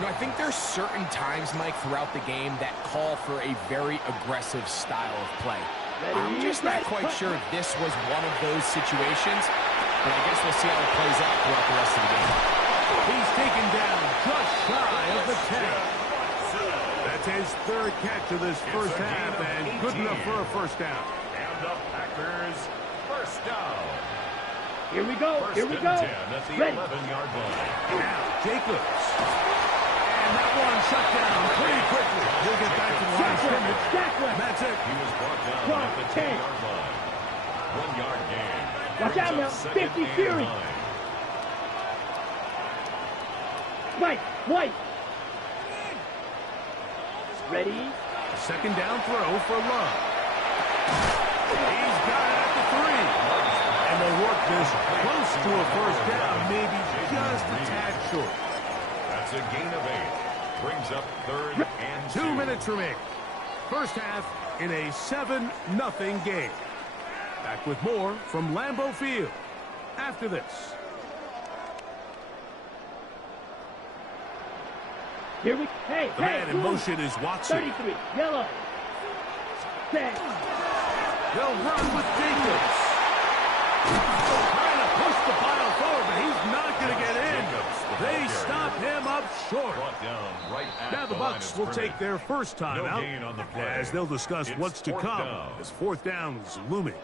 You know, I think there's certain times, Mike, throughout the game that call for a very aggressive style of play. I'm just not quite sure if this was one of those situations, but I guess we'll see how it plays out throughout the rest of the game. He's taken down just shy of the 10. That's his 3rd catch of this first half, and good enough for a 1st down. And the Packers, 1st down. Here we go. Here we 1st go. and 10 at the Ready. 11-yard line. Now Jacobs. And that one shut down pretty quickly. He'll get back to the line of scrimmage. And that's it. He was brought down at the 10-yard line. 1-yard gain. Watch out now. 50 Fury. White. Ready. 2nd down throw for Love. He's got it at the 3. And they'll work this close to a 1st down, maybe just a tad short. That's a gain of 8. Brings up 3rd and 2. 2 minutes remaining. First half in a 7-0 game. Back with more from Lambeau Field after this. Here we The man in motion is Watson. 33. Yellow. Set. They'll run with Jacobs. Trying to push the pile forward, but he's not going to get in. They stop him up short. Brought down right at Now the line Bucs of will take scrimmage. their first time No out gain on the play. as they'll discuss It's what's to 4th come down. as 4th down's looming.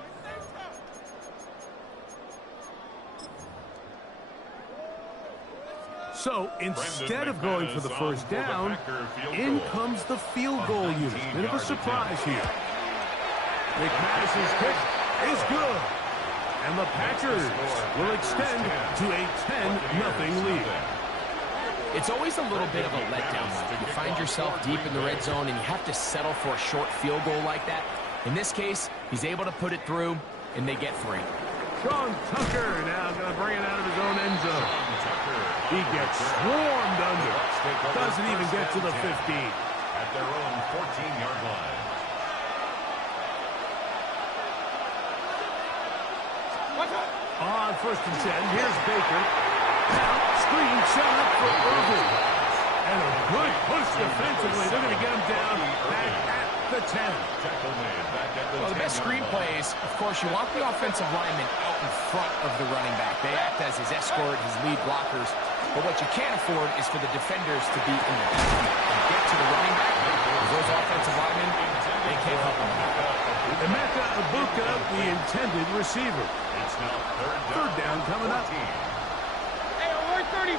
So instead of going for the first down, in comes the field goal unit. Bit of a surprise here. McManus's kick is good. And the Packers will extend to a 10-0 lead. It's always a little bit of a letdown. You find yourself deep in the red zone and you have to settle for a short field goal like that. In this case, he's able to put it through, and they get 3. Sean Tucker now going to bring it out of his own end zone. He gets swarmed under. Doesn't even get to the 15. At their own 14-yard line. On 1st and 10, here's Baker. Now, screen set up for Irvin. And a good push defensively. They're going to get him down back at the 10. Well, the best screen plays, of course, you want the offensive lineman out in front of the running back. They act as his escort, his lead blockers. But what you can't afford is for the defenders to be in the backfield and get to the running back. Those offensive linemen, they can't help them. Emeka Ibuka, the intended receiver. It's now Third down coming up. Hey, we're 33.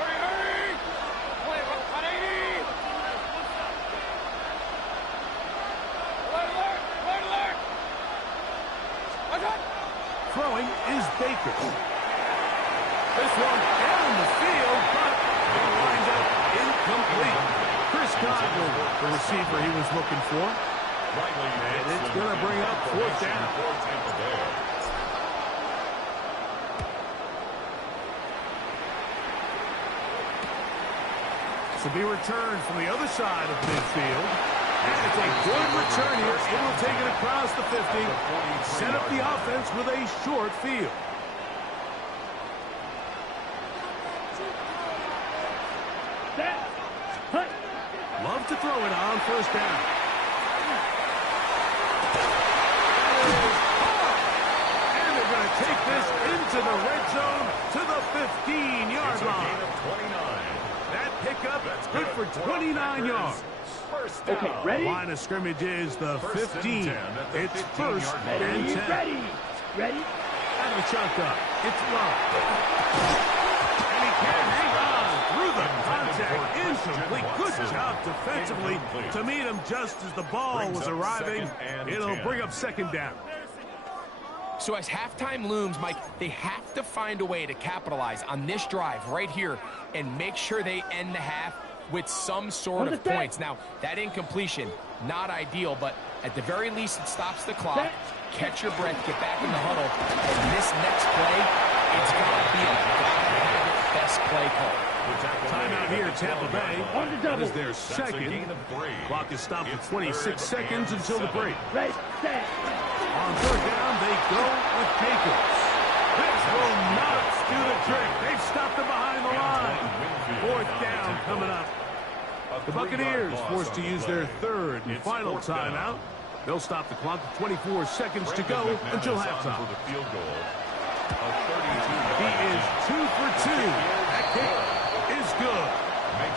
Hurry, hurry. Play 180. Alert, alert. What's up? Throwing is Baker. This one down the field, but it winds up incomplete. Chris Godwin, the receiver he was looking for. And it's going to bring up 4th down. To be returned from the other side of midfield. And it's a good return here. It will take it across the 50. Set up the offense with a short field. Love to throw it on 1st down. And they're going to take this into the red zone to the 15-yard line. That pickup, good for 29 yards. Okay, ready? Line of scrimmage is the 15. It's 1st and 10. Ready? Out of the shotgun. It's Love. And he can hang on through the contact. Incomplete. Good job defensively to meet him just as the ball was arriving. It'll bring up 2nd down. So as halftime looms, Mike, they have to find a way to capitalize on this drive right here and make sure they end the half with some sort of points. Now, that incompletion, not ideal, but at the very least, it stops the clock. Catch your breath, get back in the huddle, and this next play, it's going to be a gotta-have-it best play call. Timeout here, Tampa Bay. That is their 2nd. Clock is stopped for 26 seconds until the break. Ready, set. On 3rd down, they go with Jacobs. This will not do the trick. They've stopped him behind the line. 4th down coming up. The Buccaneers forced to use their 3rd and final timeout. They'll stop the clock with 24 seconds to go until halftime. He is 2 for 2. That kick is good.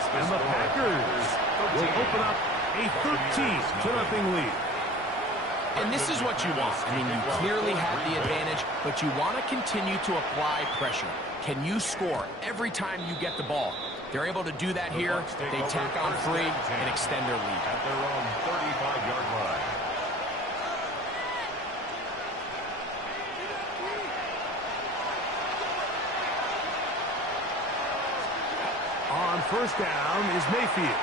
And the Packers will open up a 13-0 lead. And this is what you want. I mean, you clearly have the advantage, but you want to continue to apply pressure. Can you score every time you get the ball? They're able to do that here. They tack on 3 and extend their lead. At their own 35-yard line. On 1st down is Mayfield.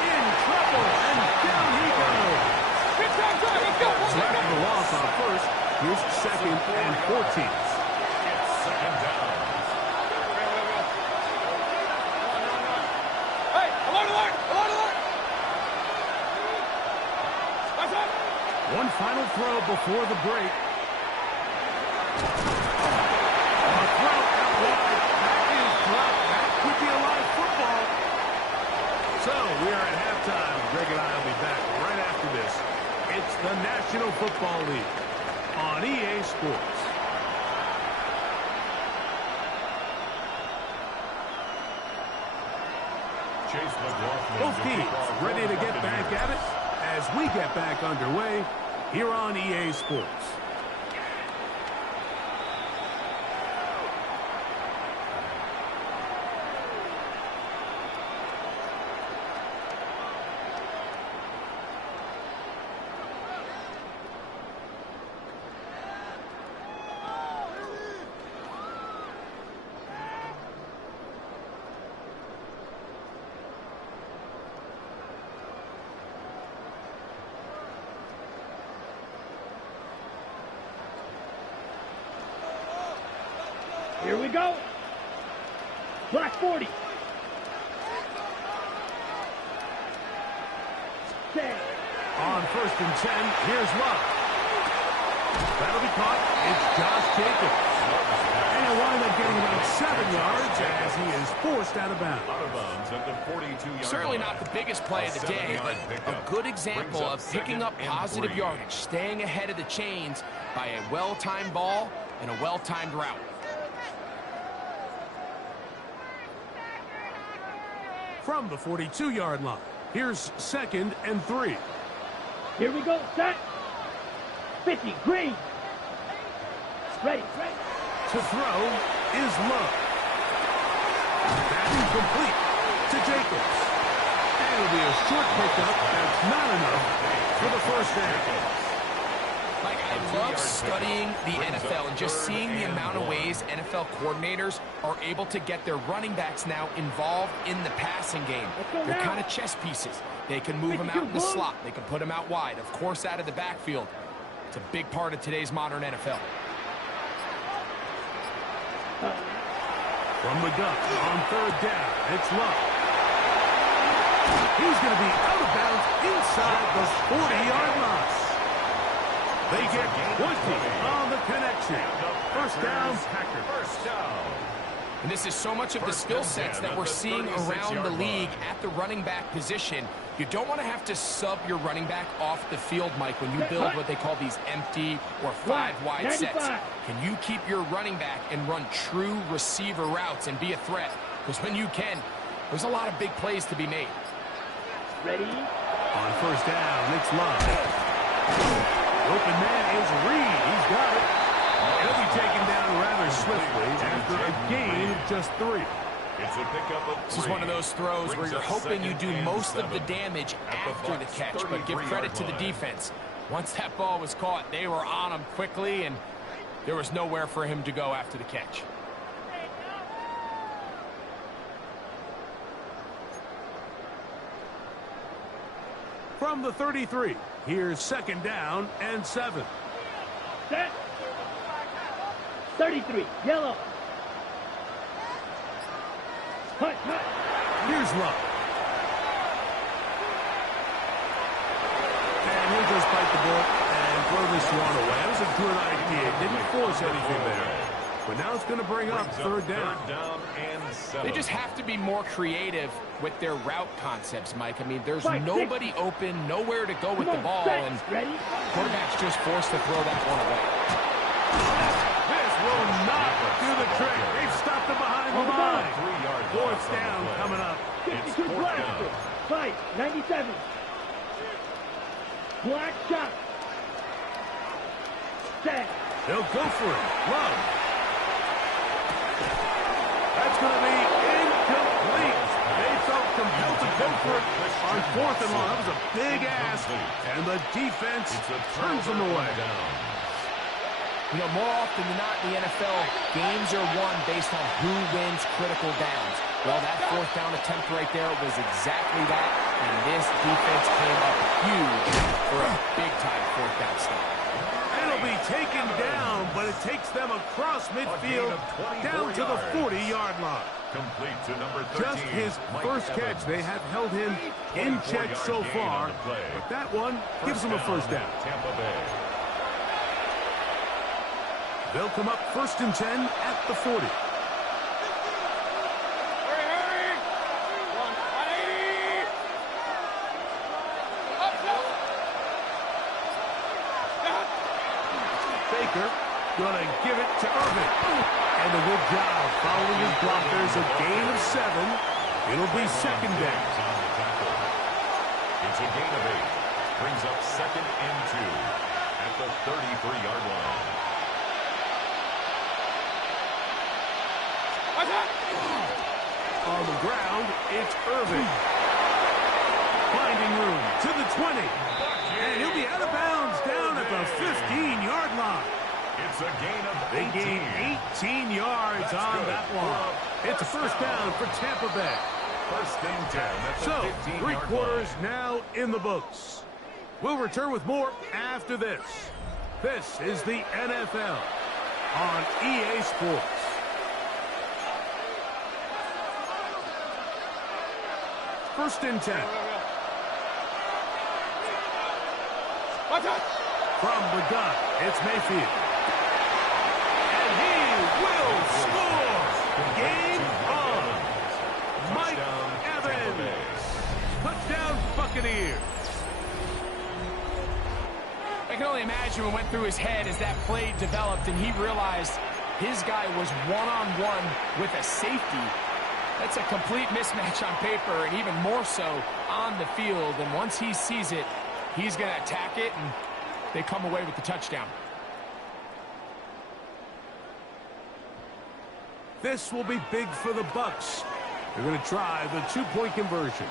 In trouble, and down he goes. So after the loss on 1st, here's 2nd and 14. It's 2nd down. Hey, alert! What's up? One final throw before the break. A throw out wide. That is dropped. That could be a live football. So we are at halftime. Greg and I will be back right after this. It's the National Football League on EA Sports. Both teams ready to get back at it as we get back underway here on EA Sports. Here we go. Black 40. Set. On 1st and 10, here's Love. That'll be caught. It's Josh Jacobs. And he'll wind up getting about 7 yards as he is forced out of bounds. Out of bounds at the 42-yard Certainly line. not the biggest play of the day, but a good example of picking up positive yardage, staying ahead of the chains by a well-timed ball and a well-timed route. From the 42-yard line, here's 2nd and 3. Here we go. Set. 50. Green. Ready. To throw is Love. That incomplete to Jacobs. And it'll be a short pickup. That's not enough for the first down. Like, I love studying the NFL and just seeing the amount of ways NFL coordinators are able to get their running backs now involved in the passing game. They're kind of chess pieces. They can move them out in the slot. They can put them out wide. Of course, out of the backfield. It's a big part of today's modern NFL. From the gun on 3rd down, it's Love. He's going to be out of bounds inside the 40-yard line. They get 20 on the connection. First down, Packers. First down. And this is so much of the skill sets that we're seeing around the league at the running back position. You don't want to have to sub your running back off the field, Mike, when you build what they call these empty or 5-wide sets. Can you keep your running back and run true receiver routes and be a threat? Because when you can, there's a lot of big plays to be made. Ready. On first down, it's Love. Open man is Reed. He's got it. He'll be taken down rather swiftly after a gain of just 3. It's a pickup of 3. This is one of those throws where you're hoping you do most of the damage after the catch, but give credit to the defense. Once that ball was caught, they were on him quickly, and there was nowhere for him to go after the catch. From the 33, here's 2nd down and 7. Set. 33. Yellow. Hut. Here's Love. And he'll just bite the bullet and throw this one away. That was a good idea. Didn't force anything there. But now it's going to bring up 3rd down. And 7. They just have to be more creative with their route concepts, Mike. I mean, there's nobody open, nowhere to go with the ball, and quarterback's just forced to throw that one away. This will not do the trick. They've stopped it behind the line. 3-yard 4th down coming up. 52 blaster. Fight. 97. Black shot. Set. They'll go for it. Love. That's going to be incomplete. They felt compelled to go for it on 4th and long. That was a big ask, and the defense turns them away. You know, more often than not in the NFL, games are won based on who wins critical downs. Well, that 4th down attempt right there was exactly that, and this defense came up huge for a big-time 4th down stop. It'll be taken down, but it takes them across midfield down to the 40-yard line. Complete to number 13. Just his first catch. They have held him in check so far, but that one gives them a first down. Tampa Bay. They'll come up 1st and 10 at the 40. Hurry! 180! Baker gonna give it to Irvin. And a good job following his block. There's a gain of 7. It'll be 2nd down. It's a gain of 8. Brings up 2nd and 2 at the 33-yard line. On the ground, it's Irvin. Finding room to the 20. And he'll be out of bounds down at the 15-yard line. It's a gain of 18. They gain 18 yards on that one. It's a first down for Tampa Bay. 1st and 10. That's So, a 15-yard 3 quarters line. now in the books. We'll return with more after this. This is the NFL on EA Sports. First and 10. From the gun, it's Mayfield. And he will score! Game on! Mike Evans! Touchdown Buccaneers! I can only imagine what went through his head as that play developed and he realized his guy was one-on-one with a safety. That's a complete mismatch on paper and even more so on the field. And once he sees it, he's going to attack it, and they come away with the touchdown. This will be big for the Bucs. They're going to try the two-point conversion.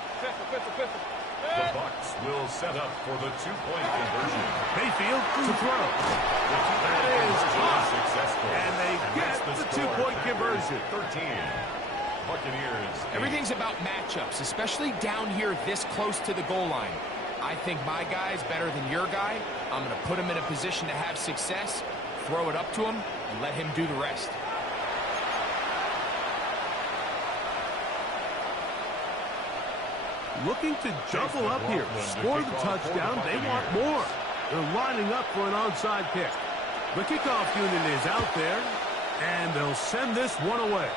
The Bucs will set up for the two-point conversion. Mayfield to throw. That is successful. And they get the two-point conversion. 13. Buccaneers. Everything's about matchups, especially down here this close to the goal line. I think my guy's better than your guy. I'm going to put him in a position to have success, throw it up to him, and let him do the rest. Looking to double up here. Score the touchdown. They want more. They're lining up for an onside kick. The kickoff unit is out there, and they'll send this one away.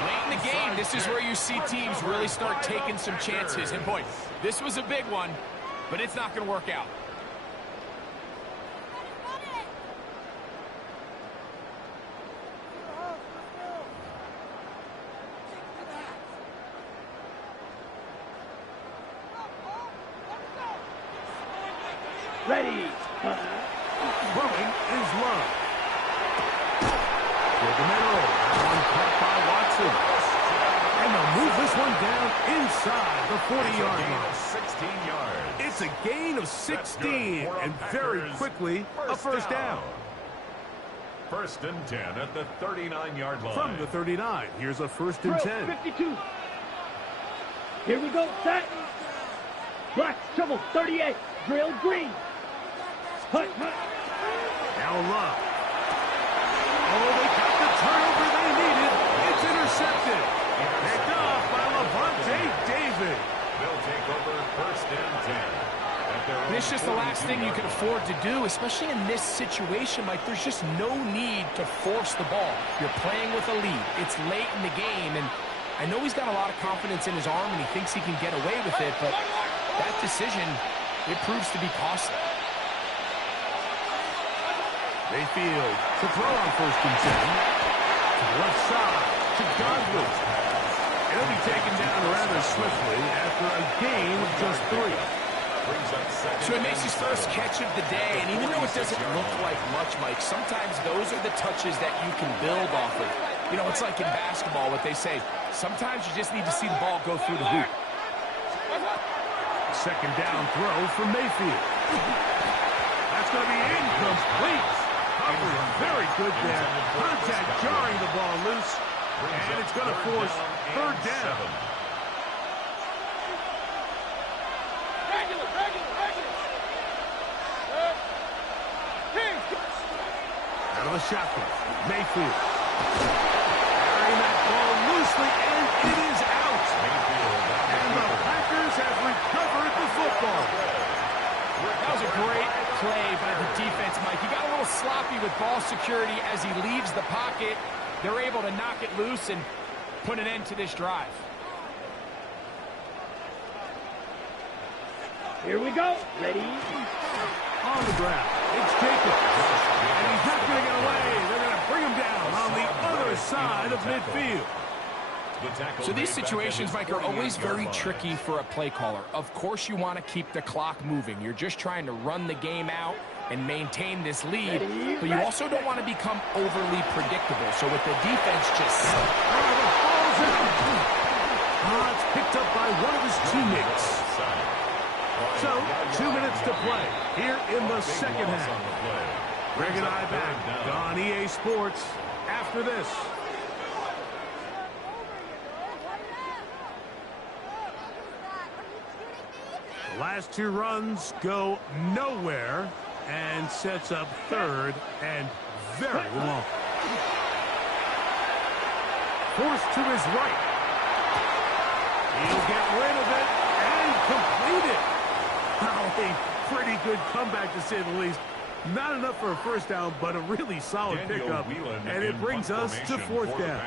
Late in the game, this is where you see teams really start taking some chances. And boy, this was a big one, but it's not going to work out. Ready. Throwing is Love. For the middle. One caught by Watson. And they'll move this one down inside the 40-yard line. 16 yards. It's a gain of 16, and very quickly a first down. First and 10 at the 39-yard line. From the 39, here's a first and 10. 52. Here we go, set. Black, shovel, 38. Drill, green. Hut, hut. Now Love. Oh, they got the turnover they needed. It's intercepted. Picked off by Levante David. They'll take over first and 10. And it's just the last thing you can afford to do, especially in this situation. Like, there's just no need to force the ball. You're playing with a lead. It's late in the game, and I know he's got a lot of confidence in his arm, and he thinks he can get away with it, but that decision, it proves to be costly. Mayfield to throw on first and 10. To the left side to Godwin. He'll be taken down rather swiftly after a gain of just 3. So he makes his first catch of the day, and even though it doesn't look like much, Mike, sometimes those are the touches that you can build off of. You know, it's like in basketball, what they say, sometimes you just need to see the ball go through the hoop. Second down throw for Mayfield. That's going to be incomplete. Coverage very good there. Contact jarring the ball loose, and it's going to force third down. Out of the shotgun, Mayfield. Carrying that ball loosely, and it is out. And the Packers have recovered the football. That was a great play by the defense, Mike. He got a little sloppy with ball security as he leaves the pocket. They're able to knock it loose and put an end to this drive. Here we go. Ready. On the ground, it's Jacobs. And he's not going to get away. They're going to bring him down on the other side of midfield. So these situations, Mike, are always very tricky for a play caller. Of course you want to keep the clock moving. You're just trying to run the game out and maintain this lead, but you also don't want to become overly predictable. So with the defense just... It's picked up by one of his teammates. So, 2 minutes to play here in the second half. Greg and I back on EA Sports after this. The last 2 runs go nowhere and sets up third and very long. Forced to his right. He'll get rid of it and complete it. Well, a pretty good comeback, to say the least. Not enough for a first down, but a really solid pickup. And it brings us to fourth down.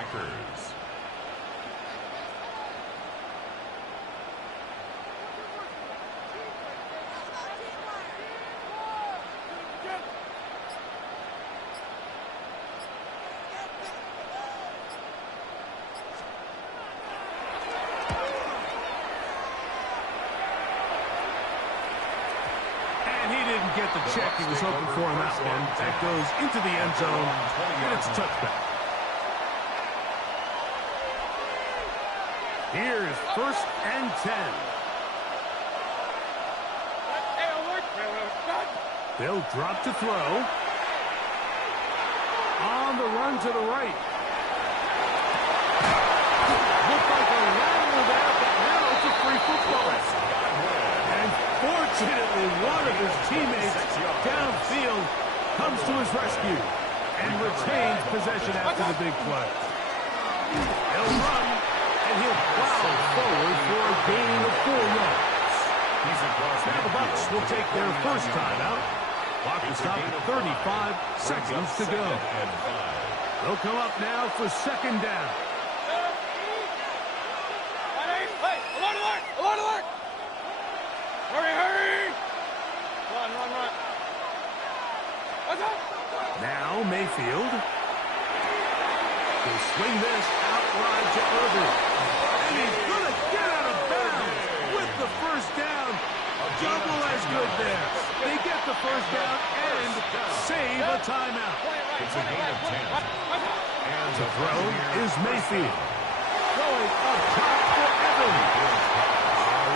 Get the check he was hoping for in that one. That goes into the end zone, and it's a touchback. Here's 1st and 10. They'll drop to throw. On the run to the right. Looked like a lateral there, but now it's a free football. Fortunately, one of his teammates downfield comes to his rescue and retains possession after the big play. He'll run, and he'll plow forward for a gain of 4 yards. Now the Bucs will take their first timeout. Clock will stop at 35 seconds to go. They'll come up now for 2nd down. Now Mayfield will swing this out wide to Irvin. And he's going to get out of bounds with the first down. Double as good there. They get the first down and save a timeout. It's a gain of 10. And the throw is Mayfield. Going up top for Evans.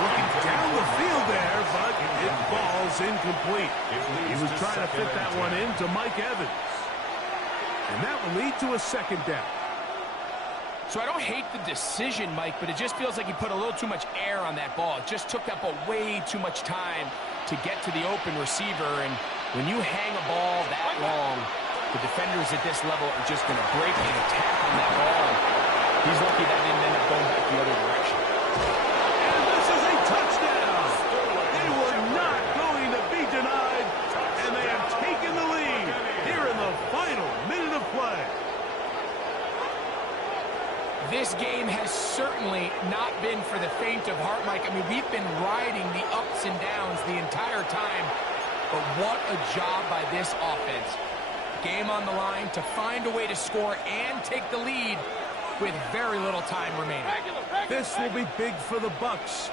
Looking down the field there, but it falls incomplete. He was trying to fit that one into Mike Evans. And that will lead to a 2nd down. So I don't hate the decision, Mike, but it just feels like he put a little too much air on that ball. It just took up way too much time to get to the open receiver. And when you hang a ball that long, the defenders at this level are just going to break and attack on that ball. He's lucky that didn't end up going back the other direction. And this is a touchdown. They were not going to be denied, and they have taken the lead here in the final minute of play. This game has certainly not been for the faint of heart, Mike. I mean, we've been riding the ups and downs the entire time, but what a job by this offense. Game on the line to find a way to score and take the lead with very little time remaining. This will be big for the Bucs.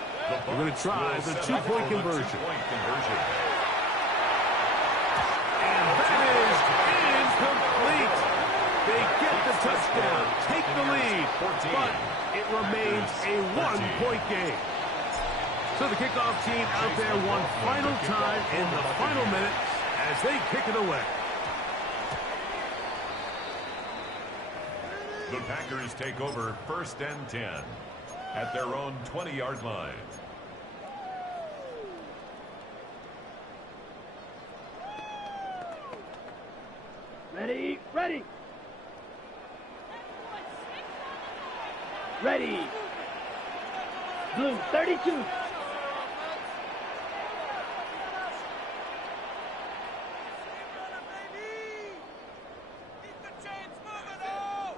We're going to try the 2-point conversion. And that is incomplete. They get the touchdown, take the lead, but it remains a 1-point game. So the kickoff team out there one final time in the final minute as they kick it away. The Packers take over 1st and 10 at their own 20-yard line. Ready, ready. Ready. Blue, 32.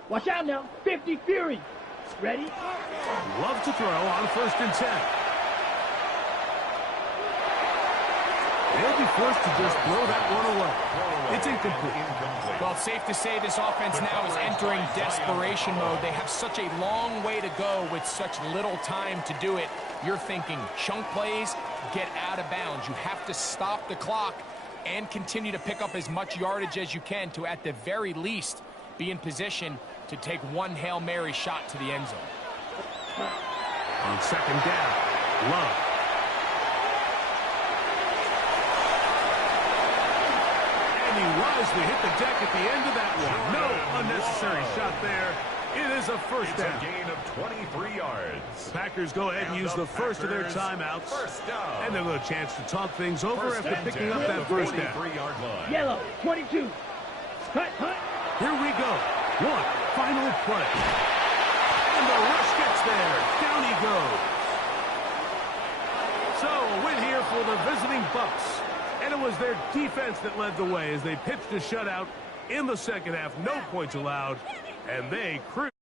Watch out now. 50 Fury. Ready? Love to throw on 1st and 10. They'll be forced to just throw that one away. It's incomplete. Well, it's safe to say this offense now is entering desperation mode. They have such a long way to go with such little time to do it. You're thinking chunk plays, get out of bounds. You have to stop the clock and continue to pick up as much yardage as you can to, at the very least, be in position to take one Hail Mary shot to the end zone. On 2nd down, Love. And he wisely hit the deck at the end of that one. No unnecessary shot there. It is a first down. It's a gain of 23 yards. The Packers go ahead and use the first of their timeouts. And they'll have a chance to talk things over after picking up that first down. Yellow, 22. Cut, cut. Here we go. One final play. And the rush gets there. Down he goes. So, a win here for the visiting Bucks. And it was their defense that led the way as they pitched a shutout in the second half. No points allowed, and they cruised.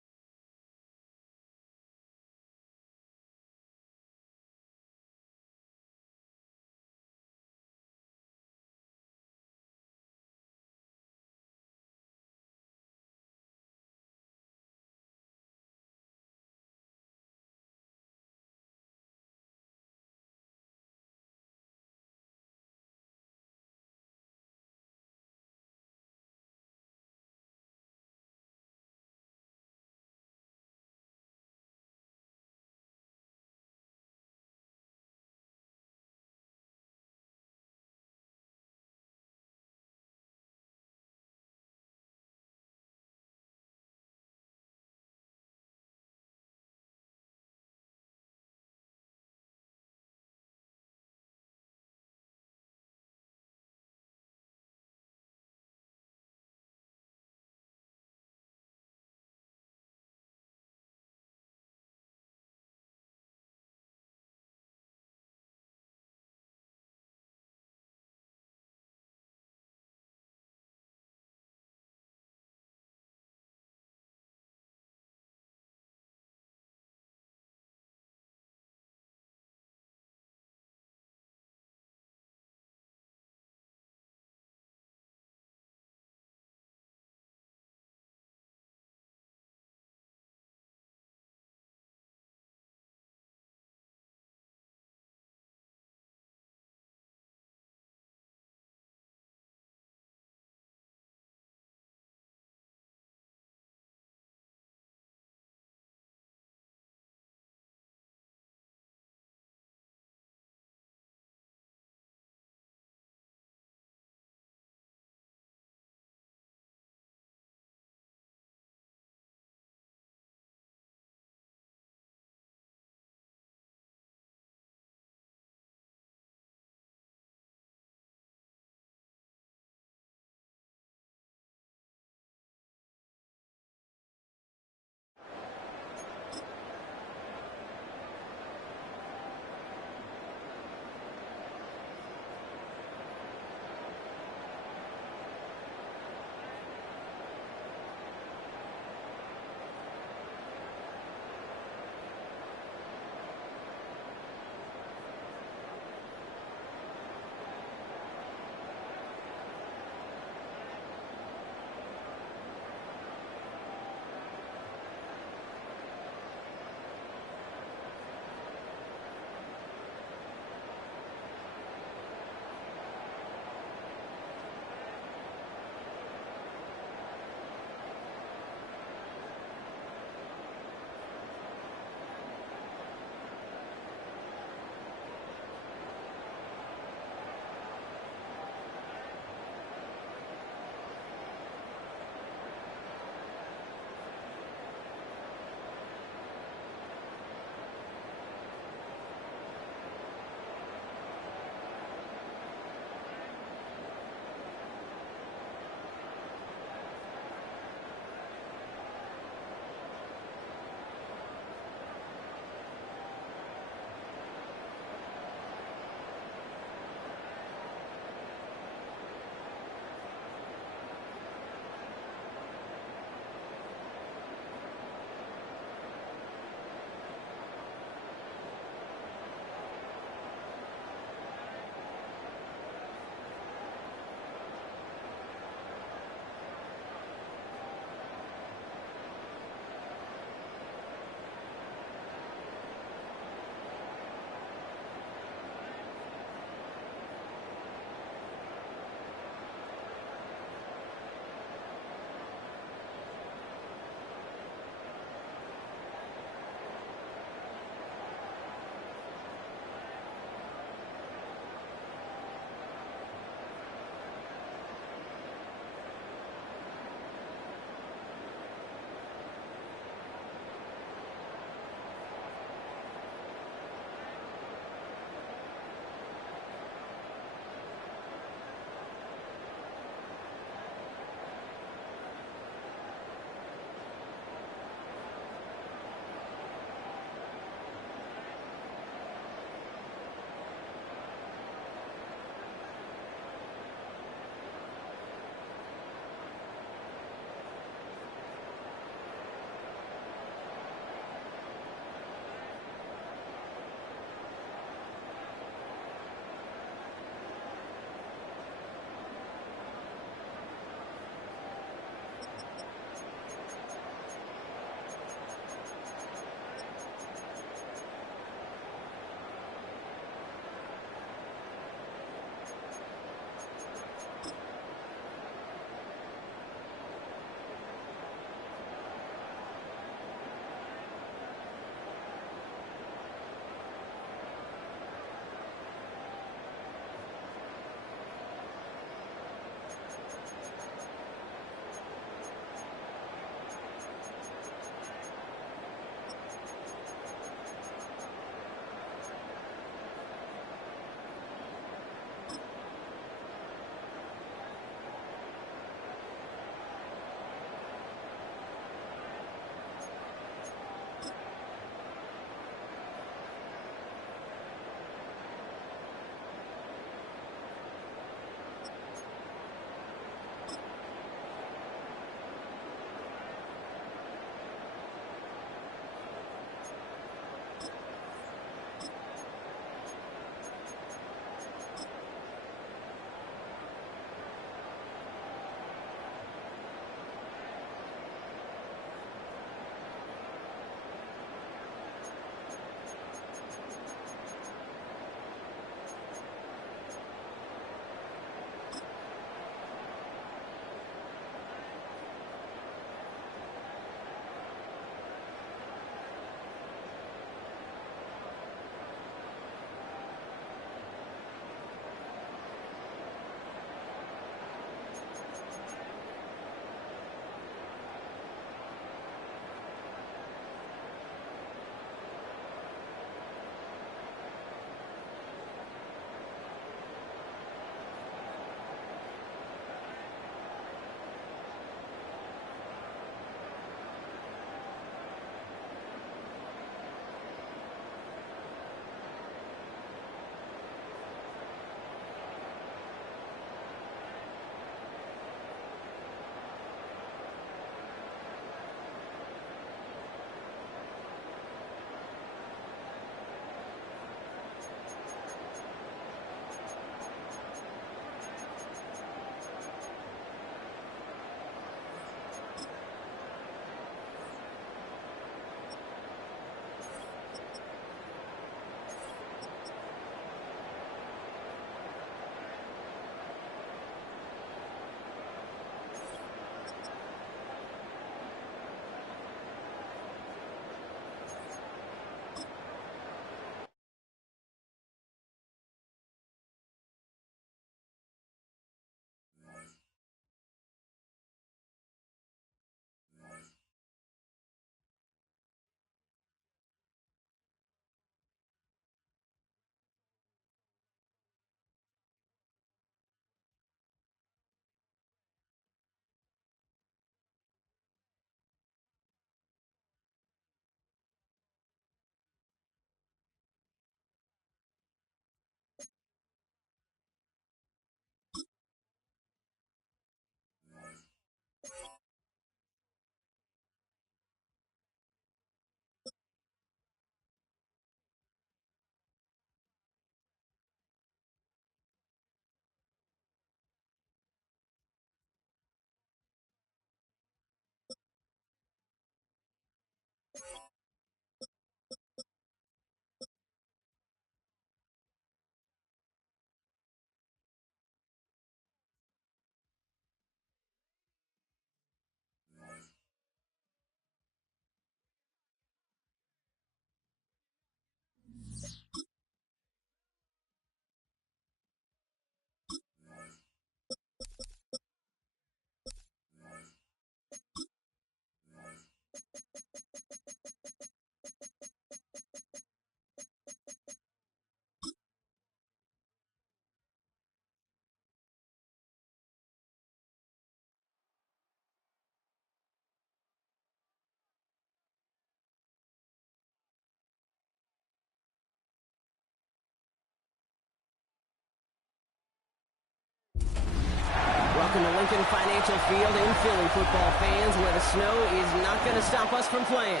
Welcome to Lincoln Financial Field in Philly, football fans, where the snow is not going to stop us from playing.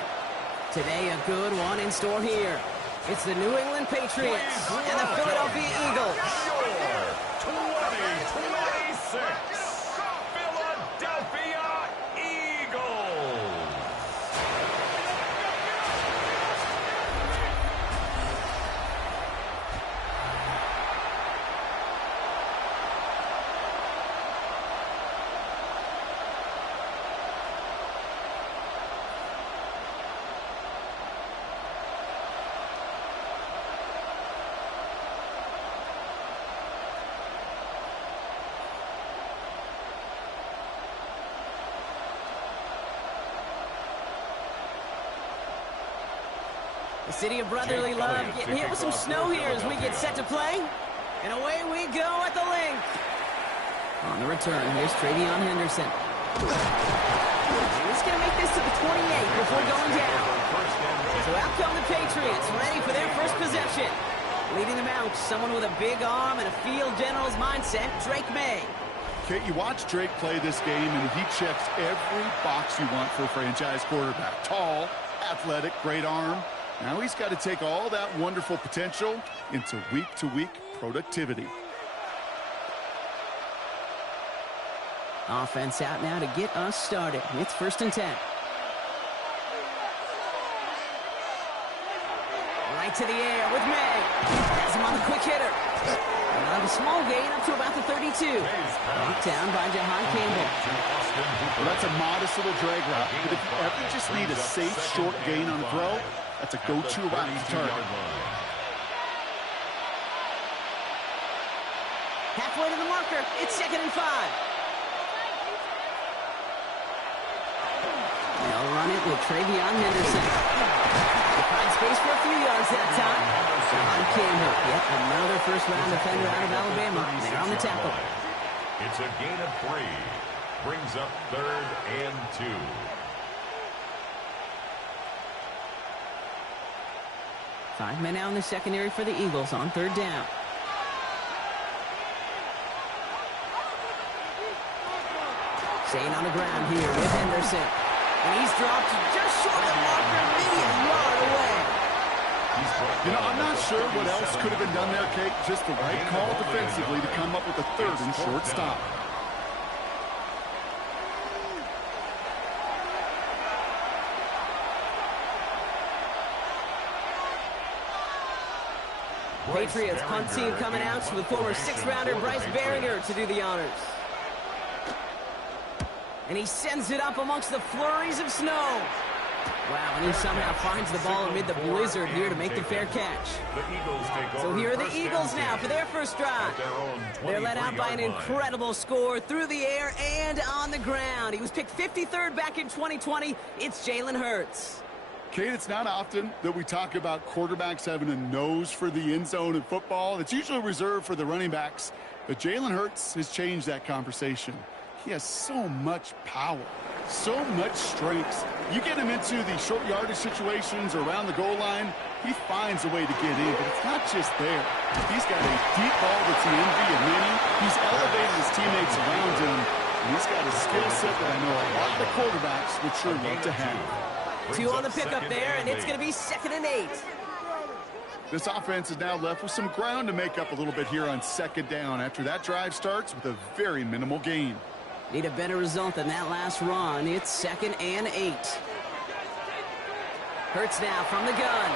Today, a good one in store here. It's the New England Patriots and the Philadelphia Eagles. Your 2026 Philadelphia Eagles. The city of brotherly love getting hit with some snow here as we get set to play. And away we go at the link. On the return, here's Travion Henderson. He's going to make this to the 28 before going down. So out come the Patriots, ready for their first possession. Leading them out, someone with a big arm and a field general's mindset, Drake May. Kate, you watch Drake play this game, and he checks every box you want for a franchise quarterback. Tall, athletic, great arm. Now he's got to take all that wonderful potential into week-to-week productivity. Offense out now to get us started. It's 1st and 10. Right to the air with May. Has him on the quick hitter. Another small gain up to about the 32. Knocked down by Jahan Campbell. Well, that's a modest little drag route. But if you ever just need a safe, short gain on throw, that's a go-to route to target. Halfway to the marker. It's 2nd and 5. They'll run it with Travion Henderson. They find space for a few yards that time. On Campbell. Yep, another first-round defender out of Alabama. They're on the tackle. It's a gain of 3. Brings up 3rd and 2. Five men out in the secondary for the Eagles on 3rd down. Staying on the ground here with Henderson. And he's dropped just short of the marker, maybe a yard away. You know, I'm not sure what else could have been done there, Kate. Just the right call defensively to come up with a 3rd and short stop. Patriots punt team coming out with former 6th-rounder Bryce Barringer to do the honors. And he sends it up amongst the flurries of snow. Wow, and he somehow finds the ball amid the blizzard here to make the fair catch. So here are the Eagles now for their first drive. They're led out by an incredible score through the air and on the ground. He was picked 53rd back in 2020. It's Jalen Hurts. Kate, it's not often that we talk about quarterbacks having a nose for the end zone in football. It's usually reserved for the running backs. But Jalen Hurts has changed that conversation. He has so much power, so much strength. You get him into the short yardage situations around the goal line, he finds a way to get in, but it's not just there. He's got a deep ball that's the envy of many. He's elevated his teammates around him, and he's got a skill set that I know a lot of the quarterbacks would sure love to have. 2 on the pickup there, and it's going to be 2nd and 8. This offense is now left with some ground to make up a little bit here on 2nd down after that drive starts with a very minimal gain. Need a better result than that last run. It's 2nd and 8. Hurts now from the gun.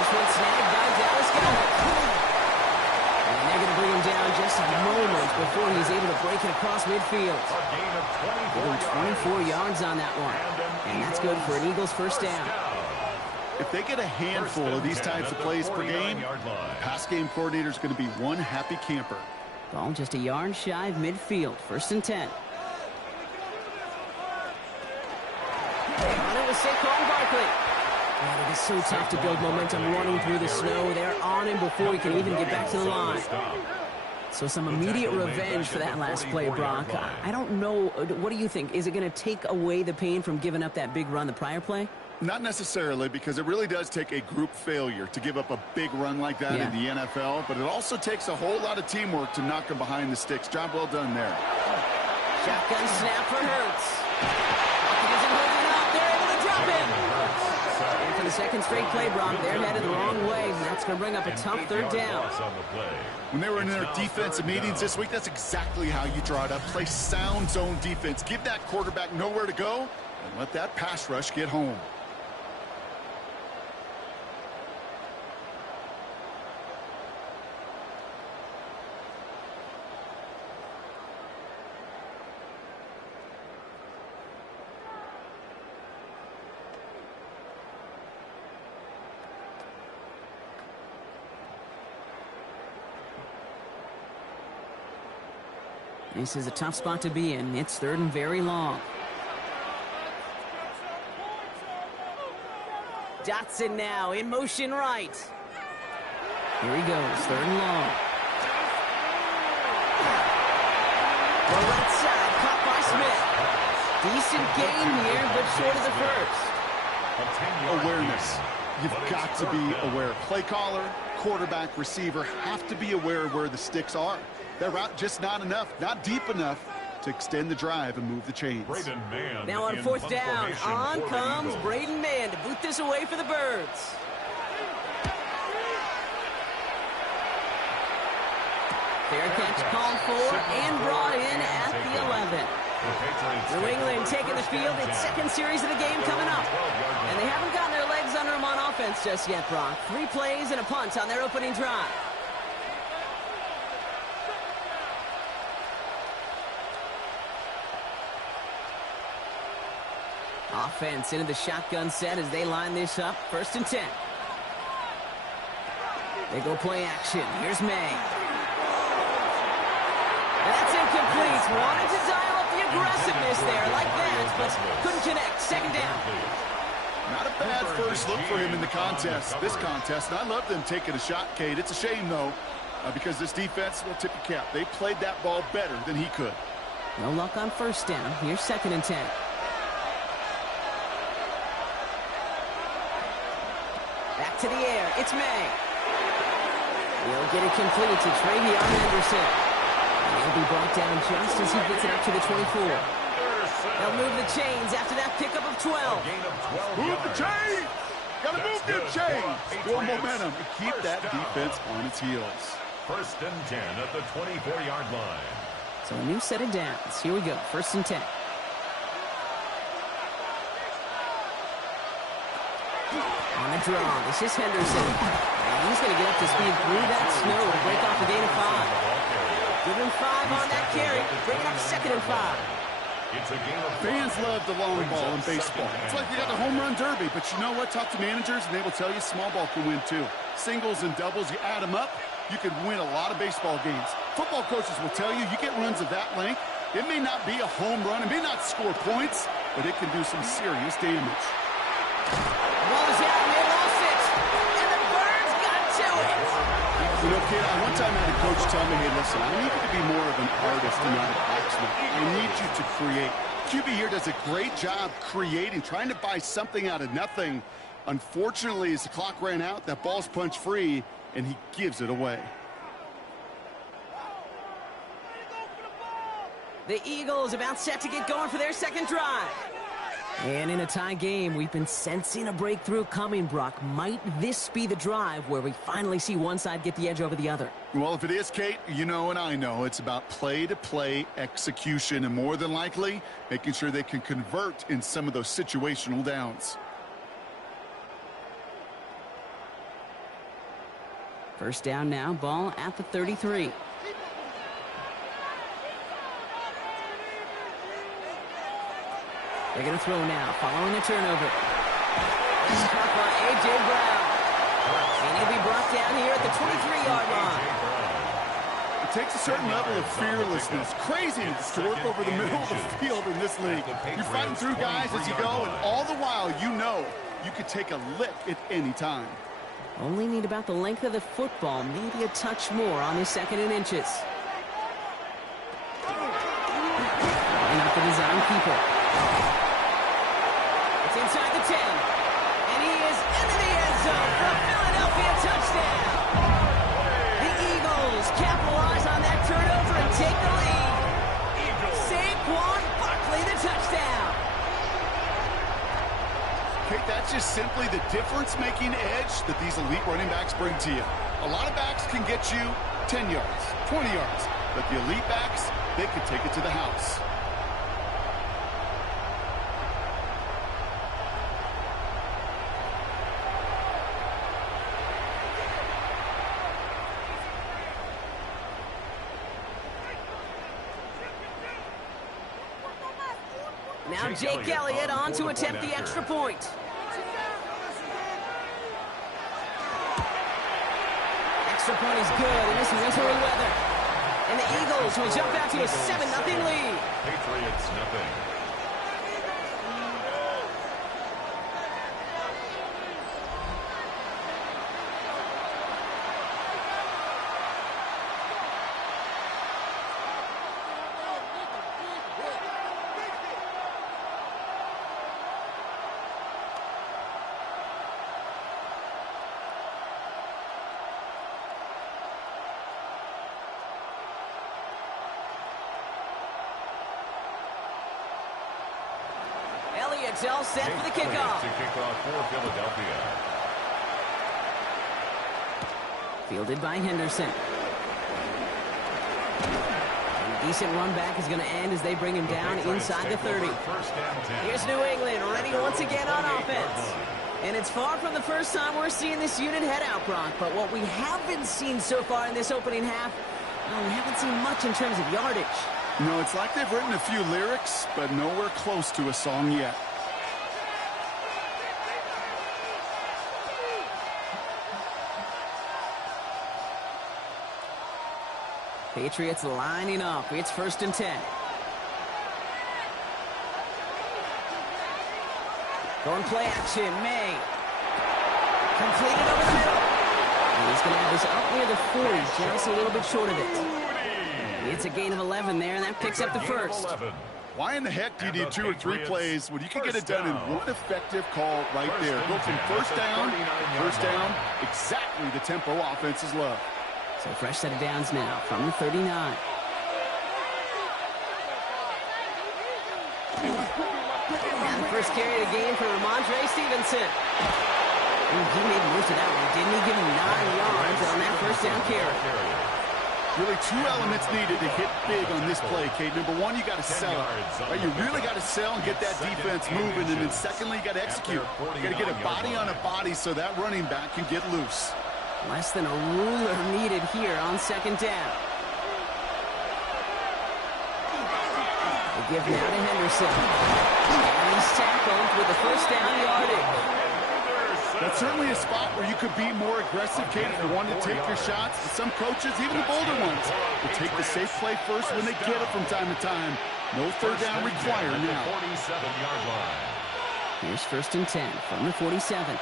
This one snagged by Dallas Goedert. And they're going to bring him down just moments before he's able to break it across midfield. Over 24 yards on that one. And that's good for an Eagles first down. If they get a handful of these types of plays per game, the pass game coordinator is going to be one happy camper. Ball just a yard shy of midfield. 1st and 10. On it was Saquon Barkley. Man, it is so tough to build momentum running through the snow. They're on him before he can even get back to the line. So some immediate revenge for that last play, Brock. I don't know. What do you think? Is it going to take away the pain from giving up that big run the prior play? Not necessarily, because it really does take a group failure to give up a big run like that in the NFL, but it also takes a whole lot of teamwork to knock them behind the sticks. Job well done there. Shotgun snap for Hurts. Isn't holding up. They're able to drop him. And for the second straight play, Brock, they're headed the wrong way, and that's going to bring up a tough third down. When they were in their defensive meetings this week, that's exactly how you draw it up. Play sound zone defense. Give that quarterback nowhere to go, and let that pass rush get home. This is a tough spot to be in. It's third and very long. Dotson now in motion right. Here he goes, third and long. The right side, caught by Smith. Decent gain here, but short of the first. Awareness. You've got to be aware. Play caller, quarterback, receiver have to be aware of where the sticks are. That route just not enough, not deep enough to extend the drive and move the chains. Now on fourth down, on comes Braden Mann to boot this away for the Birds. Fair catch called for and brought in at the 11. New England taking the field. Its second series of the game coming up. And they haven't gotten their legs under them on offense just yet, Brock. 3 plays and a punt on their opening drive. Offense into the shotgun set as they line this up. First and 10. They go play action. Here's May. That's incomplete. Wanted to dial up the aggressiveness there like that, but couldn't connect. Second down. Not a bad first look for him in the contest. This contest, and I love them taking a shot, Kate. It's a shame, though, because this defense will tip your cap. They played that ball better than he could. No luck on first down. Here's second and 10. Back to the air. It's May. He'll get it complete to Travion Henderson. And he'll be brought down just as he gets it up to the 24. They'll move the chains after that pickup of 12. Move the chain! Gotta move the chain! Build momentum and keep that defense on its heels. First and 10 at the 24-yard line. So a new set of downs. Here we go. First and 10. On the draw, this is Henderson. And he's going to get up to speed through that snow to break off a gain of 5. Give him 5 on that carry. Bring it up second and 5. Fans love the long ball in baseball. It's like you got the home run derby, but you know what? Talk to managers, and they will tell you small ball can win too. Singles and doubles, you add them up, you can win a lot of baseball games. Football coaches will tell you get runs of that length. It may not be a home run, it may not score points, but it can do some serious damage. Ball is out, and they lost it. And the Birds got to it. You know, kid, one time I had a coach tell me, hey, listen, I need you to be more of an artist and not an accident. I need you to create. QB here does a great job creating, trying to buy something out of nothing. Unfortunately, as the clock ran out, that ball's punch free, and he gives it away. The Eagles about set to get going for their second drive. And in a tie game, we've been sensing a breakthrough coming, Brock. Might this be the drive where we finally see one side get the edge over the other? Well, if it is, Kate, you know and I know it's about play-to-play execution, and more than likely, making sure they can convert in some of those situational downs. First down now, ball at the 33. They're going to throw now, following a turnover. Caught by A.J. Brown. And he'll be brought down here at the 23-yard line. It takes a certain level of fearlessness, craziness to work over the middle of the field in this league. You're fighting through guys as you go, and all the while you know you could take a lick at any time. Only need about the length of the football, maybe a touch more on his second and inches. And up the design keeper. It's inside the 10. just simply the difference-making edge that these elite running backs bring to you. A lot of backs can get you 10 yards, 20 yards, but the elite backs, they can take it to the house. Now Jake Elliott on to attempt the extra point. Extra point is good in this wintry weather. And the Eagles will jump out to a 7-0 lead. Patriots nothing. Elliott's all set for the kickoff. To kick off for Philadelphia. Fielded by Henderson. A decent run back is going to end as they bring him down inside the 30. Here's New England ready once again on offense. And it's far from the first time we're seeing this unit head out, Brock. But what we haven't seen so far in this opening half, well, we haven't seen much in terms of yardage. No, it's like they've written a few lyrics, but nowhere close to a song yet. Patriots lining up. It's 1st and 10. Going play action. May. Completed over the middle. And he's going to have this up near the 40, just a little bit short of it. It's a gain of 11 there, and that picks up the first. Why in the heck do you need 2 or 3 plays when you can get it done in one effective call right there? Go from first down, exactly the tempo offenses love. So fresh set of downs now from the 39. Now the first carry of the game for Ramondre Stevenson. He made most of that one, didn't he? Give him 9 yards on that first down carry. Really 2 elements needed to hit big on this play, Kate. Number 1, you got to sell it. Right? You really got to sell and get that defense moving. And then secondly, you got to execute. You got to get a body on a body so that running back can get loose. Less than a ruler needed here on 2nd down. They give now to Henderson. And he's tackled with the first down yardage. That's certainly a spot where you could be more aggressive, Kate, if you wanted to take your shots. But some coaches, even the bolder ones, will take the safe play first when they get it from time to time. No 3rd down required now. 47-yard line. Here's 1st and 10 from the 47.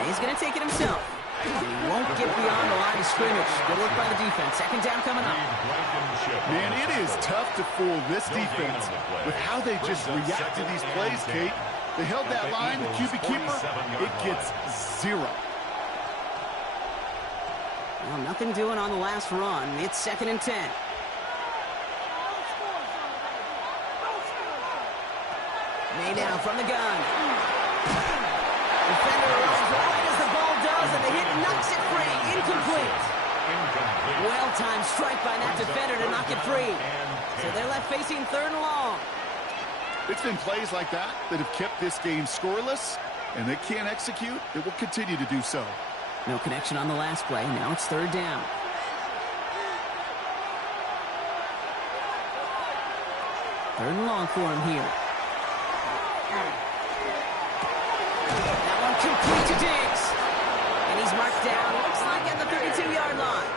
May's going to take it himself. He won't get beyond the line of scrimmage. Good look by the defense. 2nd down coming up. Man, it is tough to fool this defense with how they just react to these plays, Kate. They held that line, the QB keeper, it gets 0. Well, nothing doing on the last run. It's 2nd and 10. May now from the gun. Defender runs right as the ball does, and the hit knocks it free. Incomplete. Well-timed strike by that defender to knock it free. So they're left facing 3rd and long. It's been plays like that that have kept this game scoreless, and they can't execute. It will continue to do so. No connection on the last play. Now it's 3rd down. Third and long for him here. That one complete to Diggs. And he's marked down, looks like at the 32-yard line.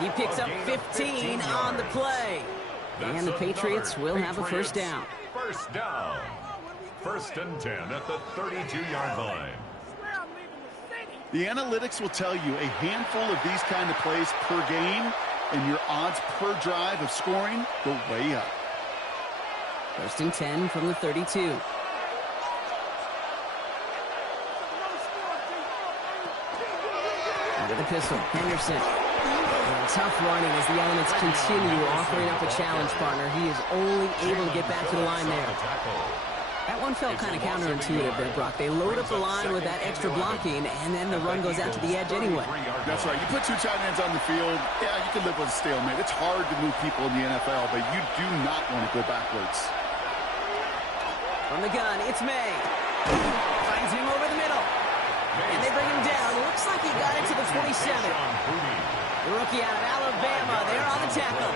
He picks up 15 on the play. And the Patriots will have a 1st down. 1st down. 1st and 10 at the 32-yard line. The analytics will tell you a handful of these kind of plays per game, and your odds per drive of scoring go way up. 1st and 10 from the 32. Under the pistol, Henderson. Tough running as the elements continue offering up a challenge, partner. He is only able to get back to the line there. That one felt kind of counterintuitive there, Brock. They load up the line with that extra blocking, and then the run goes out to the edge anyway. That's right. You put two tight ends on the field, yeah, you can live with a stalemate. It's hard to move people in the NFL, but you do not want to go backwards. From the gun, it's May. Finds him over the middle. And they bring him down. Looks like he got it to the 27. The rookie out of Alabama there on the tackle.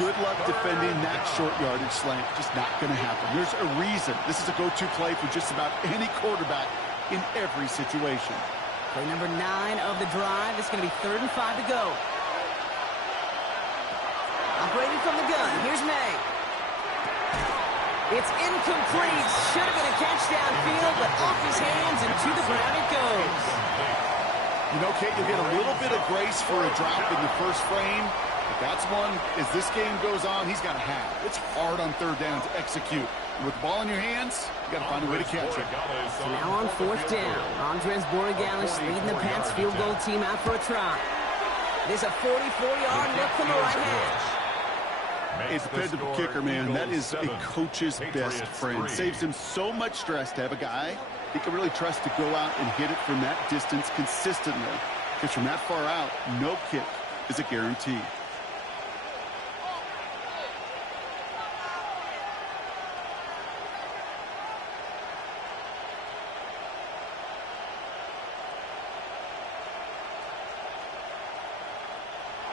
Good luck defending that short yardage slant. Just not going to happen. There's a reason. This is a go-to play for just about any quarterback in every situation. Play number 9 of the drive. It's going to be 3rd and 5 to go. Operating from the gun. Here's May. It's incomplete. Should have been a catch downfield, but off his hands and to the ground it goes. You know, Kate, you'll get a little bit of grace for a drop in the first frame. But that's one, as this game goes on, he's got to have. It's hard on 3rd down to execute. And with the ball in your hands, you got to find a way to catch it. So now on 4th down, Andres Borregales leading the Pats field goal team out for a try. There's a 44-yard look from the right hand. A dependable kicker, man. That is a coach's best friend. Saves him so much stress to have a guy he can really trust to go out and hit it from that distance consistently. Because from that far out, no kick is a guarantee.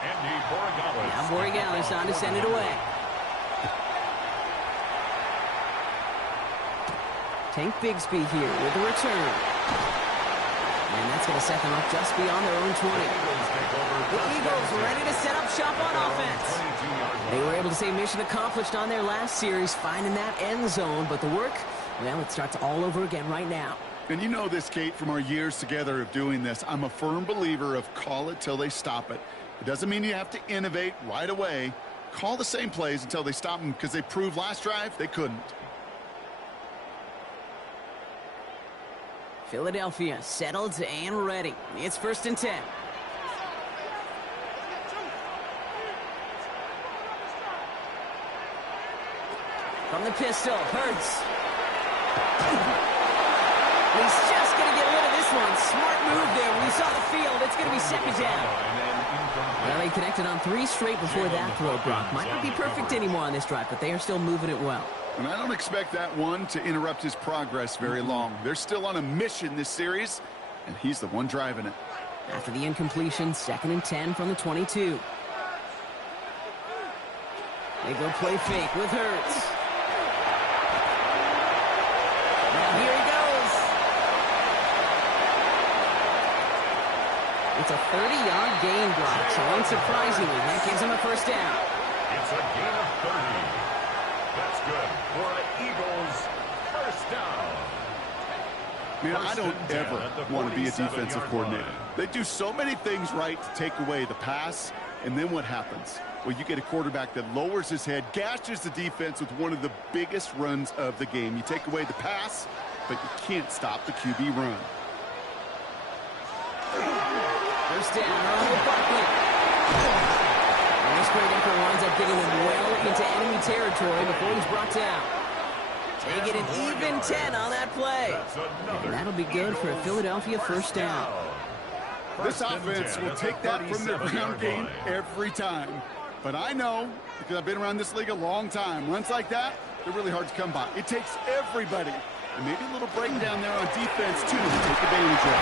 Now Borregales on to send it away. Tank Bigsby here with the return. And that's going to set them up just beyond their own 20. The Eagles ready to set up shop on offense. They were able to say mission accomplished on their last series, finding that end zone. But the work, well, it starts all over again right now. And you know this, Kate, from our years together of doing this. I'm a firm believer of call it till they stop it. It doesn't mean you have to innovate right away. Call the same plays until they stop them, because they proved last drive they couldn't. Philadelphia settled and ready. It's 1st and 10. From the pistol, Hurts. He's just going to get rid of this one. Smart move there. When he saw the field, it's going to be 2nd down. Well, they connected on 3 straight before that throw, Brock. Might not be perfect anymore on this drive, but they are still moving it well. And I don't expect that one to interrupt his progress very long. They're still on a mission this series, and he's the one driving it. After the incompletion, 2nd and 10 from the 22. They go play fake with Hurts. Now here he goes. It's a 30-yard gain, Brock, so unsurprisingly, that gives him a 1st down. It's a gain of 30. That's good for an Eagles 1st down. Man, I don't ever want to be a defensive coordinator. They do so many things right to take away the pass, and then what happens? Well, you get a quarterback that lowers his head, gashes the defense with one of the biggest runs of the game. You take away the pass, but you can't stop the QB run. 1st down, Ronald Barkley. And this great effort winds up getting him well into enemy territory before he's brought down. They get an even 10 on that play. And that'll be good for a Philadelphia 1st down. This offense will take that from their ground game every time. But I know, because I've been around this league a long time, runs like that, they're really hard to come by. It takes everybody, and maybe a little breakdown there on defense, too, to take advantage of.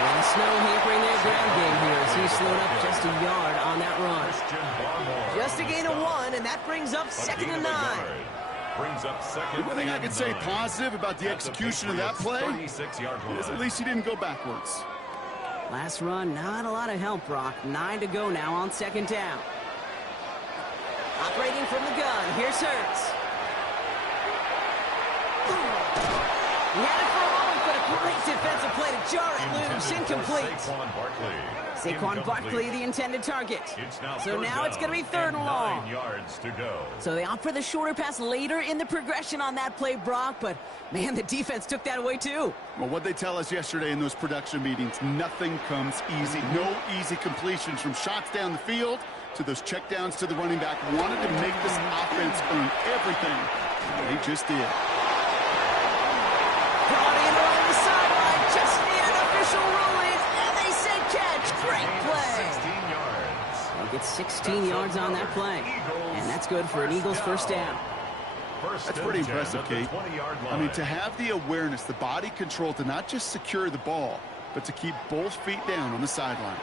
And the snow hampering their ground game here as he slowed up just a yard on that run. Just a gain of 1, and that brings up 2nd and 9. The one thing I can say positive about the execution of that play is at least he didn't go backwards. Last run, not a lot of help, Brock. 9 to go now on 2nd down. Operating from the gun, here's Hurts. He had it for a moment, but a great defensive play to jar it loose. Incomplete. Saquon Barkley, the intended target. So now it's going to be 3rd and long. 9 yards to go. So they opt for the shorter pass later in the progression on that play, Brock, but Man, the defense took that away too. Well, what they tell us yesterday in those production meetings, nothing comes easy. No easy completions from shots down the field to those checkdowns to the running back. Wanted to make this offense earn everything. They just did. Brought in along the sideline, just need an official ruling, and they say catch. Great play. 16 yards. They get 16 yards on that play, and that's good for an Eagles first down. That's pretty impressive, Kate. I mean, to have the awareness, the body control to not just secure the ball, but to keep both feet down on the sideline.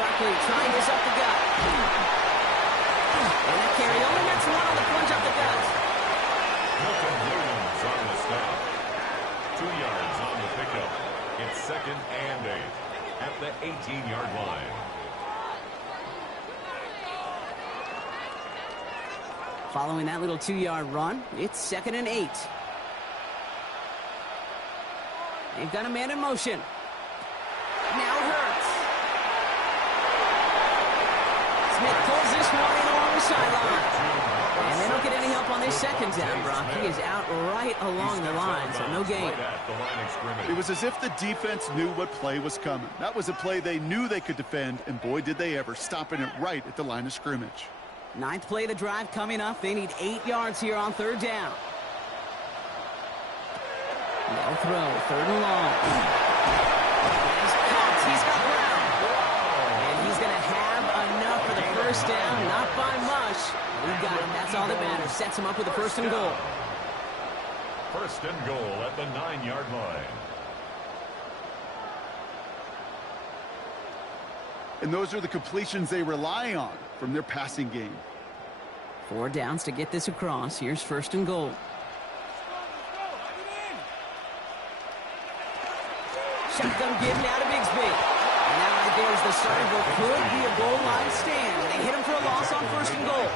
Barkley trying this up the gut. And that carry only gets one on the plunge up the gut. Milton Williams on the snap. 2 yards on the pickup. It's 2nd and 8 at the 18-yard line. Following that little 2-yard run, it's 2nd and 8. They've got a man in motion. Now Hurts. Smith pulls this one in along the sideline. And they don't get any help on this second down, Brock. He is out right along the line, so no gain. It was as if the defense knew what play was coming. That was a play they knew they could defend, and boy, did they ever, stopping it right at the line of scrimmage. 9th play of the drive coming up. They need 8 yards here on 3rd down. No throw, 3rd and long. He's caught. He's got Brown. And he's going to have enough for the first down. Not by much. He got him. That's all that matters. Sets him up with a 1st and goal. 1st and goal at the 9-yard line. And those are the completions they rely on from their passing game. 4 downs to get this across. Here's 1st and goal. Shotgun give now to Bigsby. And now right there's the start of what could be a goal line stand. They hit him for a loss on 1st and goal.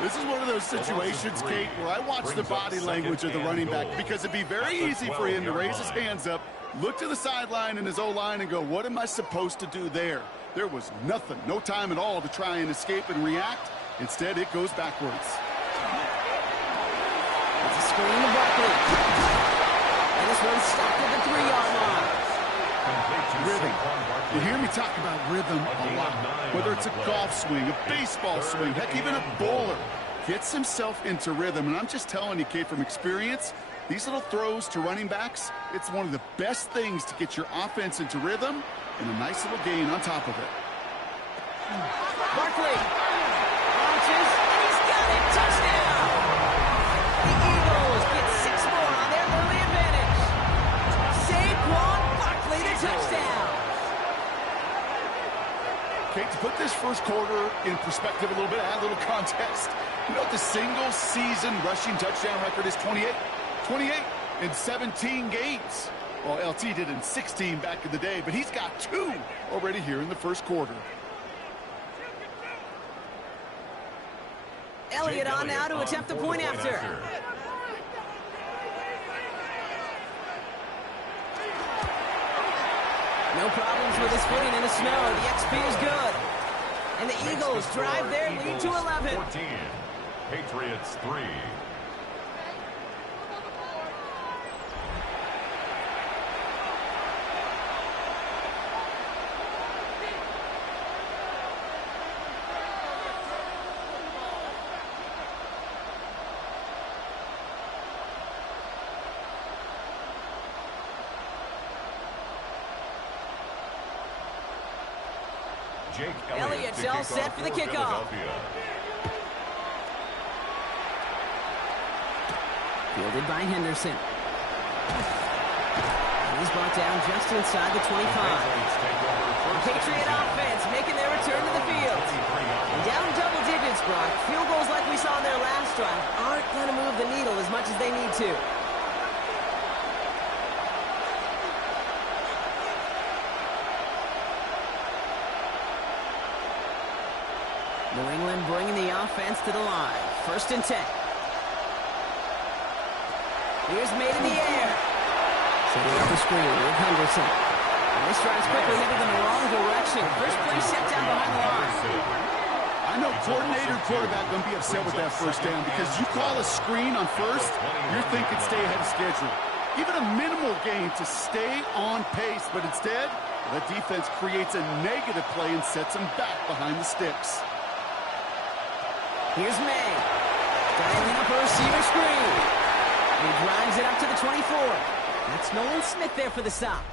This is one of those situations, Kate, where I watch the body language of the running back because it'd be very easy for him to raise his hands up, look to the sideline in his O-line and go, what am I supposed to do there? There was nothing, no time at all to try and escape and react. Instead, it goes backwards. It's a screen to Barkley. And this one's stopped at the 3-yard line. Rhythm. You hear me talk about rhythm a lot. Whether it's a golf swing, a baseball swing, heck, even a bowler gets himself into rhythm. And I'm just telling you, Kate, from experience, these little throws to running backs, it's one of the best things to get your offense into rhythm and a nice little gain on top of it. Barkley launches, and he's got it. Touchdown! The Eagles get 6 more on their early advantage. Saquon Barkley, the touchdown. Kate, to put this first quarter in perspective a little bit, add a little context. You know, the single-season rushing touchdown record is 28. 28 in 17 games. Well, LT did in 16 back in the day, but he's got 2 already here in the first quarter. Elliott on now to attempt the point after. No problems with his footing in the snow. The XP is good. And the Eagles drive their lead to 11. 14. Patriots 3. Jake Elliott's all set for the kickoff. Fielded by Henderson. And he's brought down just inside the 25. The Patriot offense making their return to the field. Down double digits, Brock. Field goals like we saw in their last drive aren't going to move the needle as much as they need to. New England bringing the offense to the line. 1st and 10. Here's made in the air. Setting up the screen with Henderson. And this drive's quickly headed in the wrong direction. First play set down behind the line. I I know coordinator and quarterback going to be upset with that first down because you call a screen on first, you're thinking stay ahead of schedule. Even a minimal gain to stay on pace, but instead, the defense creates a negative play and sets them back behind the sticks. Here's May. Dialing up a receiver screen. He drives it up to the 24. That's Nolan Smith there for the stop.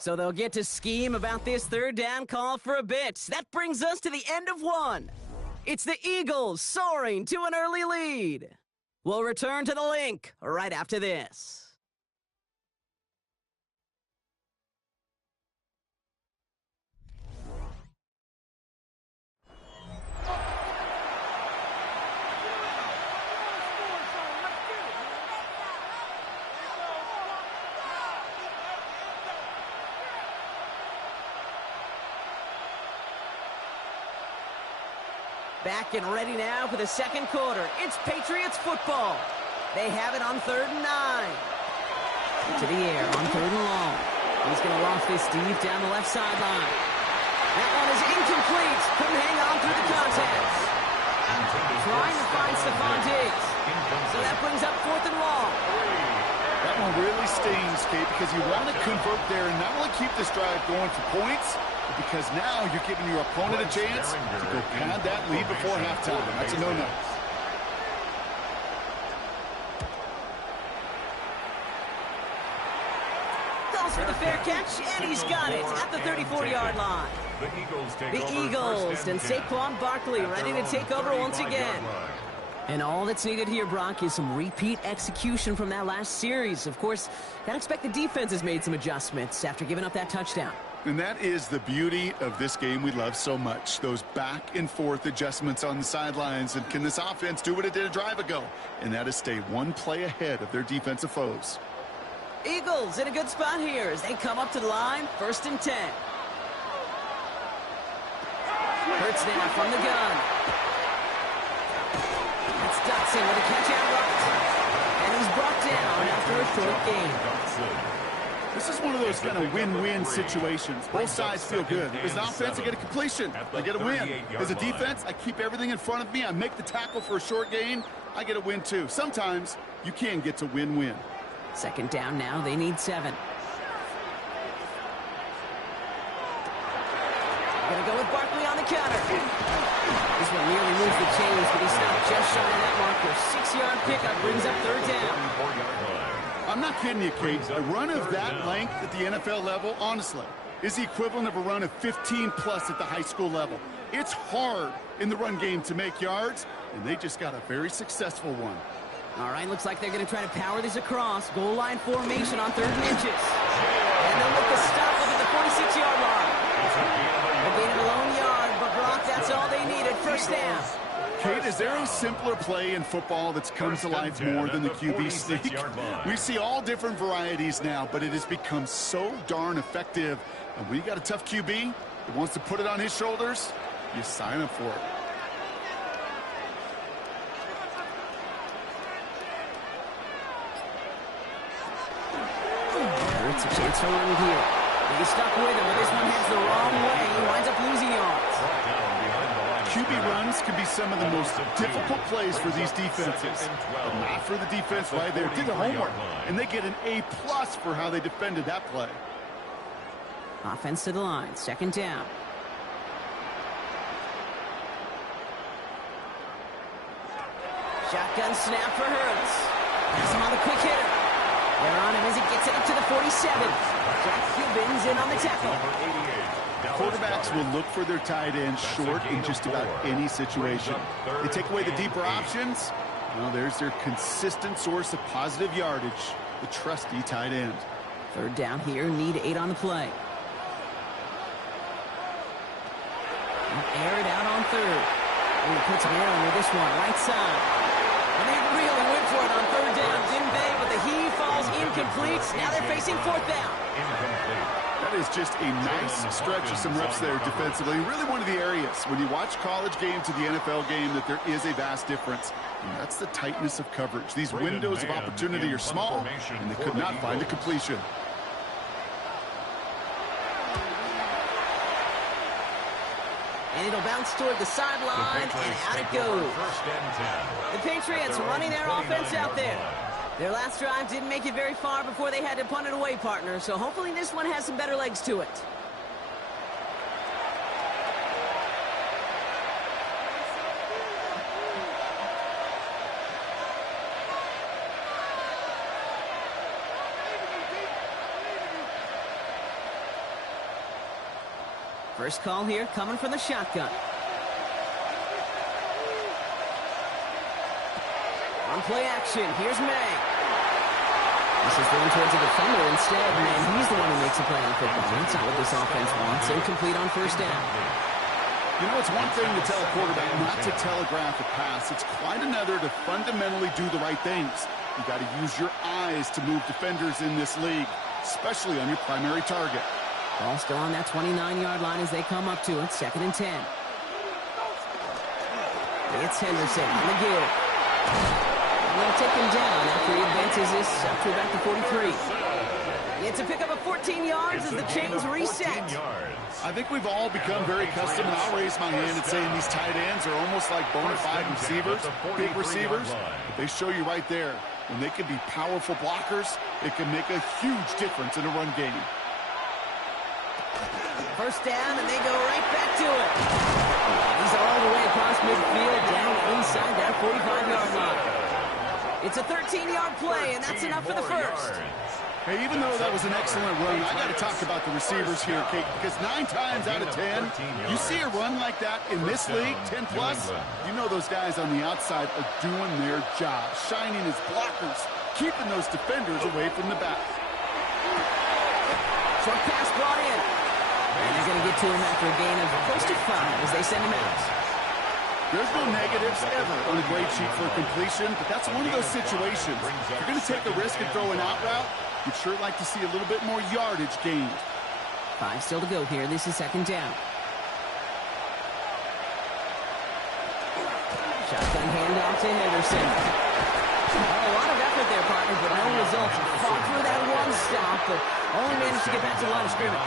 So they'll get to scheme about this third down call for a bit. That brings us to the end of one. It's the Eagles soaring to an early lead. We'll return to the link right after this. Back and ready now for the second quarter. It's Patriots football. They have it on 3rd and 9. To the air on 3rd and long. He's going to loft this deep down the left sideline. That one is incomplete. Couldn't hang on through the contact. Trying to find Stephon Diggs. So that brings up 4th and long. That one really stings, Kate, because you want to convert there and not only keep this drive going for points, but because now you're giving your opponent a chance to go pad that lead before halftime. That's a no-no. Goes for the fair catch, and he's got it at the 34-yard line. The Eagles and Saquon Barkley ready to take over once again. And all that's needed here, Brock, is some repeat execution from that last series. Of course, gotta expect the defense has made some adjustments after giving up that touchdown. And that is the beauty of this game we love so much. Those back and forth adjustments on the sidelines. And can this offense do what it did a drive ago? And that is stay one play ahead of their defensive foes. Eagles in a good spot here as they come up to the line, 1st and 10. Hurts now from the gun. That's Dotson with a catch out right. And he's brought down after a short gain. This is one of those kind of win-win situations. Both sides feel good. As an offense, I get a completion. I get a win. As a defense, I keep everything in front of me. I make the tackle for a short gain. I get a win, too. Sometimes you can get to win-win. 2nd down now. They need 7. Gonna go with Barkley on the counter. This one nearly moves the chains, but he stopped just shy of that marker. 6-yard pickup brings up 3rd down. I'm not kidding you, Kate. A run of that length at the NFL level, honestly, is the equivalent of a run of 15-plus at the high school level. It's hard in the run game to make yards, and they just got a very successful one. All right, looks like they're going to try to power this across. Goal line formation on 3rd and inches. And they'll look to stop up at the 46-yard line. A gain of a lone yard, but Brock, that's all they needed. 1st down. Kate, is there a simpler play in football that's come to life more than the QB sneak? We see all different varieties now, but it has become so darn effective. And when you got a tough QB that wants to put it on his shoulders, you sign up for it. It's a chance for run here. He's stuck with him, but this one heads the wrong way. He winds up losing yards. QB runs can be some of the most difficult plays for these defenses. But not for the defense right there. Did their homework. And they get an A+ for how they defended that play. Offense to the line. 2nd down. Shotgun snap for Hurts. Pass him on the quick hitter. They're on him as he gets it up to the 47. Jack Cuban's in on the tackle. Quarterbacks will look for their tight end short in just about any situation. They take away the deeper options. Well, there's their consistent source of positive yardage, the trusty tight end. 3rd down here, need 8 on the play. Air it out on 3rd. And he puts an air under this one, right side. And they really went for it on 3rd down, didn't they? But the heave falls incomplete. Now they're facing 4th down. That is just a nice stretch of some reps there defensively. Really one of the areas when you watch college game to the NFL game that there is a vast difference. And that's the tightness of coverage. These windows of opportunity are small, and they could not find a completion. And it'll bounce toward the sideline, and out it goes. The Patriots running their offense out there. Their last drive didn't make it very far before they had to punt it away, partner, so hopefully this one has some better legs to it. First call here coming from the shotgun. On play action, here's May. This is thrown towards the defender instead, and he's the one who makes a play on football. That's not what this offense wants. Incomplete on first down. You know, it's one thing to tell a quarterback not to telegraph a pass. It's quite another to fundamentally do the right things. You got to use your eyes to move defenders in this league, especially on your primary target. Ball still on that 29-yard line as they come up to it. 2nd and 10. It's Henderson on the give. They'll take him down after he advances this up to about the 43. It's a pickup of 14 yards as the chains reset. I think we've all become very accustomed, and I'll raise my hand and saying these tight ends are almost like bona fide receivers, big receivers. But they show you right there, when they can be powerful blockers, it can make a huge difference in a run game. First down, and they go right back to it. He's all the way across midfield, down inside that 45-yard line. It's a 13-yard play, and that's enough for the first. Hey, even though that was an excellent run, I got to talk about the receivers here, Kate, because 9 times out of 10, you see a run like that in this league, 10-plus, you know those guys on the outside are doing their job, shining as blockers, keeping those defenders away from the back. Short pass brought in. And they're going to get to him after a gain of close to 5 as they send him out. There's no negatives ever on a grade sheet for a completion, but that's one of those situations. If you're going to take a risk and throw an out route, you'd sure like to see a little bit more yardage gained. 5 still to go here. This is 2nd down. Shotgun handoff to Henderson. A lot of effort there, partner, but no results. Fought through that one stop, but only managed to get back to the line of scrimmage.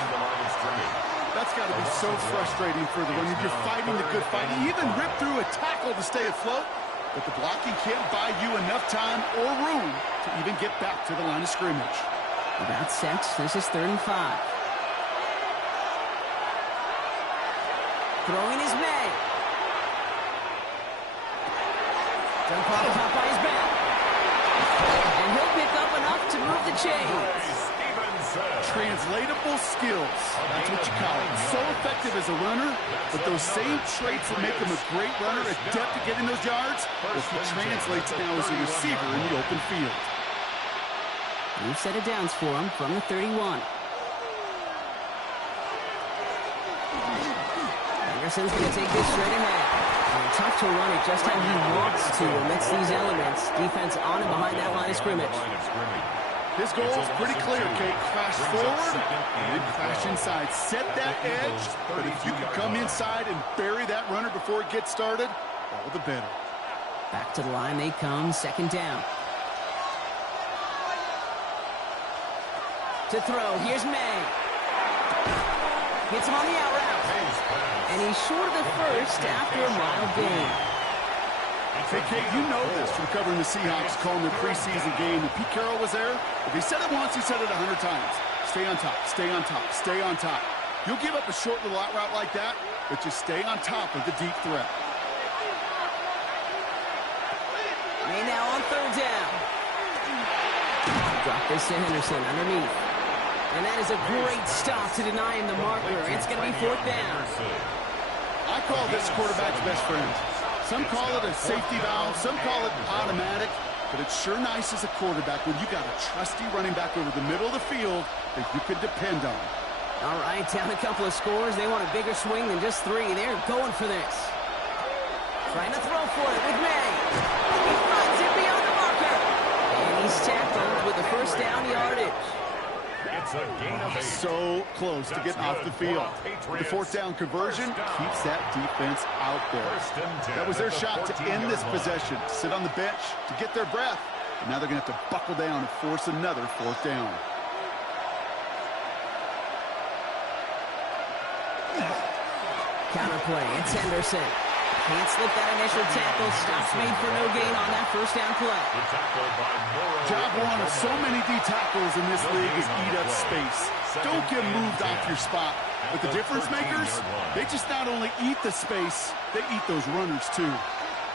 That's got to be so frustrating for the runner. You're fighting the good fight. You even rip through a tackle to stay afloat, but the blocking can't buy you enough time or room to even get back to the line of scrimmage. About set. This is 3rd and 5. Throwing is May. Jump off the top by his back. And he'll pick up enough to move the chains. Translatable skills. That's what you call it. So effective as a runner, but those same traits that make him a great runner, adept at getting those yards, well, he translates now as a receiver in the open field. New set of downs for him from the 31. Anderson's going to take this straight ahead. And tough to run it just how he wants to amidst these elements. Defense on and behind that line of scrimmage. His goal is pretty clear, Kate. Crash forward and then crash inside. Set that edge, but if you can come inside and bury that runner before it gets started, all the better. Back to the line they come, 2nd down. To throw, here's May. Hits him on the out route. And he's short of the first after a mild gain. Hey, Kate, you know this from covering the Seahawks, calling their preseason game. When Pete Carroll was there, if he said it once, he said it 100 times. Stay on top, stay on top, stay on top. You'll give up a short little out route like that, but just stay on top of the deep threat. May now on 3rd down. Drop this to Henderson underneath. And that is a great stop to deny him the marker. It's going to be 4th down. I call this quarterback's best friend. Some call it a safety valve, some call it automatic, but it's sure nice as a quarterback when you got a trusty running back over the middle of the field that you can depend on. All right, down a couple of scores. They want a bigger swing than just 3. They're going for this. Trying to throw for it with May. He finds it beyond the marker. And he's tackled with the first down yardage. It's a gain of 8. So close to getting off the field. The 4th down conversion keeps that defense out there. That was their shot to end this possession, to sit on the bench, to get their breath. And now they're going to have to buckle down and force another 4th down. Counterplay, it's Henderson. Can't slip that initial tackle. Stops made for no gain on that first down play. The tackle by Morrow. Job one of so many D tackles in this league is eat up space. Don't get moved off your spot. But the difference makers, they just not only eat the space, they eat those runners too.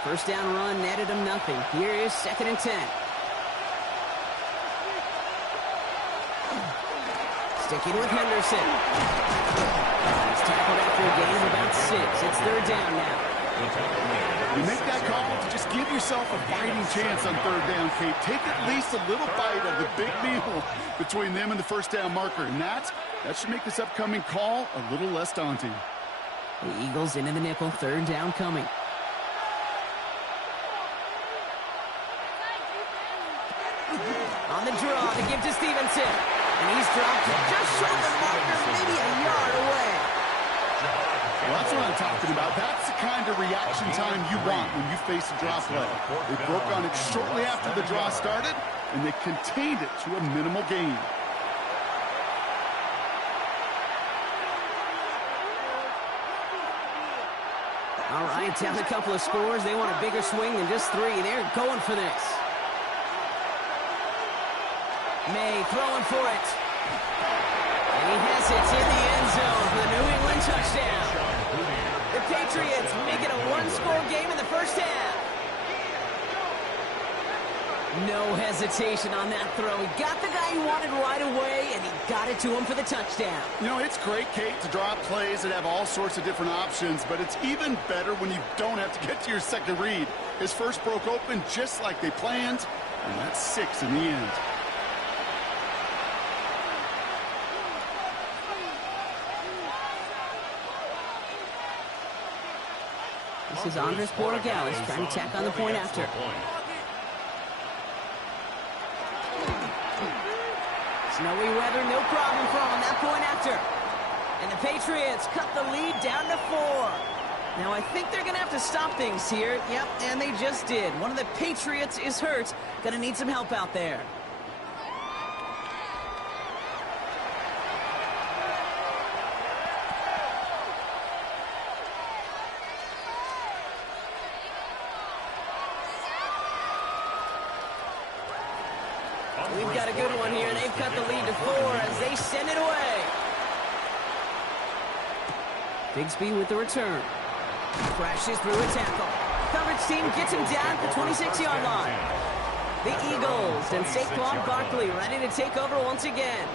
First down run netted him nothing. Here is 2nd and 10. Sticking with Henderson. He's tackled after a gain of about 6. It's 3rd down now. You make that call to just give yourself a fighting chance on 3rd down, Kate. Take at least a little bite of the big meal between them and the first down marker. And that should make this upcoming call a little less daunting. The Eagles into the nickel. 3rd down coming. On the draw to give to Stevenson. And he's dropped just short of the marker, maybe a yard away. Well, that's what I'm talking about. That's the kind of reaction time you want when you face a draw play. They broke on it shortly after the draw started, and they contained it to a minimal gain. All right, down a couple of scores. They want a bigger swing than just 3. They're going for this. May throwing for it. And he has it in the end zone for the New England touchdown. The Patriots make it a 1-score game in the first half. No hesitation on that throw. He got the guy he wanted right away, and he got it to him for the touchdown. You know, it's great, Kate, to draw plays that have all sorts of different options, but it's even better when you don't have to get to your second read. His first broke open just like they planned, and that's 6 in the end. This is Andres Borregales trying to tack on the point after. Snowy weather, no problem for him on that point after. And the Patriots cut the lead down to 4. Now, I think they're going to have to stop things here. Yep, and they just did. One of the Patriots is hurt. Going to need some help out there. We've got a good one here. They've cut the lead to 4 as they send it away. Bigsby with the return. Crashes through a tackle. Coverage team gets him down at the 26-yard line. The Eagles and Saquon Barkley ready to take over once again.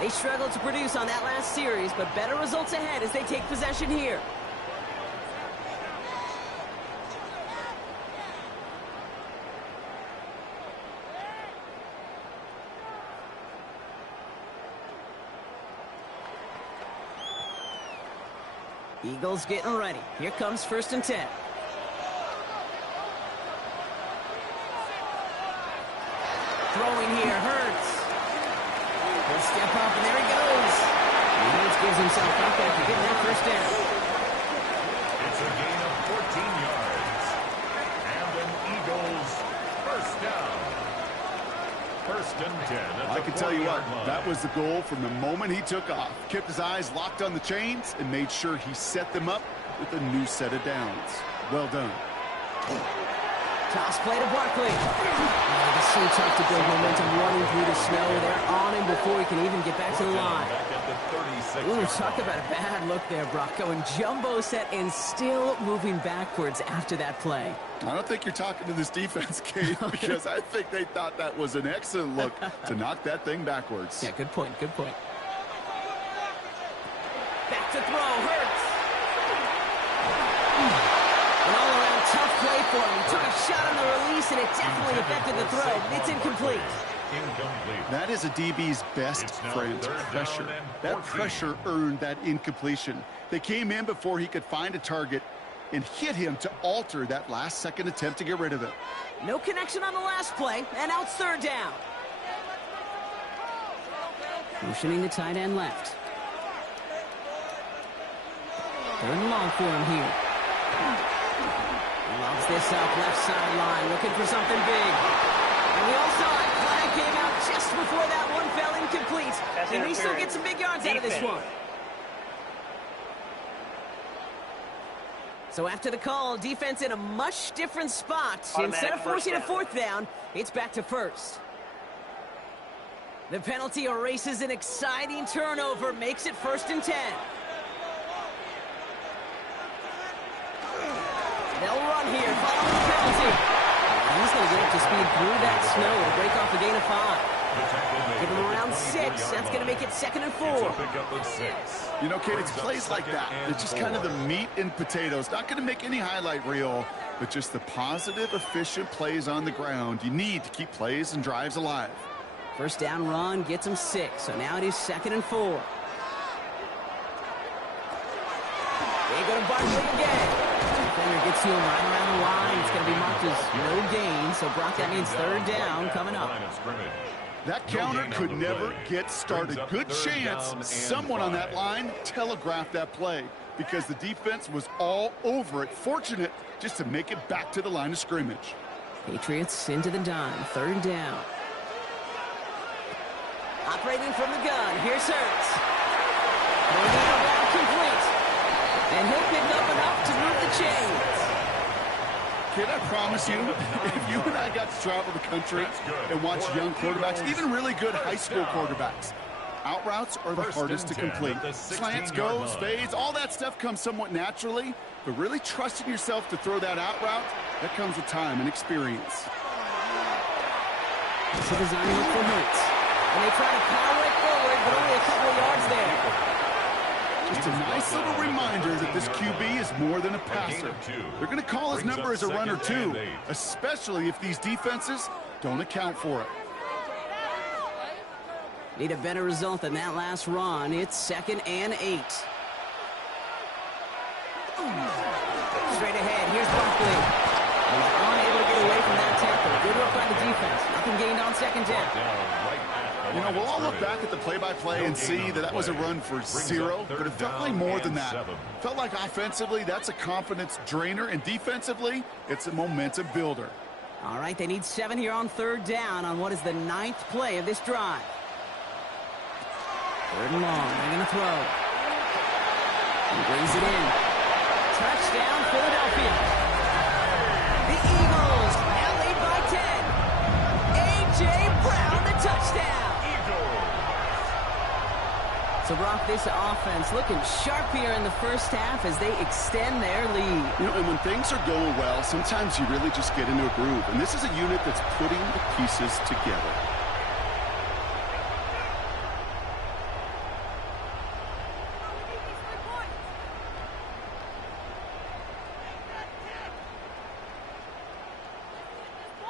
They struggled to produce on that last series, but better results ahead as they take possession here. Eagles getting ready. Here comes 1st and 10. Throwing here, Hurts. He'll step up, and there he goes. And Hurts gives himself up after getting that first down. It's a gain of 14 yards. And an Eagles first down. 1st and 10. I can tell you what, that was the goal from the moment he took off. Kept his eyes locked on the chains and made sure he set them up with a new set of downs. Well done. Toss play to Barkley. Oh, it's so tough to build momentum running through the snow. They're on him before he can even get back to the line. Ooh, talk about a bad look there, Brock. Going jumbo set and still moving backwards after that play. I don't think you're talking to this defense, Kate, because I think they thought that was an excellent look to knock that thing backwards. Yeah, good point, good point. Back to throw, Hurts. An all-around tough play for him. He took a shot on the release, and it definitely affected the throw. It's incomplete. That is a DB's best friend, pressure. That pressure earned that incompletion. They came in before he could find a target and hit him to alter that last-second attempt to get rid of it. No connection on the last play, and out 3rd down. Motioning the tight end left. 3rd and long for him here. Loves this up, left sideline, looking for something big. And we all saw it. Flag came out just before that one fell incomplete. He may still get some big yards out of this one. So after the call, defense in a much different spot. Instead of forcing a fourth down, it's back to first. The penalty erases an exciting turnover, makes it 1st and 10. They'll run here, following the penalty. He's going to get up to speed through that snow to break off a gain of 5. Give him around 6. That's going to make it 2nd and 4. You know, Kate, it's plays like that. It's just kind of the meat and potatoes. Not going to make any highlight reel, but just the positive, efficient plays on the ground. You need to keep plays and drives alive. First down run gets him 6. So now it is 2nd and 4. They go to Barkley again. Defender gets to him right around the line. It's going to be marked as no gain. So, Brock, that means 3rd down coming up. That counter could never get started. Good chance someone on that line telegraphed that play because the defense was all over it. Fortunate just to make it back to the line of scrimmage. Patriots into the dime. 3rd down. Operating from the gun. Here's Hurts. Moving out loud, complete. And he'll pick up enough to move the chains. Kid, I promise you, if you and I got to travel the country and watch young quarterbacks, even really good high school quarterbacks, out routes are the hardest to complete. Slants, goes, fades, all that stuff comes somewhat naturally, but really trusting yourself to throw that out route, that comes with time and experience. It's a design look for Hurts. And they try to power it forward, but only a couple of yards there. Just a nice little reminder that this QB is more than a passer. They're going to call his number as a runner too, especially if these defenses don't account for it. Need a better result than that last run. It's 2nd and 8. Straight ahead, here's Barkley. He's unable to get away from that tackle. Good work by the defense. Nothing gained on 2nd down. You know, we'll all look back at the play-by-play and see that was a run for 0, but it felt like more than that. Felt like offensively, that's a confidence drainer, and defensively, it's a momentum builder. All right, they need 7 here on 3rd down on what is the 9th play of this drive. 3rd and long, they're going to throw. He brings it in. Touchdown, Philadelphia. The Eagles now lead by 10. A.J. Brown, the touchdown. So, Brock, this offense looking sharp here in the first half as they extend their lead. You know, and when things are going well, sometimes you really just get into a groove. And this is a unit that's putting the pieces together.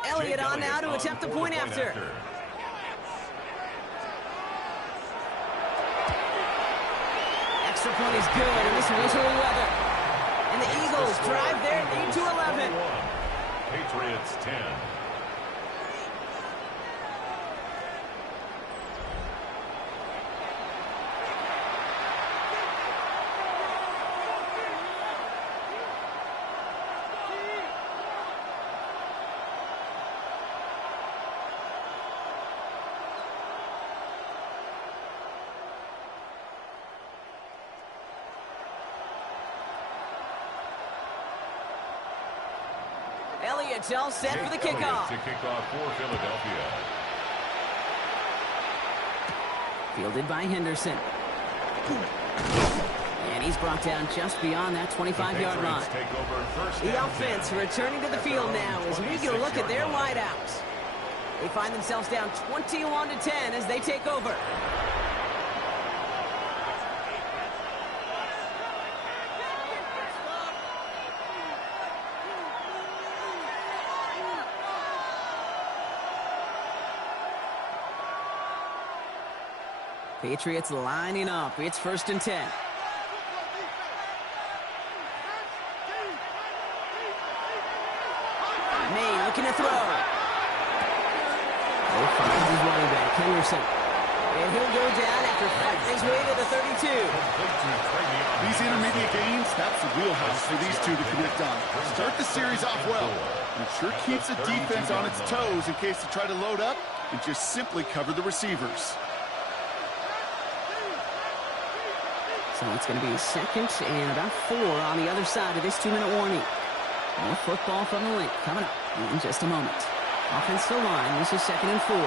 Elliott on now to attempt the point after. Extra point is good in this wintry weather. And the Eagles drive their lead to 11. Patriots 10. Elliott's all set for the kickoff. To kick off for Philadelphia. Fielded by Henderson. And he's brought down just beyond that 25-yard line. The offense returning to the field now as we get a look at their wideouts. They find themselves down 21-10 as they take over. Patriots lining up. It's 1st and 10. May looking to throw. He finds his running back, Henderson. And he'll go down after fighting his way to the 32. These intermediate gains, that's the wheelhouse for these two to connect on. Start the series off well. It sure keeps the defense on its toes in case they try to load up and just simply cover the receivers. So it's going to be second and about 4 on the other side of this 2-minute warning. More football from the link coming up in just a moment. Offensive line, this is second and 4.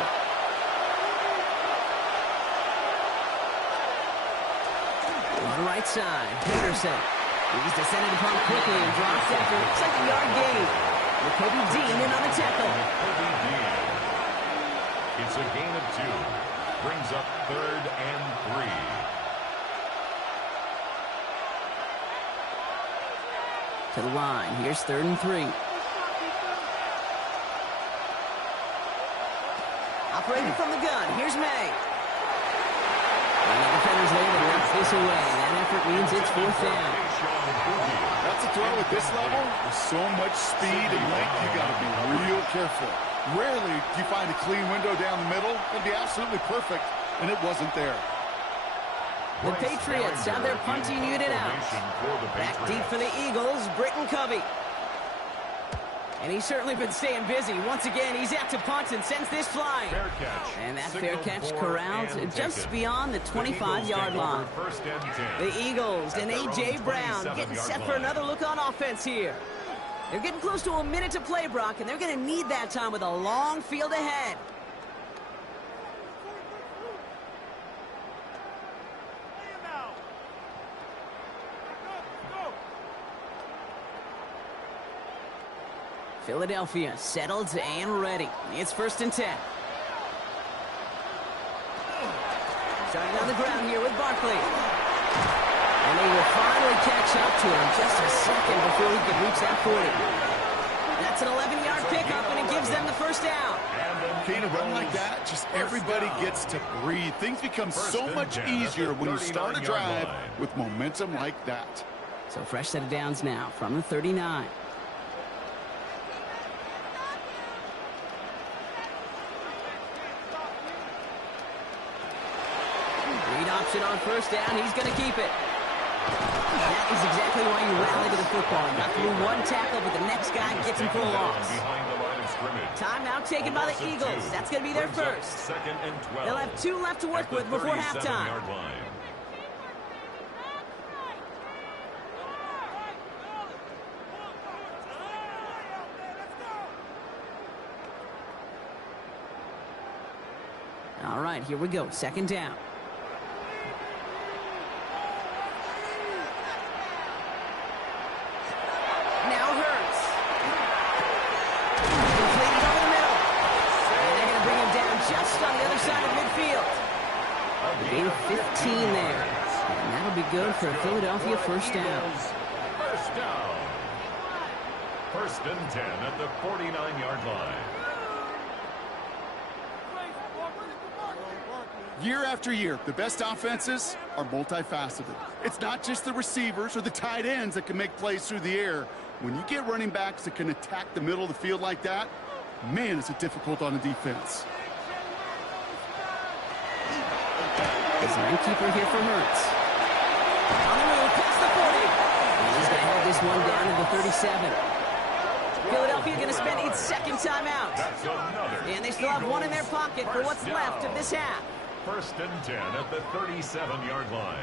On the right side, Henderson. He's descended upon quickly and drops after a 2nd-yard gain. With Kobe Dean in on the tackle. Kobe Dean. It's a gain of 2. Brings up 3rd and 3. To the line. Here's 3rd and 3. Operating from the gun. Here's May. And the defenders there to knock this away. That effort means it's 4th down. That's a throw at this level. With so much speed and length, you got to be real careful. Rarely do you find a clean window down the middle. It'd be absolutely perfect, and it wasn't there. The Patriots have their punting unit out. Back deep for the Eagles, Britton Covey. And he's certainly been staying busy. Once again, he's out to punt and sends this flying. Fair catch. And that fair catch corralled just beyond the 25-yard line. The Eagles and A.J. Brown getting set for another look on offense here. They're getting close to a minute to play, Brock, and they're going to need that time with a long field ahead. Philadelphia settled and ready. It's 1st and 10. Starting on the ground here with Barkley. And they will finally catch up to him just a second before he can reach that 40. That's an 11-yard pickup, and it gives them the 1st down. Okay, to run like that, just everybody gets to breathe. Things become so much easier when you start a drive with momentum like that. So fresh set of downs now from the 39. Option on 1st down. He's going to keep it. That is exactly why you rally to the football. Got through one tackle, but the next guy gets him for a loss. Timeout taken by the Eagles. That's going to be their first. They'll have 2 left to work with before halftime. All right, here we go. 2nd down. Just on the other side of midfield. Gain of 15 there. And that'll be good for a Philadelphia 1st down. 1st down. 1st and 10 at the 49-yard line. Year after year, the best offenses are multifaceted. It's not just the receivers or the tight ends that can make plays through the air. When you get running backs that can attack the middle of the field like that, man, is it difficult on the defense. Design keeper here for Hurts. On the move, past the 40. And he's going to have this one down to the 37. Philadelphia going to spend its 2nd timeout. And they still have 1 in their pocket for what's left of this half. 1st and 10 at the 37-yard line.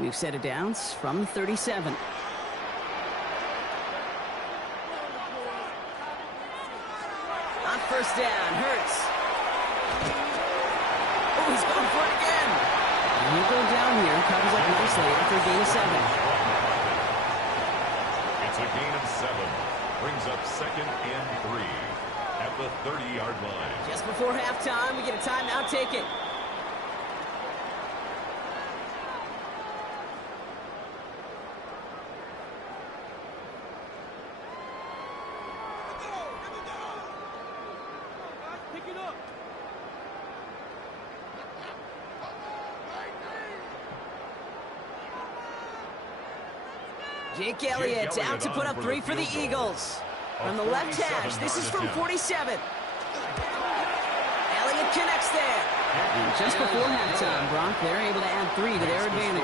We've set it downs from 37. On 1st down, Hurts. Oh, he's going for it again. And he'll go down here and covers up nicely after a gain of 7. It's a gain of 7. Brings up 2nd and 3 at the 30-yard line. Just before halftime, we get a timeout taken. Jake Elliott out to put up 3 for the Eagles. From the left hash, this is from 47. Elliott connects there. And just before halftime, Brock, they're able to add 3 to their advantage.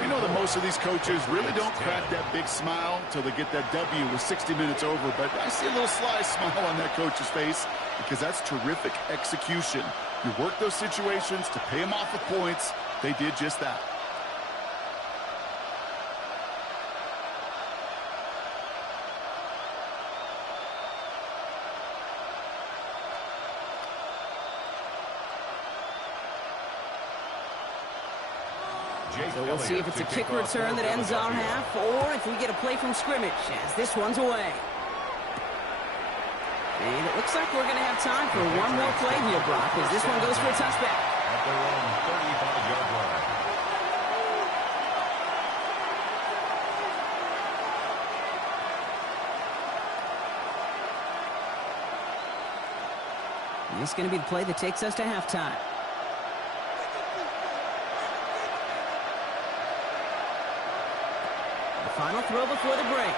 We know that most of these coaches really don't crack that big smile until they get that W with 60 minutes over, but I see a little sly smile on that coach's face because that's terrific execution. You work those situations to pay them off with points. They did just that. So we'll see if it's a kick return that ends our half, or if we get a play from scrimmage, as this one's away. And it looks like we're going to have time for one more play here, Brock, as this one goes for a touchback. At their own 35-yard line. And this is going to be the play that takes us to halftime. Final throw before the break.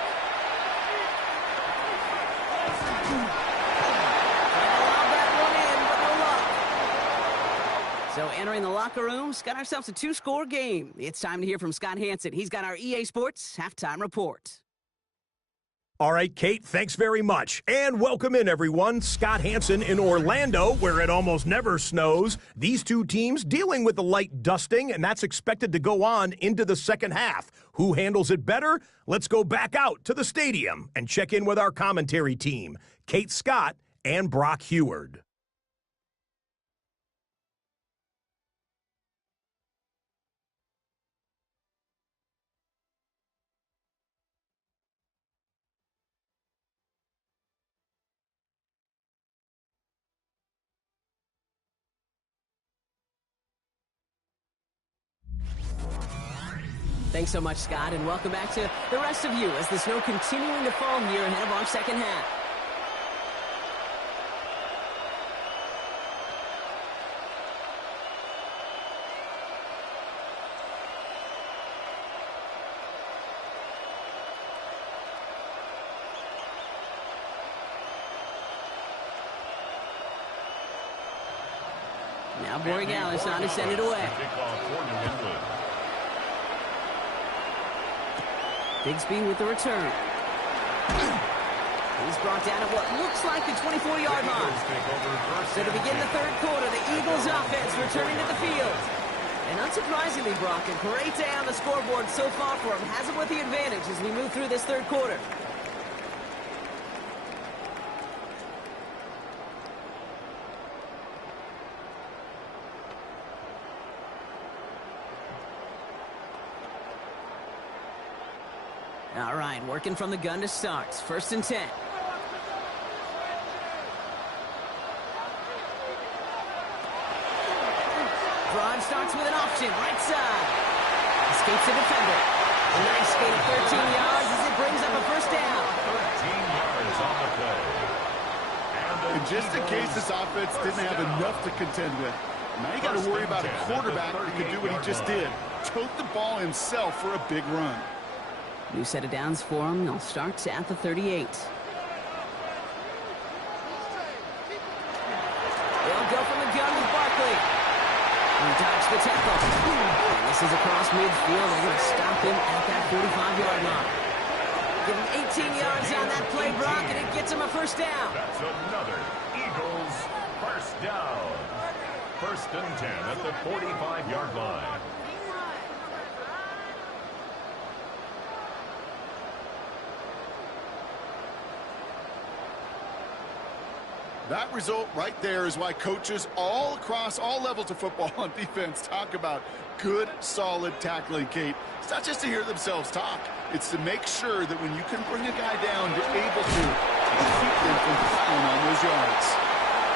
So entering the locker rooms, got ourselves a 2-score game. It's time to hear from Scott Hansen. He's got our EA Sports halftime report. All right, Kate, thanks very much. And welcome in, everyone. Scott Hansen in Orlando, where it almost never snows. These two teams dealing with the light dusting, and that's expected to go on into the second half. Who handles it better? Let's go back out to the stadium and check in with our commentary team, Kate Scott and Brock Heward. Thanks so much, Scott, and welcome back to the rest of you as the snow continuing to fall here ahead of our second half. Now Borregales on to send it away. Bigsby with the return. He's brought down at what looks like the 24-yard line. So to begin the third quarter, the Eagles offense returning to the field. And unsurprisingly, Brock, a great day on the scoreboard so far for him. Has him with the advantage as we move through this third quarter. All right, working from the gun to start. 1st and 10. Drive starts with an option, right side. Escapes the defender. A nice gain of 13 yards as it brings up a first down. 13 yards on the play. And just in case this offense didn't have enough to contend with, now you got to worry about a quarterback that can do what he just did. Tote the ball himself for a big run. New set of downs for him. They'll start at the 38. They'll go from the gun with Barkley. He dodged the tackle. And this is across midfield. They're going to stop him at that 45-yard line. Give him 18 yards on that play, Brock, and it gets him a first down. That's another Eagles first down. 1st and 10 at the 45-yard line. That result right there is why coaches all across all levels of football on defense talk about good, solid tackling, Kate. It's not just to hear themselves talk. It's to make sure that when you can bring a guy down, you're able to keep them from piling on those yards.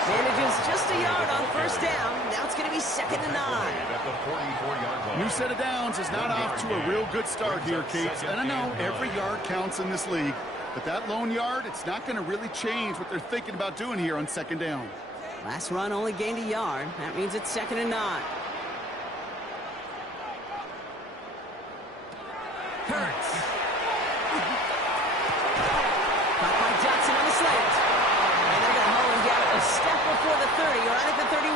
Manages just a yard on first down. Now it's going to be 2nd and 9. At the 44-yard line. New set of downs is not off to a real good start here, Kate. And I know every yard counts in this league. But that lone yard, it's not going to really change what they're thinking about doing here on 2nd down. Last run only gained a yard. That means it's 2nd and 9. Hurts. Caught by Johnson on the slant. And they're going to haul him down a step before the 30, or right at the 31.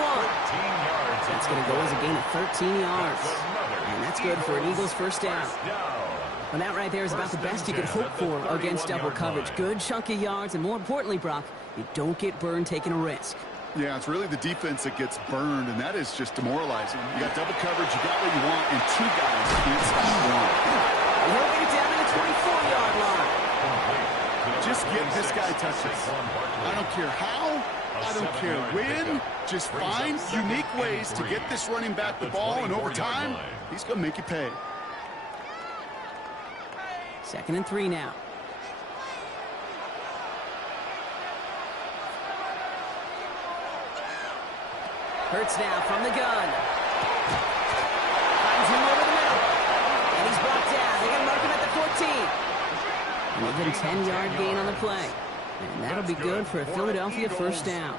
That's going to go as a gain of 13 yards. And that's good for an Eagles first down. Well, that right there is about the best you could hope for against double coverage. Good chunk of yards, and more importantly, Brock, you don't get burned taking a risk. Yeah, it's really the defense that gets burned, and that is just demoralizing. You got double coverage, you got what you want, and two guys can't stop one. And he'll get it down to the 24-yard line. Just get this guy touches. I don't care how, I don't care when. Just find unique ways to get this running back the ball, and over time, he's going to make you pay. 2nd and 3 now. Hurts now from the gun. Finds him over the middle. And he's brought down. They're going to mark him at the 14. And even 10-yard gain on the play. And that'll be good for a Philadelphia first down.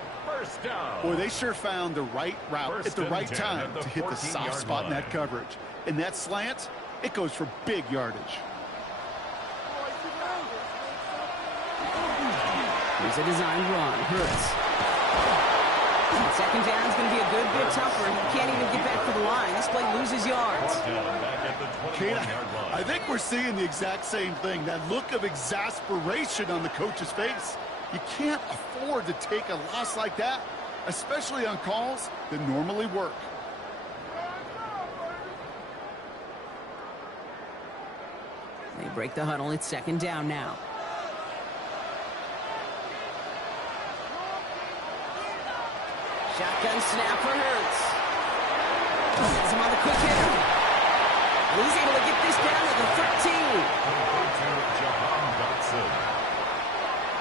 Boy, they sure found the right route at the right time to hit the soft spot in that coverage. And that slant, it goes for big yardage. Here's a design run. Hurts. Second down is going to be a good bit tougher. He can't even get back to the line. This play loses yards. Kate, I think we're seeing the exact same thing. That look of exasperation on the coach's face. You can't afford to take a loss like that, especially on calls that normally work. They break the huddle. It's 2nd down now. Shotgun snap for Hurts. Has him on the quick hitter. And he's able to get this down to the 13.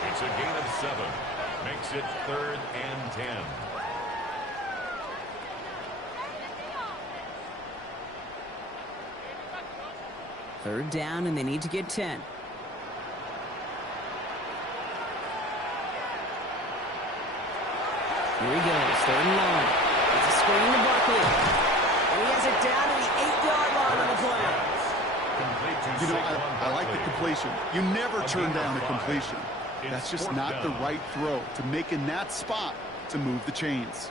It's a gain of 7. Makes it 3rd and 10. Third down, and they need to get 10. Here he goes, 3rd and long. It's a screen to Barkley. And he has it down to the 8-yard line on the play. You know, I like the completion. You never turn down a completion. That's just not the right throw to make in that spot to move the chains.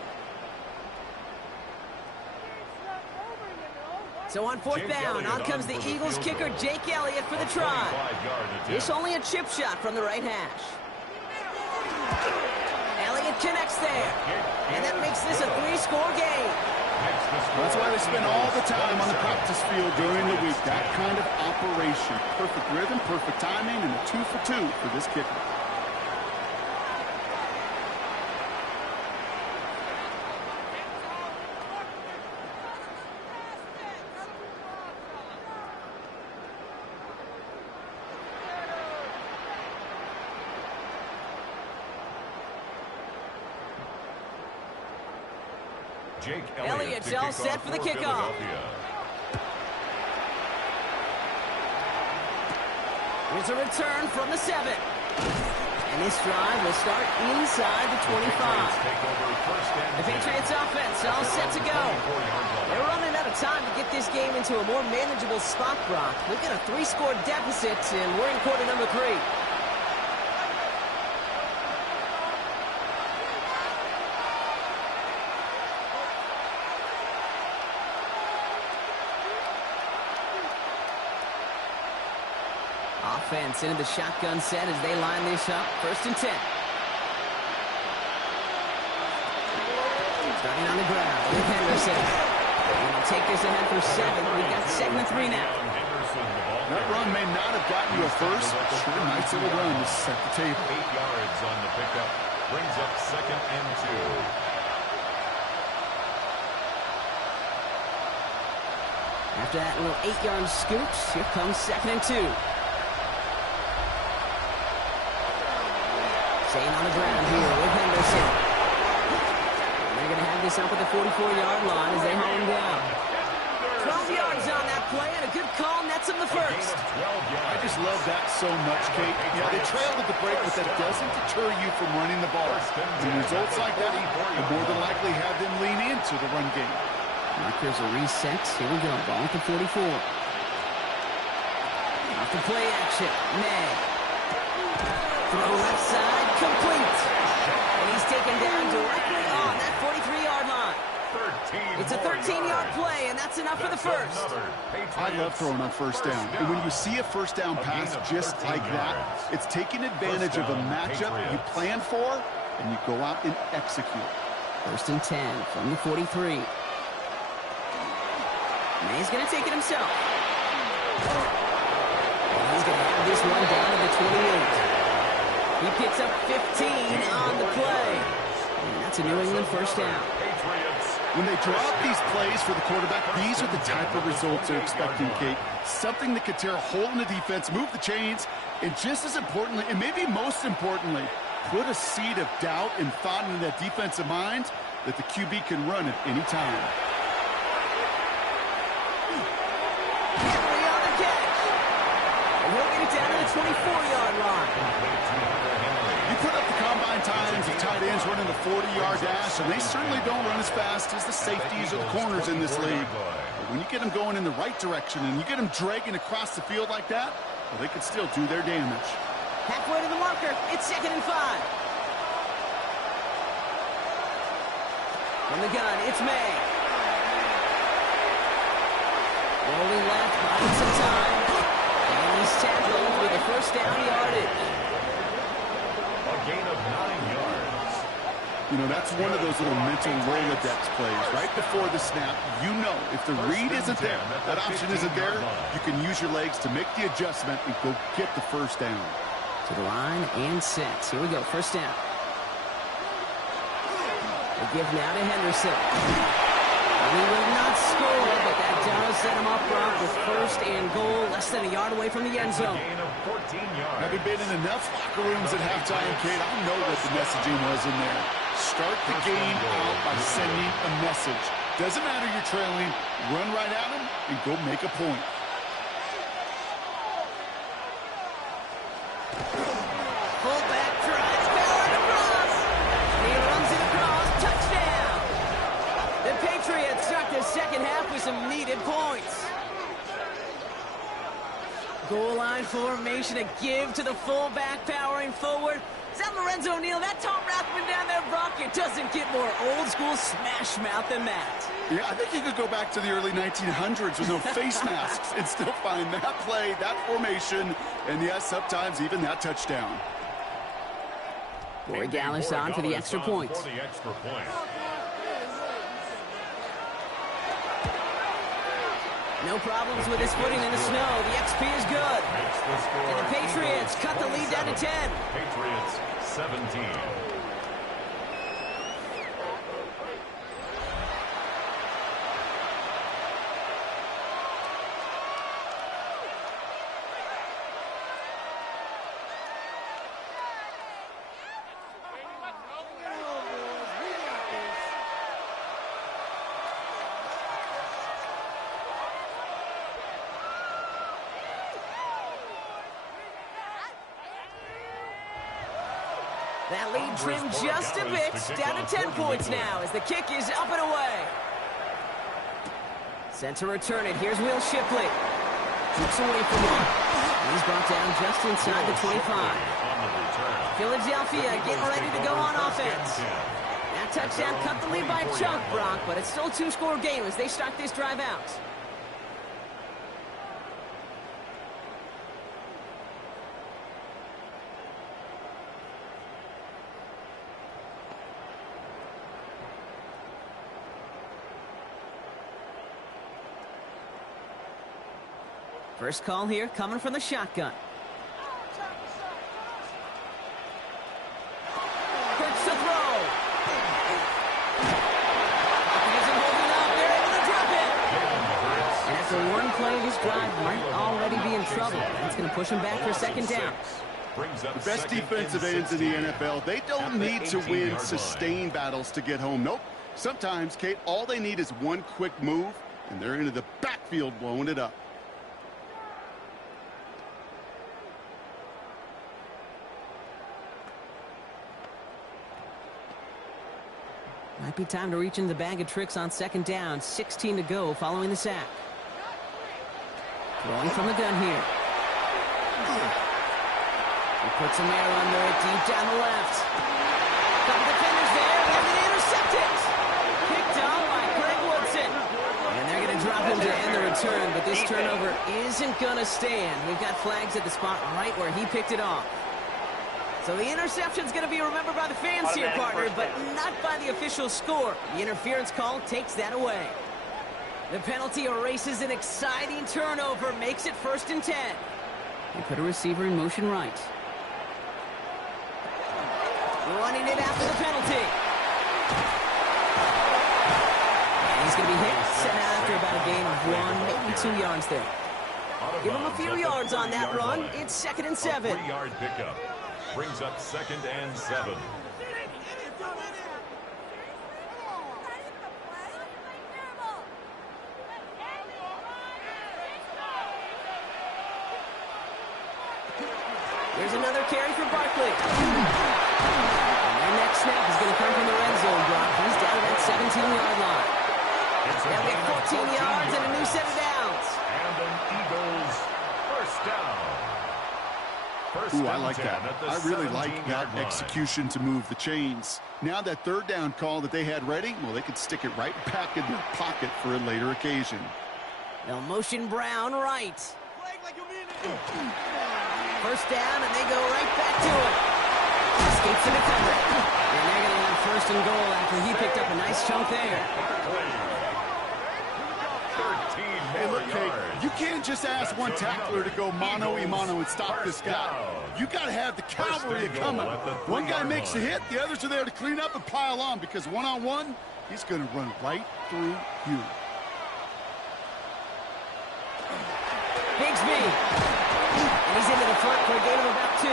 So on 4th down, out comes the Eagles kicker, Jake Elliott, for the try. It's only a chip shot from the right hash. Elliott connects there. And that makes this a 3-score game. That's why they spend all the time on the practice field during the week. That kind of operation. Perfect rhythm, perfect timing, and a 2 for 2 for this kicker. Elliott's all set for the kickoff. Here's a return from the 7. And this drive will start inside the 25. The Patriots offense all set to go. They're running out of time to get this game into a more manageable spot, Brock. Look at a 3-score deficit, and we're in quarter number 3. Offense into the shotgun set as they line this up. 1st and 10. Starting on the ground with Henderson. And he'll take this ahead for 7. We've got 2nd and 3 now. That run may not have gotten you a first. Sure, nice little run to set the table. 8 yards on the pickup. Brings up 2nd and 2. After that little 8-yard scoop, here comes 2nd and 2. Staying on the ground here with Henderson. And they're going to have this up at the 44-yard line as they haul him down. 12 yards on that play, and a good call nets him the first. I just love that so much, Kate. Yeah, they trailed at the break, but that doesn't deter you from running the ball. And results like that will more than likely have them lean into the run game. Here's a reset. Here we go. Ball at the 44. Off the play action. May. Throw left side. Complete. And he's taken down directly on that 43-yard line. It's a 13-yard play, and that's enough for the first. I love throwing on first down. And when you see a first down pass just like that, it's taking advantage of a matchup you planned for, and you go out and execute. First and 10 from the 43. May's going to take it himself. And he's going to have this one down to the 28. He picks up 15 on the play. And that's a New England first down. When they draw up these plays for the quarterback, these are the type of results they're expecting, Kate. Something that could tear a hole in the defense, move the chains, and just as importantly, and maybe most importantly, put a seed of doubt and thought into that defensive mind that the QB can run at any time. Henry on the catch. And he'll get it down to the 24-yard line. You put up the combine times of tight ends running the 40-yard dash, and they certainly don't run as fast as the safeties or the corners in this league. But when you get them going in the right direction and you get them dragging across the field like that, well, they can still do their damage. Halfway to the marker. It's 2nd and 5. From the gun, it's May. Rolling left, buying some time. And he's tackled with a first down yardage. A gain of 9 yards. You know, that's one of those little mental Rolodex plays. Right before the snap, you know if the read isn't there, that option isn't there, you can use your legs to make the adjustment and go get the first down. To the line and sets. Here we go, first down. They give now to Henderson. He will not score, but that does set him up front with first and goal, less than a yard away from the end zone. Gain of 14 yards. Having been in enough locker rooms at halftime, Kate, I know what the messaging was in there. Start the game out by sending a message. Doesn't matter you're trailing, run right at them and go make a point. Fullback drives power across. He runs it across. Touchdown. The Patriots start the second half with some needed points. Goal line formation, a give to the fullback powering forward. Is that Lorenzo Neal? That Tom Rathman down there, Brock? It doesn't get more old school smash mouth than that. Yeah, I think you could go back to the early 1900s with no face masks and still find that play, that formation, and yes, sometimes even that touchdown. Corey Gallis on for the extra point. No problems with his footing in the snow. The XP is good. And the Patriots cut the lead down to 10. Patriots 17. That lead trimmed just a bit, down to 10 points now as the kick is up and away. Sent to return it. Here's Will Shipley. Keeps away from him. He's brought down just inside the 25. Philadelphia getting ready to go on offense. That touchdown cut the lead by a chunk, Brock, but it's still a two-score game as they start this drive out. First call here coming from the shotgun. Hurts to throw. Isn't holding up. They're able to drop it. And after one play, this drive might already be in trouble. That's going to push him back for second down. The best defensive ends in the NFL, they don't need to win sustained battles to get home. Nope. Sometimes, Kate, all they need is one quick move, and they're into the backfield blowing it up. Might be time to reach into the bag of tricks on second down. 16 to go following the sack. Throwing from the gun here. He puts some air under it deep down the left. Couple defenders there, and they intercept it. Picked off by return, but this turnover isn't going to stand. We've got flags at the spot right where he picked it off. So the interception's going to be remembered by the fans here, partner, but not by the official score. The interference call takes that away. The penalty erases an exciting turnover, makes it 1st and 10. They put a receiver in motion right. Running it after the penalty. And he's going to be hit, sent out after about a gain of 1, maybe 2 yards there. Give him a few yards on that run. It's 2nd and 7. A 3-yard pickup brings up 2nd and 7. There's another carry for Barkley. And their next snap is going to come from the red zone, Brock. He's down to that 17-yard line. They'll get 14 yards and a new set of downs. And an Eagles first down. Ooh, I like that. I really like that execution to move the chains. Now that 3rd down call that they had ready, well, they could stick it right back in their pocket for a later occasion. They'll motion Brown right. First down, and they go right back to it. Escapes the defender. And they're going to have 1st and goal after he picked up a nice chunk there. Hey, look, Kate, you can't just ask one tackler to go mano-a-mano and stop this guy. You got to have the cavalry coming. One guy makes a hit, the others are there to clean up and pile on, because one-on-one, he's going to run right through you. Bigsby. And he's into the front for a gain of about 2.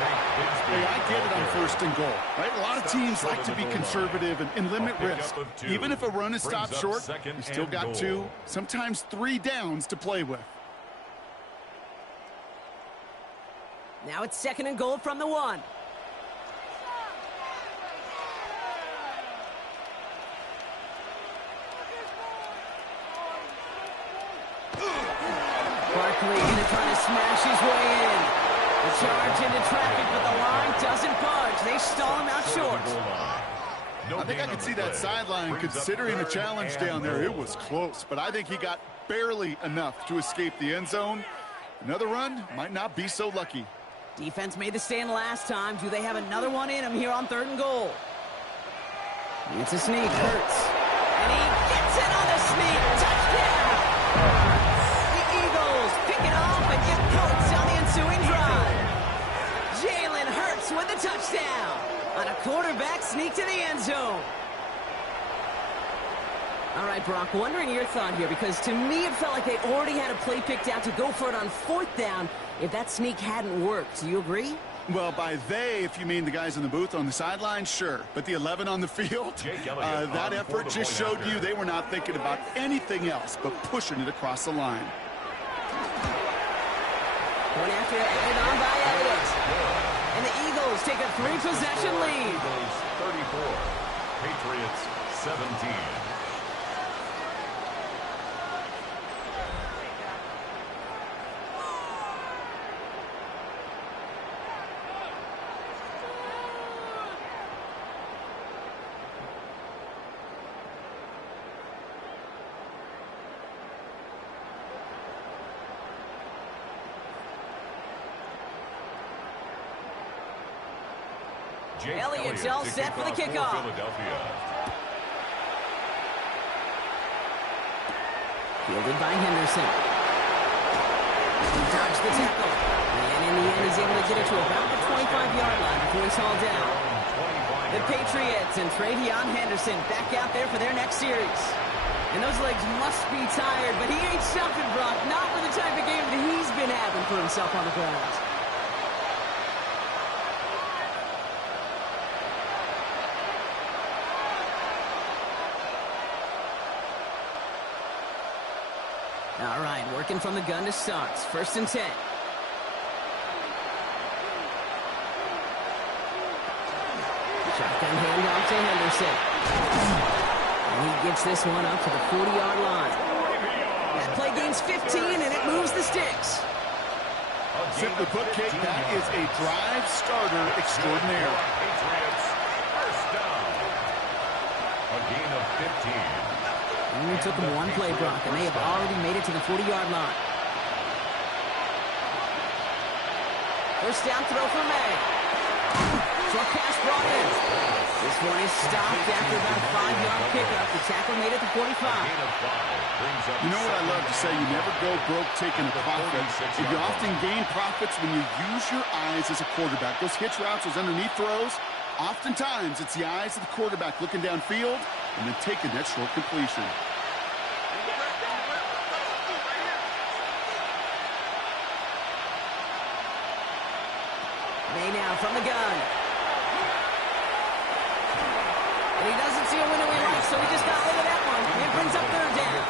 Hey, I get it on 1st and goal, right? A lot of teams like to be conservative and limit risk. Even if a run is stopped short, you still got 2, sometimes 3 downs to play with. Now it's 2nd and goal from the 1. Barkley going to try to smash his way in. The charge into traffic, but the line doesn't budge. They stall him out short. I think I could see that sideline considering the challenge down there. It was close, but I think he got barely enough to escape the end zone. Another run might not be so lucky. Defense made the stand last time. Do they have another one in them here on 3rd and goal? It's a sneak. Hurts. And he gets it on the sneak. Touchdown! The Eagles pick it off and get points on the ensuing drive. Jalen Hurts with the touchdown on a quarterback sneak to the end zone. All right, Brock, wondering your thought here, because to me it felt like they already had a play picked out to go for it on 4th down if that sneak hadn't worked. Do you agree? Well, by they, if you mean the guys in the booth on the sideline, sure. But the 11 on the field, that effort just showed you they were not thinking about anything else but pushing it across the line. Point after added on by Elliott. And the Eagles take a 3-possession lead. Eagles 34, Patriots 17. Elliott's all set for the kickoff. Fielded by Henderson. He dodged the tackle. And in the end, he's able to get it to about the 25-yard line before he's hauled down. The Patriots and Travion Henderson back out there for their next series. And those legs must be tired, but he ain't stopping, Brock. Not with the type of game that he's been having for himself on the ground. All right, working from the gun to start. 1st and 10. Shotgun handoff to Henderson. And he gets this one up to the 40-yard line. That play gains 15, and it moves the sticks. Simply put, Kate, that is a drive starter extraordinaire. Patriots first down. A gain of 15. Only took them one play, Brock, and they have already made it to the 40-yard line. First down throw for May. Short pass brought in. This one is stopped after about a 5-yard pickup. The tackle made it to 45. You know what I love to say? You never go broke taking a profit. You often gain profits when you use your eyes as a quarterback. Those hitch routes, those underneath throws, oftentimes it's the eyes of the quarterback looking downfield and then taking that short completion. May now from the gun. And he doesn't see a window he likes, so he just got rid of that one. And it brings up third down.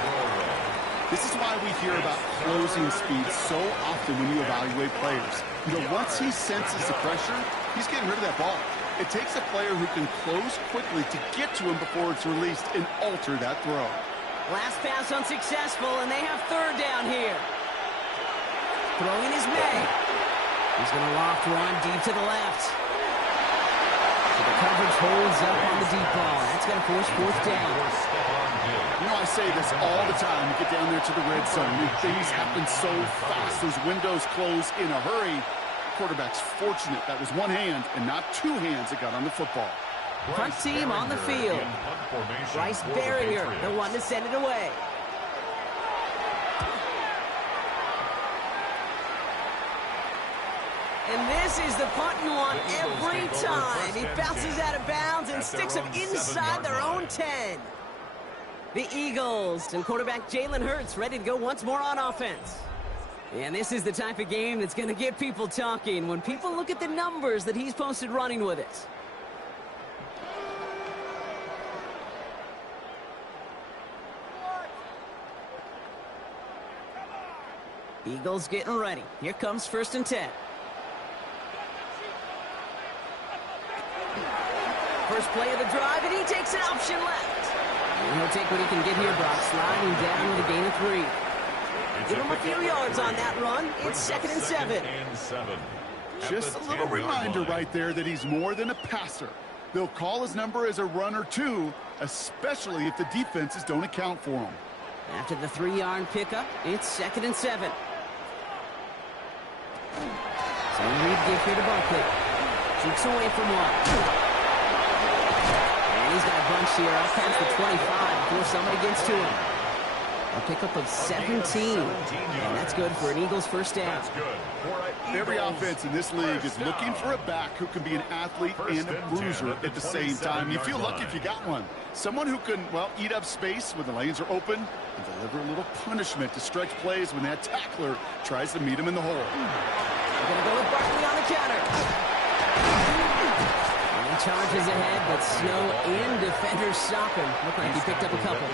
This is why we hear about closing speed so often when you evaluate players. You know, once he senses the pressure, he's getting rid of that ball. It takes a player who can close quickly to get to him before it's released and alter that throw. Last pass unsuccessful, and they have third down here. Throwing is May. He's going to loft one deep to the left. So the coverage holds up on the deep ball. That's going to force fourth down. You know, I say this all the time. You get down there to the red zone, and things happen so fast. Those windows close in a hurry. Quarterback's fortunate that was one hand and not two hands that got on the football. Punt team on the field. Bryce Barringer, the one to send it away. And this is the punt you want every time. He bounces out of bounds and sticks them inside their own 10. The Eagles and quarterback Jalen Hurts ready to go once more on offense. And this is the type of game that's going to get people talking when people look at the numbers that he's posted running with it. Eagles getting ready. Here comes 1st and 10. First play of the drive, and he takes an option left. And he'll take what he can get here, Brock, sliding down with a gain of 3. Give him a few yards on that run. It's 2nd and 7. Just a little reminder right there that he's more than a passer. They'll call his number as a runner, too, especially if the defenses don't account for him. After the 3-yard pickup, it's 2nd and 7. So read give here to Barkley. Shoots away from one. And he's got a bunch here off past the 25 before somebody gets to him. A pickup of 17. And that's good for an Eagles first down. Every offense in this league is looking for a back who can be an athlete and a bruiser at the same time. You feel lucky if you got one. Someone who can, well, eat up space when the lanes are open and deliver a little punishment to stretch plays when that tackler tries to meet him in the hole. They're going to go with Barkley on the counter. And he charges ahead, but snow and defenders stop him. Look like he picked up a couple.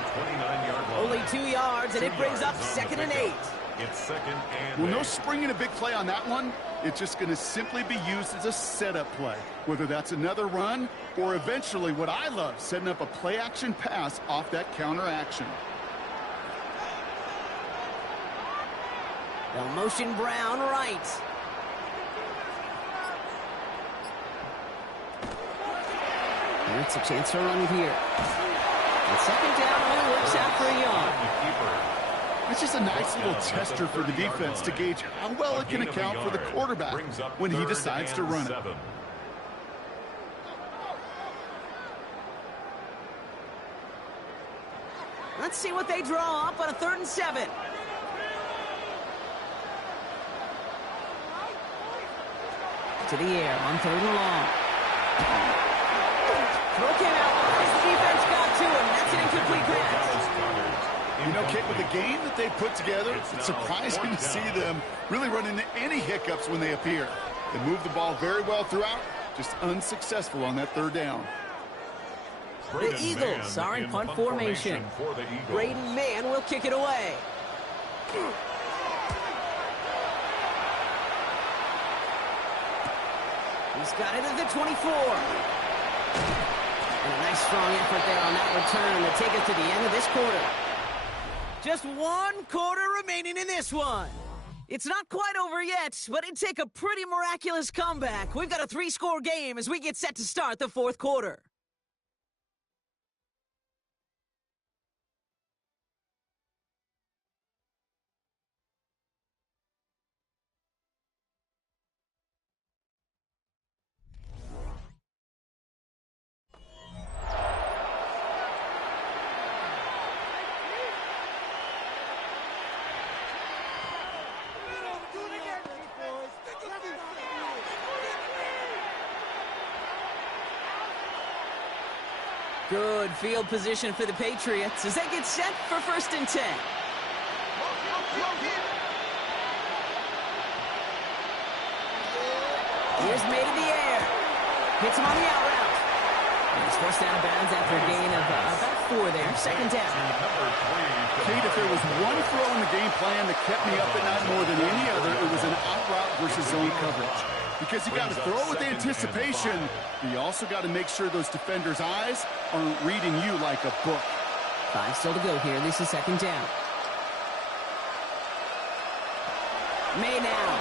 Only 2 yards, and it brings up 2nd and 8. It's 2nd and Well, no springing a big play on that one. It's just going to simply be used as a setup play, whether that's another run or eventually what I love, setting up a play-action pass off that counter action. They'll motion Brown right. And it's a chance to run it here. And 2nd down only works out for a yard. It's just a nice little tester for the defense to gauge how well it can account for the quarterback when he decides to run it. Let's see what they draw up on a 3rd and 7. To the air on 3rd and long. Throw came out as the defense got to him. That's an incomplete pass. You know, Kate, with the game that they put together, it's surprising to see them really run into any hiccups when they appear. They move the ball very well throughout, just unsuccessful on that 3rd down. The Eagles are in punt formation. Braden Mann will kick it away. He's got it at the 24. And a nice strong effort there on that return to take us to the end of this quarter. Just 1 quarter remaining in this one. It's not quite over yet, but it'd take a pretty miraculous comeback. We've got a 3-score game as we get set to start the 4th quarter. Good field position for the Patriots as they get set for 1st and 10. Here's made in the air. Hits him on the out route. And he's forced out of bounds after a gain of about 4 there. 2nd down. Kate, if there was one throw in the game plan that kept me up at night more than any other, it was an out route versus zone coverage. Because you got to throw with anticipation, but you also got to make sure those defenders' eyes aren't reading you like a book. 5 still to go here. This is 2nd down. May now.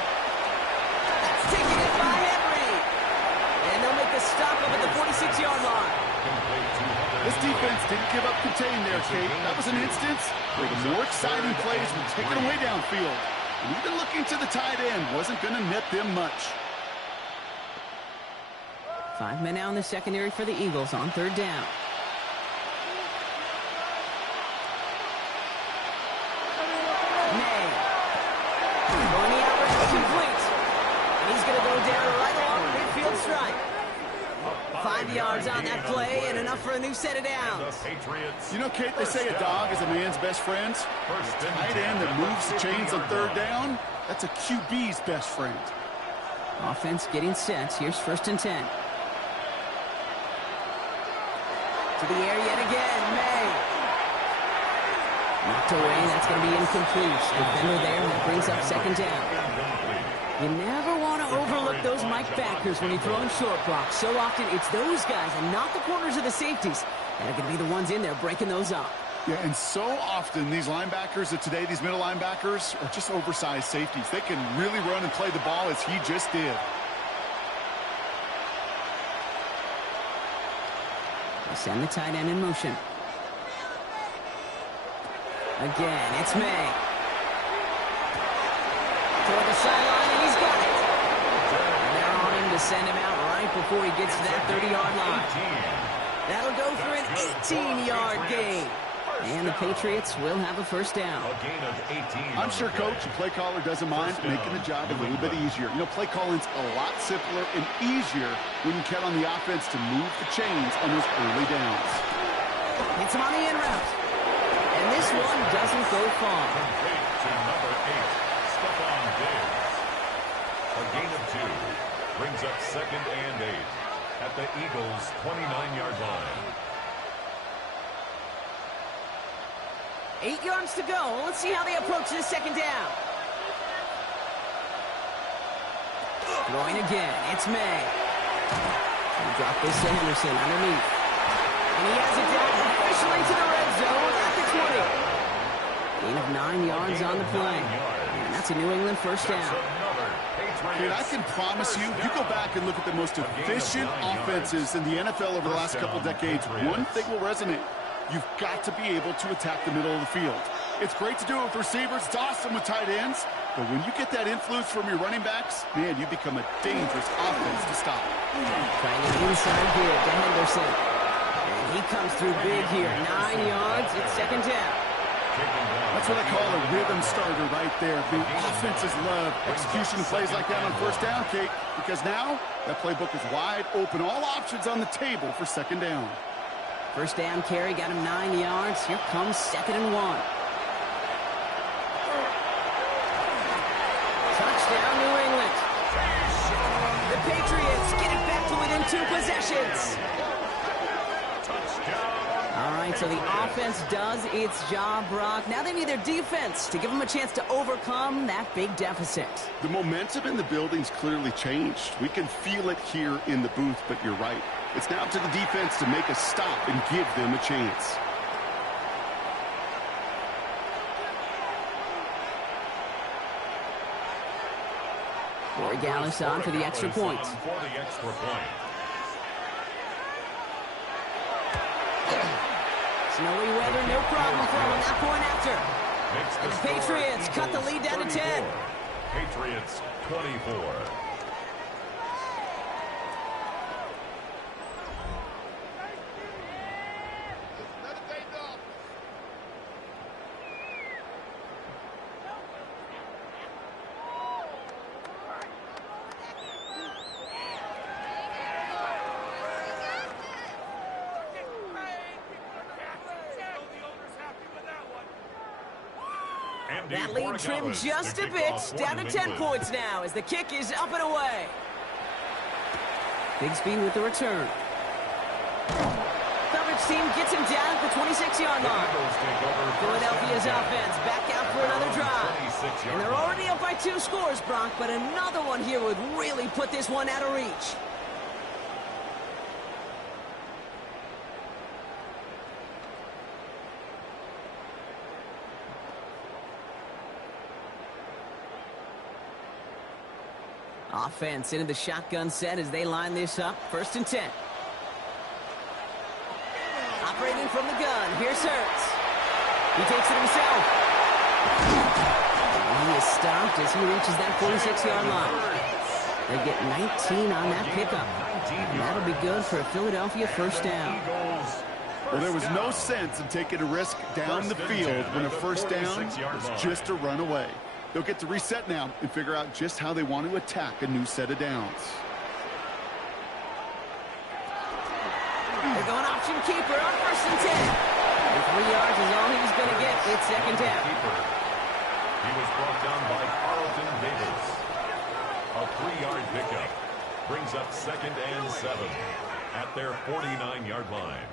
That's taken it by Henry. And they'll make the stop up at the 46-yard line. This defense didn't give up contain there, Kate. That was an instance where the more exciting plays were taken away downfield. And even looking to the tight end wasn't going to net them much. 5 men now in the secondary for the Eagles on 3rd down. May. Going the out route, complete. And he's going to go down right along the midfield stripe. 5 yards on that play and enough for a new set of downs. You know, Kate, they say a dog is a man's best friend. Tight end that moves the chains on 3rd down, that's a QB's best friend. Offense getting set. Here's 1st and 10. To the air yet again, May. Knocked away, that's going to be incomplete. Defender there, and that brings up 2nd down. You never want to overlook those Mike backers when you're throwing short blocks. So often, it's those guys and not the corners or the safeties that are going to be the ones in there breaking those up. Yeah, and so often these linebackers of today, these middle linebackers, are just oversized safeties. They can really run and play the ball as he just did. Send the tight end in motion. Again, it's May. Toward the sideline, and he's got it. And they're on him to send him out right before he gets to that 30-yard line. That'll go for an 18-yard gain. And the Patriots will have a 1st down. I'm sure Coach and play caller doesn't mind making the job a little bit easier. You know, play calling's a lot simpler and easier when you count on the offense to move the chains on those early downs. Hits him on the in route. And this one doesn't go far. Number 8, Stephon Diggs. A gain of 2 brings up 2nd and 8 at the Eagles' 29-yard line. 8 yards to go. Let's see how they approach this 2nd down. Throwing again. It's May. He dropped this to Henderson underneath. And he has it down officially to the red zone at the 20. Gain of 9 yards on the play. And that's a New England 1st down. Dude, I can promise you, you go back and look at the most efficient offenses in the NFL over the last couple decades, one thing will resonate. You've got to be able to attack the middle of the field. It's great to do it with receivers. It's awesome with tight ends. But when you get that influence from your running backs, man, you become a dangerous offense to stop. Trying to get inside here to Henderson. And he comes through big here. 9 yards. It's 2nd down. That's what I call a rhythm starter right there. The offenses love execution plays like that on 1st down, Kate, because now that playbook is wide open. All options on the table for 2nd down. 1st down carry got him 9 yards. Here comes 2nd and 1. Touchdown, New England. The Patriots get it back to within 2 possessions. All right, so the offense does its job, Brock. Now they need their defense to give them a chance to overcome that big deficit. The momentum in the building's clearly changed. We can feel it here in the booth, but you're right. It's now up to the defense to make a stop and give them a chance. Corey Gallis on for the extra point. Snowy weather, no problem for him on that point after. And the Patriots cut the lead down to 10. Patriots 24. That lead trimmed just a bit, down to 10 points now as the kick is up and away. Bigsby with the return. Coverage team gets him down at the 26-yard line. Philadelphia's offense back out for another drive. And they're already up by 2 scores, Brock, but another one here would really put this one out of reach. Offense into the shotgun set as they line this up. 1st and 10. Operating from the gun. Here's Hurts. He takes it himself. And he is stopped as he reaches that 46-yard line. They get 19 on that pickup. And that'll be good for a Philadelphia 1st down. Well, there was no sense in taking a risk down the field when a 1st down was just a run away. They'll get to reset now and figure out just how they want to attack a new set of downs. They're going option keeper on 1st and 10. And 3 yards is all he's going to get. It's 2nd down. He was brought down by Carlton Davis. A 3-yard pickup brings up 2nd and 7 at their 49-yard line.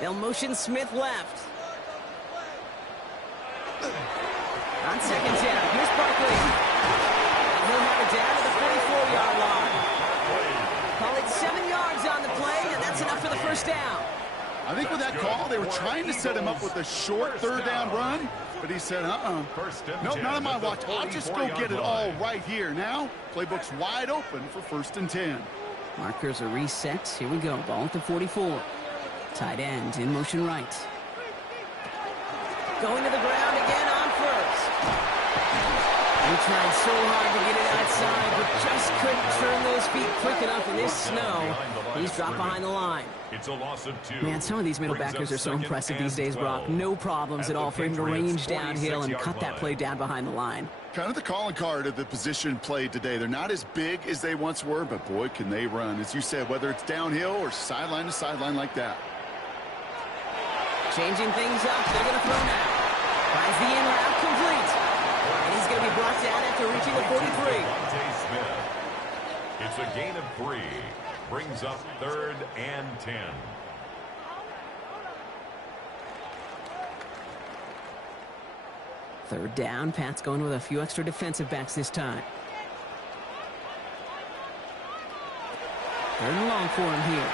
They'll motion Smith left. On 2nd down, here's Barkley. And he'll have it down to the 44-yard line. Call it 7 yards on the play, and that's enough for the 1st down. I think with that call, they were trying to set him up with a short 3rd down run, but he said, nope, not on my watch. I'll just go get it all right here. Now, playbook's wide open for 1st and 10. Markers are reset. Here we go. Ball at the 44. Tight end in motion right. Going to the ground again on 1st. He tried so hard to get it outside, but just couldn't turn those feet quick enough in this snow. He's dropped behind the line. It's a loss of 2. Man, some of these middle backers are so impressive these days, Brock. No problems at all for him to range downhill and cut that play down behind the line. Kind of the calling card of the position played today. They're not as big as they once were, but boy, can they run. As you said, whether it's downhill or sideline to sideline like that. Changing things up. They're going to throw now. Finds the in route complete. And he's going to be brought down after reaching the 43. It's a gain of 3. Brings up 3rd and 10. Third down. Pat's going with a few extra defensive backs this time. 3rd and long for him here.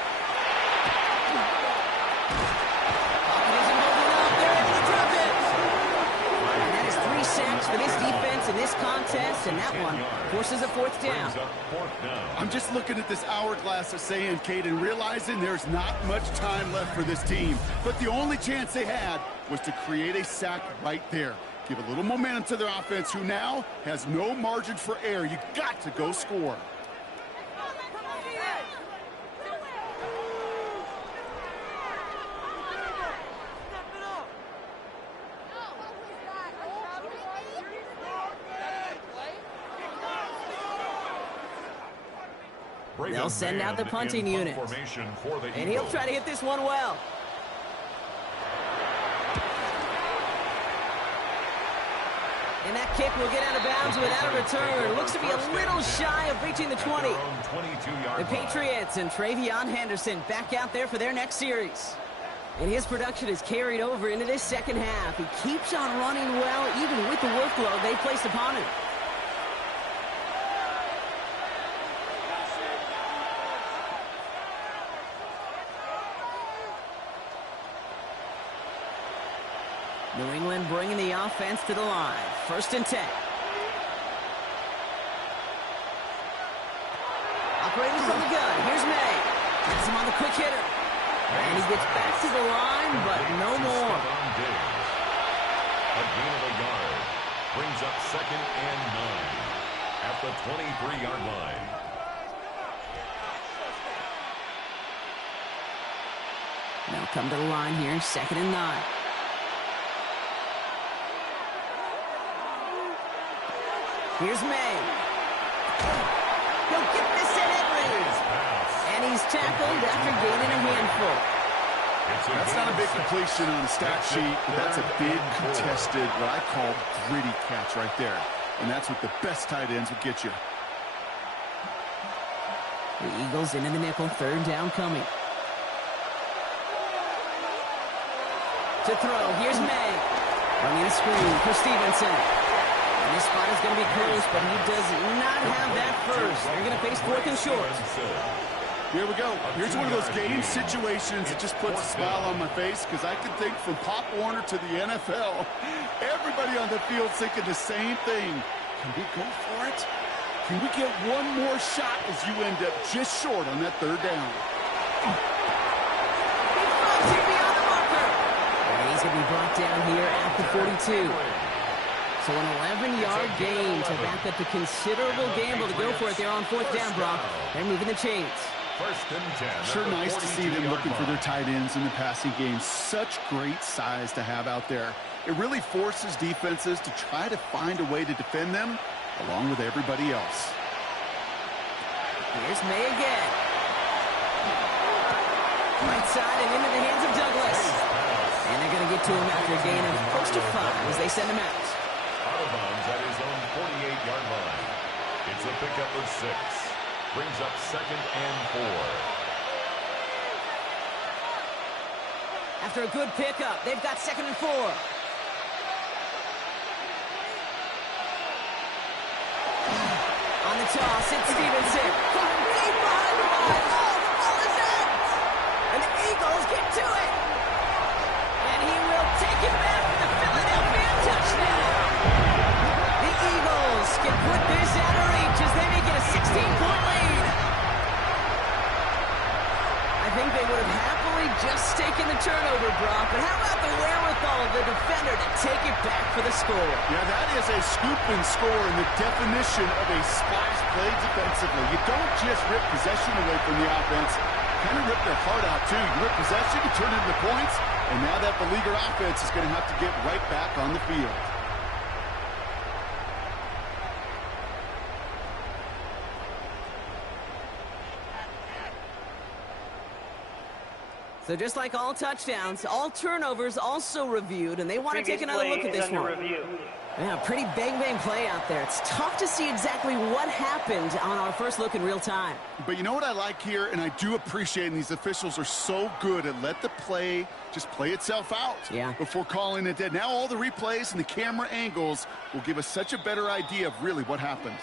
For this defense in this contest, and that one forces a 4th down. I'm just looking at this hourglass of saying, Kate, and realizing there's not much time left for this team. But the only chance they had was to create a sack right there. Give a little momentum to their offense, who now has no margin for error. You got to go score. They'll send out the punting unit. And he'll try to hit this one well. And that kick will get out of bounds without a return. Looks to be a little shy of reaching the 20. The Patriots and Travion Henderson back out there for their next series. And his production is carried over into this 2nd half. He keeps on running well, even with the workload they placed upon him. New England bringing the offense to the line. 1st and 10. Operating from the gun. Here's May. Gets him on the quick hitter. And he gets back to the line, but no more. A gain of a yard. Brings up 2nd and 9 at the 23-yard line. Now come to the line here. 2nd and 9. Here's May. He'll get this tackled after gaining a handful. That's not a big completion on the stat sheet, but that's a big contested, what I call gritty catch right there. And that's what the best tight ends will get you. The Eagles into the nickel, third down coming. To throw, here's May. Running a screen for Stevenson. And this spot is going to be close, but he does not have that first. They're going to face fourth and short. Here we go. Here's one of those game situations that just puts a smile on my face, because I can think from Pop Warner to the NFL, everybody on the field thinking the same thing. Can we go for it? Can we get one more shot as you end up just short on that third down? Big Fonzie beyond the marker. And he's going to be brought down here at the 42. So an 11-yard gain to back up the considerable gamble to go for it there on fourth down, Brock. They're moving the chains. First and 10. Sure nice to see them looking for their tight ends in the passing game. Such great size to have out there. It really forces defenses to try to find a way to defend them along with everybody else. Here's May again. Right side and into the hands of Douglas. And they're going to get to him after a gain of close to 5 as they send him out. Out of bounds at his own 48-yard line. It's a pickup of 6. Brings up second and 4. After a good pickup, they've got second and 4. On the toss, it's Stevenson. Deep behind the line. Oh, the ball is in. And the Eagles get to it. And he will take it back for the Philadelphia touchdown. The Eagles can put this out of reach as they make it a 16-point lead. I think they would have happily just taken the turnover, Brock, but how about the wherewithal of the defender to take it back for the score? Yeah, that is a scoop and score in the definition of a splash play defensively. You don't just rip possession away from the offense, kind of rip their heart out too. You rip possession, you turn it into points, and now that beleaguered offense is going to have to get right back on the field. So just like all touchdowns, all turnovers also reviewed, and they want to take another look at this one. Yeah, pretty bang-bang play out there. It's tough to see exactly what happened on our first look in real time. But you know what I like here, and I do appreciate, and these officials are so good at let the play just play itself out before calling it dead. Now all the replays and the camera angles will give us such a better idea of really what happened.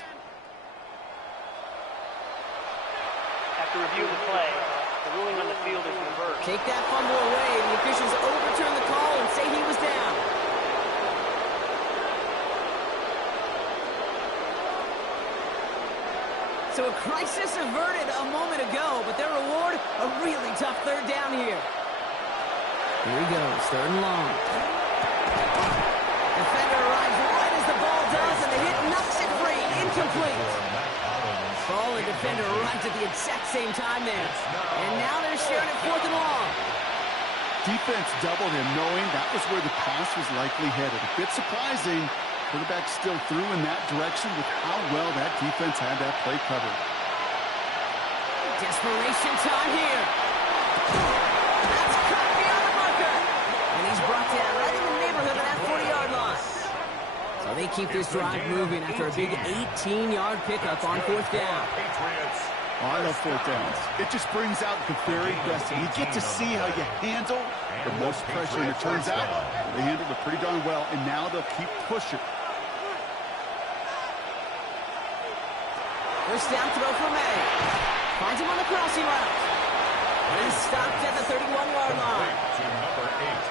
After review of the play, the ruling on the field is reversed. Take that fumble away, and the officials overturn the call and say he was down. So a crisis averted a moment ago, but their reward, a really tough third down here. Here he goes, third and long. Defender arrives right as the ball does, and the hit knocks it free, incomplete. Ball and defender arrived at the exact same time there. And now they're sharing it fourth and long. Defense doubled him, knowing that was where the pass was likely headed. A bit surprising. Quarterback still threw in that direction with how well that defense had that play covered. Desperation time here. That's cut beyond the marker. And he's brought down right in the neighborhood of that 40-yard line. So they keep this drive moving after a big 18-yard pickup on fourth down. Oh, I love fourth downs. It just brings out the very best. You get to see how you handle the most pressure, and it turns out they handled it pretty darn well, and now they'll keep pushing. First down throw for May. Finds him on the crossing route. And he's stopped at the 31-yard line.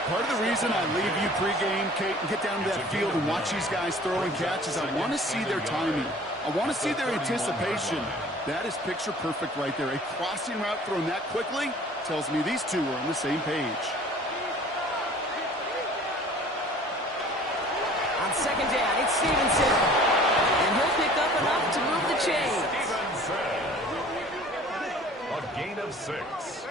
Part of the reason I leave you pregame, Kate, and get down to that field and watch these guys throw and catch is I want to see their timing. I want to see their anticipation. That is picture perfect right there. A crossing route thrown that quickly tells me these two are on the same page. On second down, it's Stevenson. And he'll pick up enough to move the chains. A gain of 6.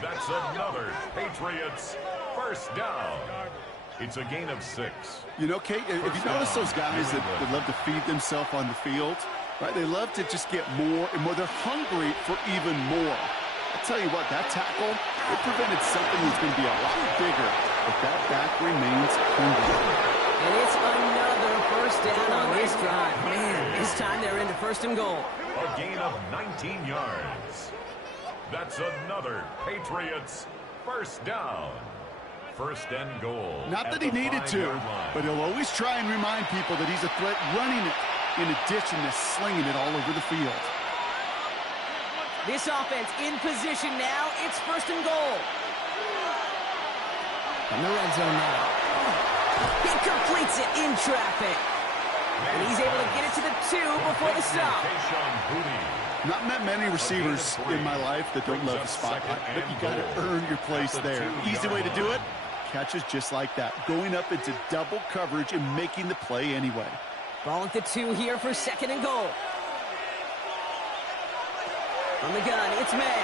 That's another Patriots first down. It's a gain of 6. You know, Kate, if you notice those guys that love to feed themselves on the field, right? They love to just get more and more. They're hungry for even more. I tell you what, that tackle, it prevented something that's going to be a lot bigger, but that back remains hungry. And it's another first down on this drive. Man, this time they're into first and goal. A gain of 19 yards. That's another Patriots first down. First and goal. Not that he needed to, but he'll always try and remind people that he's a threat running it, in addition to slinging it all over the field. This offense in position now. It's first and goal. From the red zone now. He completes it in traffic. And he's able to get it to the 2 before the stop. Not met many receivers in my life that don't love the spotlight, but you got to earn your place there. Easy way to do it, catches just like that. Going up into double coverage and making the play anyway. Ball at the 2 here for second and goal. On the gun, it's May.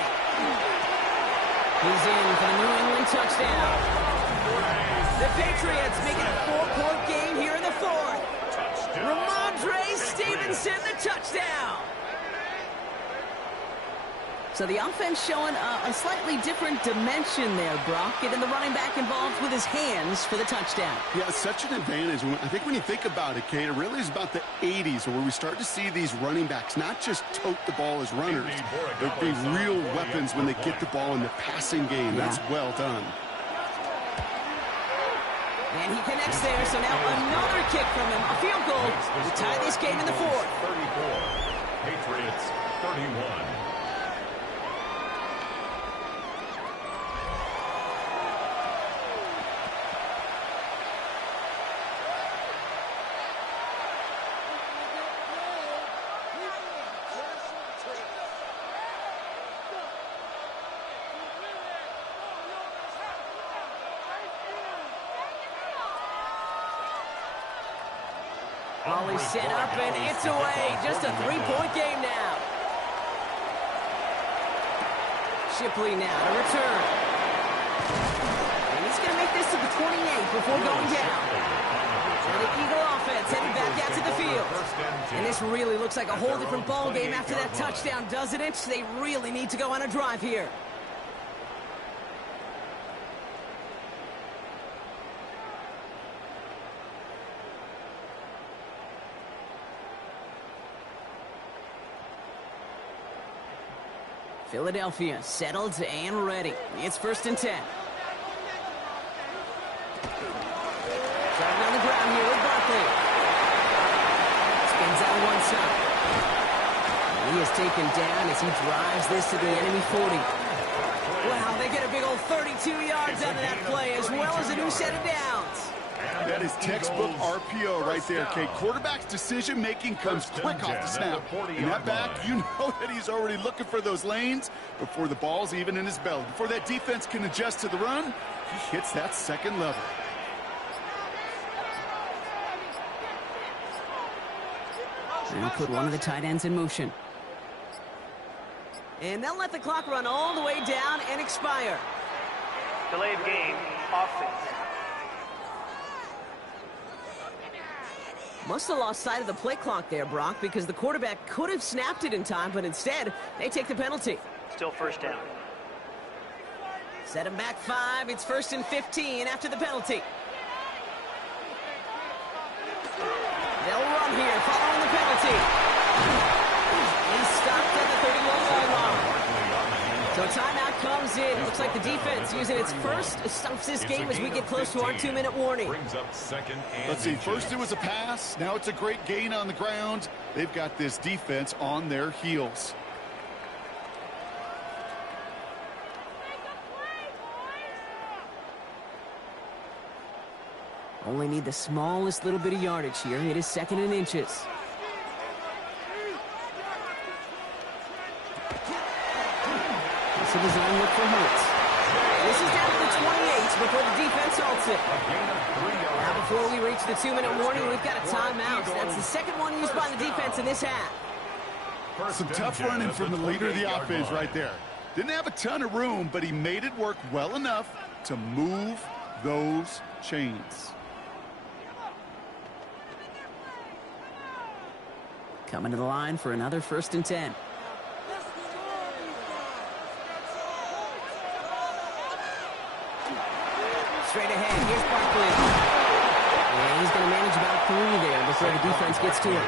He's in for the New England touchdown. The Patriots make it a 4-point game here in the 4th. Ramondre Stevenson, the touchdown. So the offense showing a slightly different dimension there, Brock. Getting the running back involved with his hands for the touchdoad. Yeah, such an advantage. I think when you think about it, Kate, it really is about the 80s where we start to see these running backs not just tote the ball as runners, but be real weapons when they get the ball in the passing game. Yeah. That's well done. And he connects there, so now another kick from him. A field goal to tie this game in the 4th. 34. Patriots 31. Volley set up, and it's away. Just a 3-point game now. Shipley now to return. And he's going to make this to the 28 before going down. And the Eagle offense heading back out to the field. And this really looks like a whole different ball game after that touchdown, doesn't it? They really need to go on a drive here. Philadelphia settled and ready. It's first and 10. Driving on the ground here with Barkley. Spins out one side. He is taken down as he drives this to the enemy 40. Wow, they get a big old 32 yards out of that play, as well as a new set of downs. That is textbook RPO right there, Kate. Quarterback's decision-making comes quick off the snap. And that back, you know that he's already looking for those lanes before the ball's even in his belly. Before that defense can adjust to the run, he hits that second level. And he'll put one of the tight ends in motion. And they'll let the clock run all the way down and expire. Delay of game, offense. Must have lost sight of the play clock there, Brock, because the quarterback could have snapped it in time, but instead, they take the penalty. Still first down. Set him back 5. It's first and 15 after the penalty. They'll run here following the penalty. He's stopped at the 31-yard line. So a timeout comes in. Looks like the defense using its first stumps this game as we get close to our 2-minute warning. Brings up second and Let's see, first it was a pass. Now it's a great gain on the ground. They've got this defense on their heels. Only need the smallest little bit of yardage here. It is second and inches. It's a design look for Hurts. This is down to the 28 before the defense halts it. Now before we reach the 2-minute warning, we've got a timeout. That's the second one used by the defense in this half. Some tough running from the leader of the offense right there. Didn't have a ton of room, but he made it work well enough to move those chains. Coming to the line for another first and 10. straight ahead. Here's Barkley. And he's going to manage about 3 there before the defense gets to him.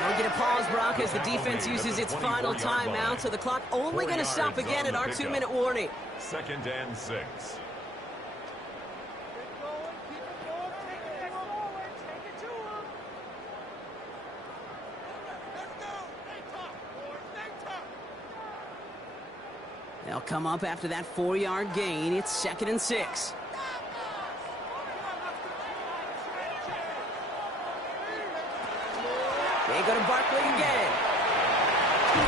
Now we get a pause, Brock, as the defense uses its final timeout, so the clock only going to stop again at our 2-minute warning. 2nd and 6. They'll come up after that 4-yard gain. It's 2nd and 6. They go to Barkley again. He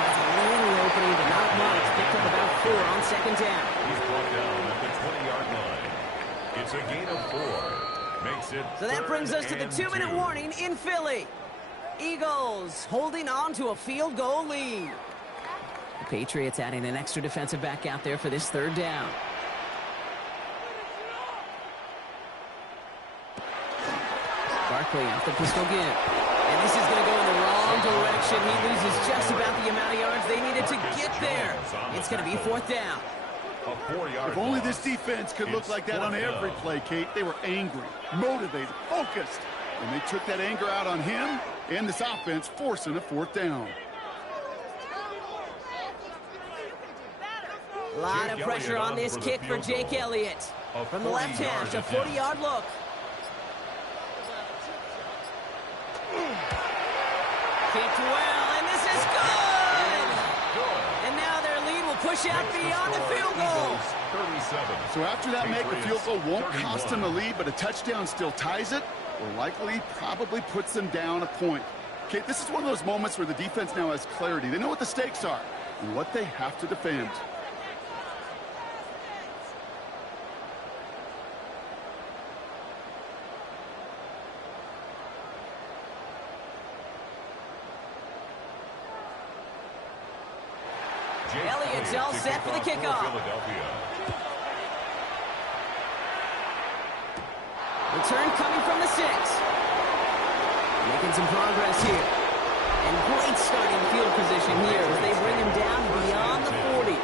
has a little opening, but not much. Picked up about 4 on 2nd down. He's brought down at the 20-yard line. It's a gain of 4. Makes it So that brings us to the 2-minute 2. warning in Philly. Eagles holding on to a field goal lead. The Patriots adding an extra defensive back out there for this 3rd down. Barkley off the pistol give. And this is going to go in the wrong direction. He loses just about the amount of yards they needed to get there. It's going to be 4th down. A 4-yard If only loss. this defense could look like that on every play, Kate. They were angry, motivated, focused. And they took that anger out on him and this offense, forcing a 4th down. A lot of pressure on this kick for Jake Elliott. From the left hash, a 40-yard look. Kicked well, and this is good! And now their lead will push out beyond the field goal. 37. So after that make, a field goal won't cost them the lead, but a touchdown still ties it, or likely probably puts them down a point. Kate, this is one of those moments where the defense now has clarity. They know what the stakes are and what they have to defend. Elliott's all set for the kickoff. Return coming from the 6. Making some progress here. And great starting field position here as they bring him down beyond the 40.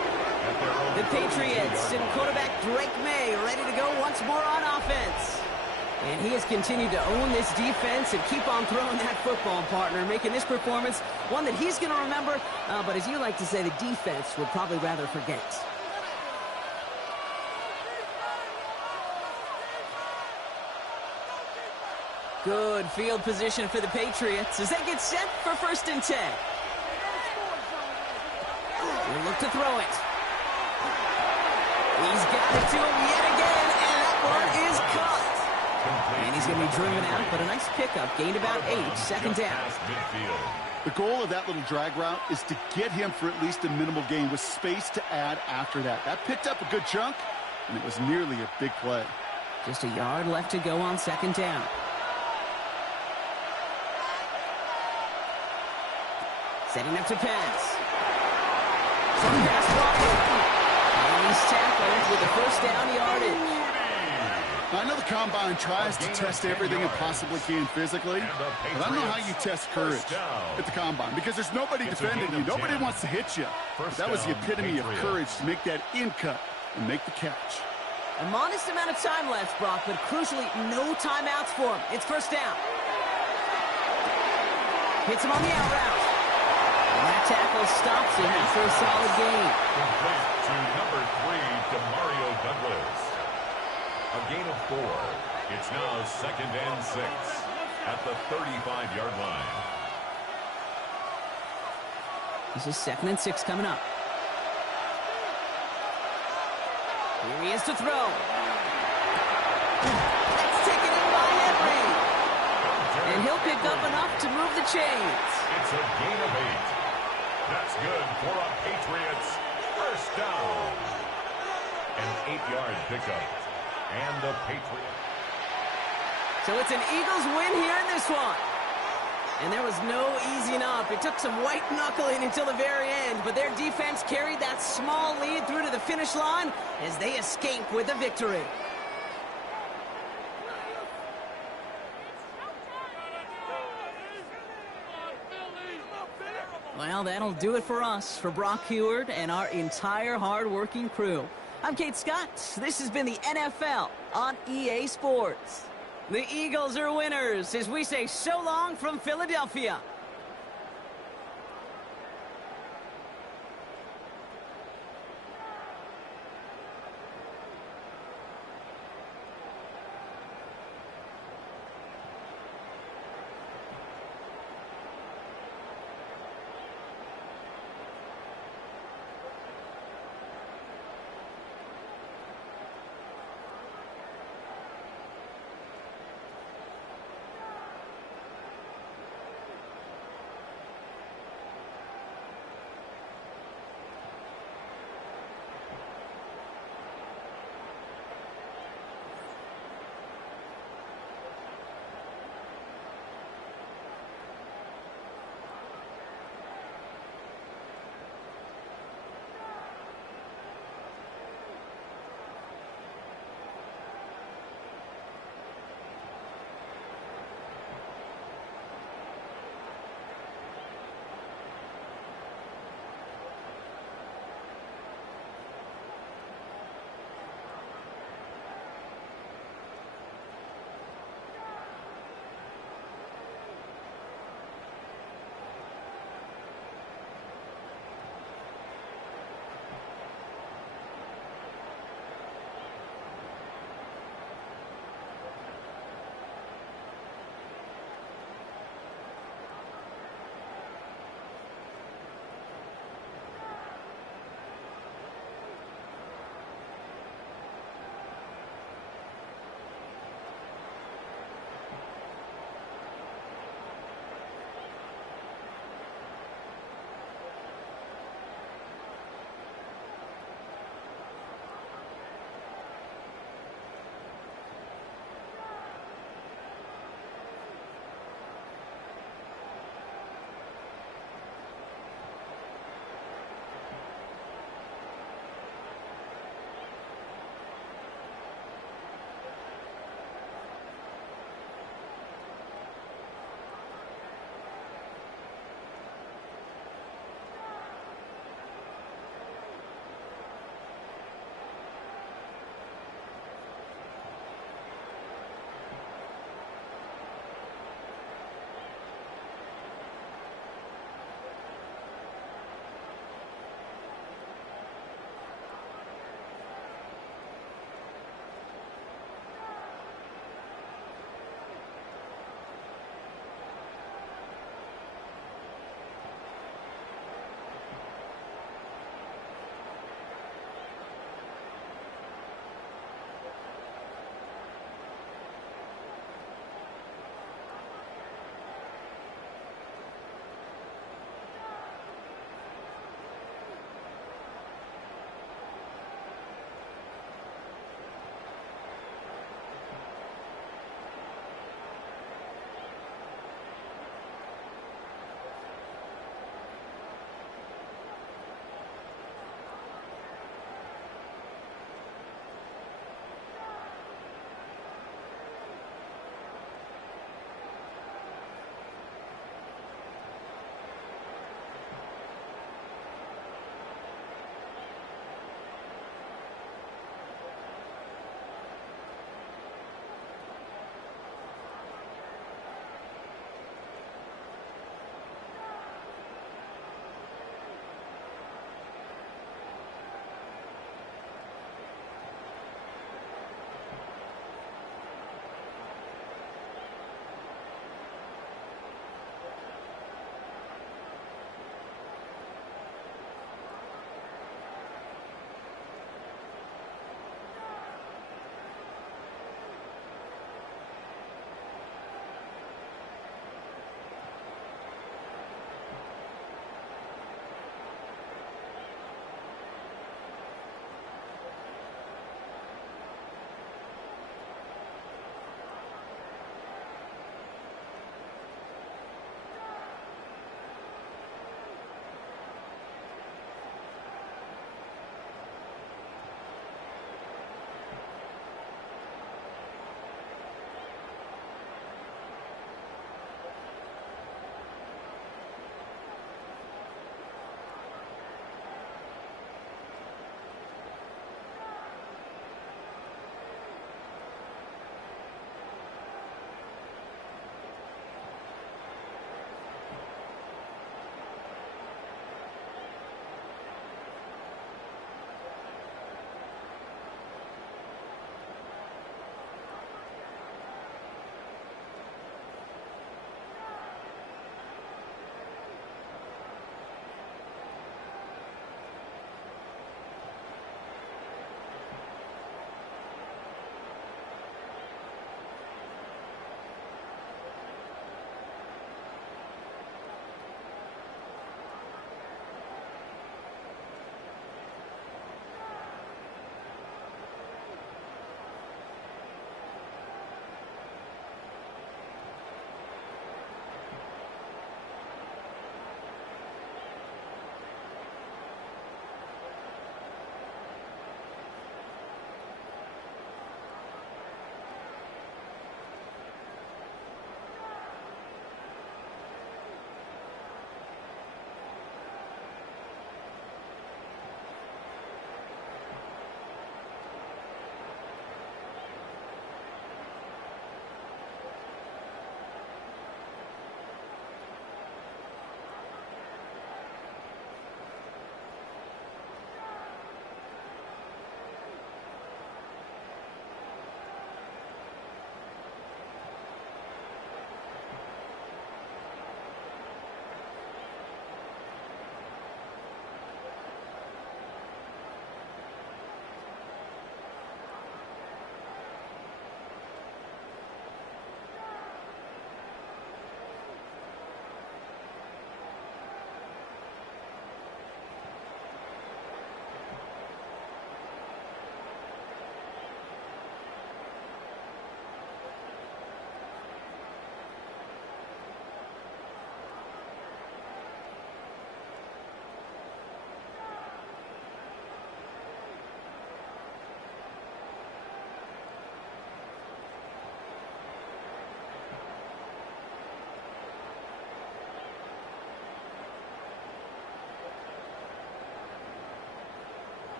The Patriots and quarterback Drake May ready to go once more on offense. And he has continued to own this defense and keep on throwing that football, partner, making this performance one that he's going to remember, but as you like to say, the defense would probably rather forget. Good field position for the Patriots as they get set for 1st and 10. We'll look to throw it. He's got it to him yet again, and that one is caught. And he's going to be driven out, but a nice pickup. Gained about 8, 2nd down. The goal of that little drag route is to get him for at least a minimal gain with space to add after that. That picked up a good chunk, and it was nearly a big play. Just a yard left to go on 2nd down. Setting up to pass. Some pass blocked. And he's tackled with the 1st down yardage. I know the Combine tries to test everything it possibly can physically, but I don't know how you test courage at the Combine because there's nobody defending you. Nobody wants to hit you. But that was the epitome of courage to make that in cut and make the catch. A modest amount of time left, Brock, but crucially no timeouts for him. It's 1st down. Hits him on the out route. And that tackle stops him after a solid gain. Complete to number 3, Demario Douglas. A gain of 4. It's now 2nd and 6 at the 35-yard line. This is 2nd and 6 coming up. Here he is to throw. That's taken in by Henry. And he'll pick up enough to move the chains. It's a gain of 8. That's good for a Patriots 1st down. An 8-yard pickup. And the Patriots. So it's an Eagles win here in this one. And there was no easing up. It took some white knuckling until the very end, but their defense carried that small lead through to the finish line as they escape with a victory. Well, that'll do it for us, for Brock Heward and our entire hard-working crew. I'm Kate Scott. This has been the NFL on EA Sports. The Eagles are winners as we say so long from Philadelphia.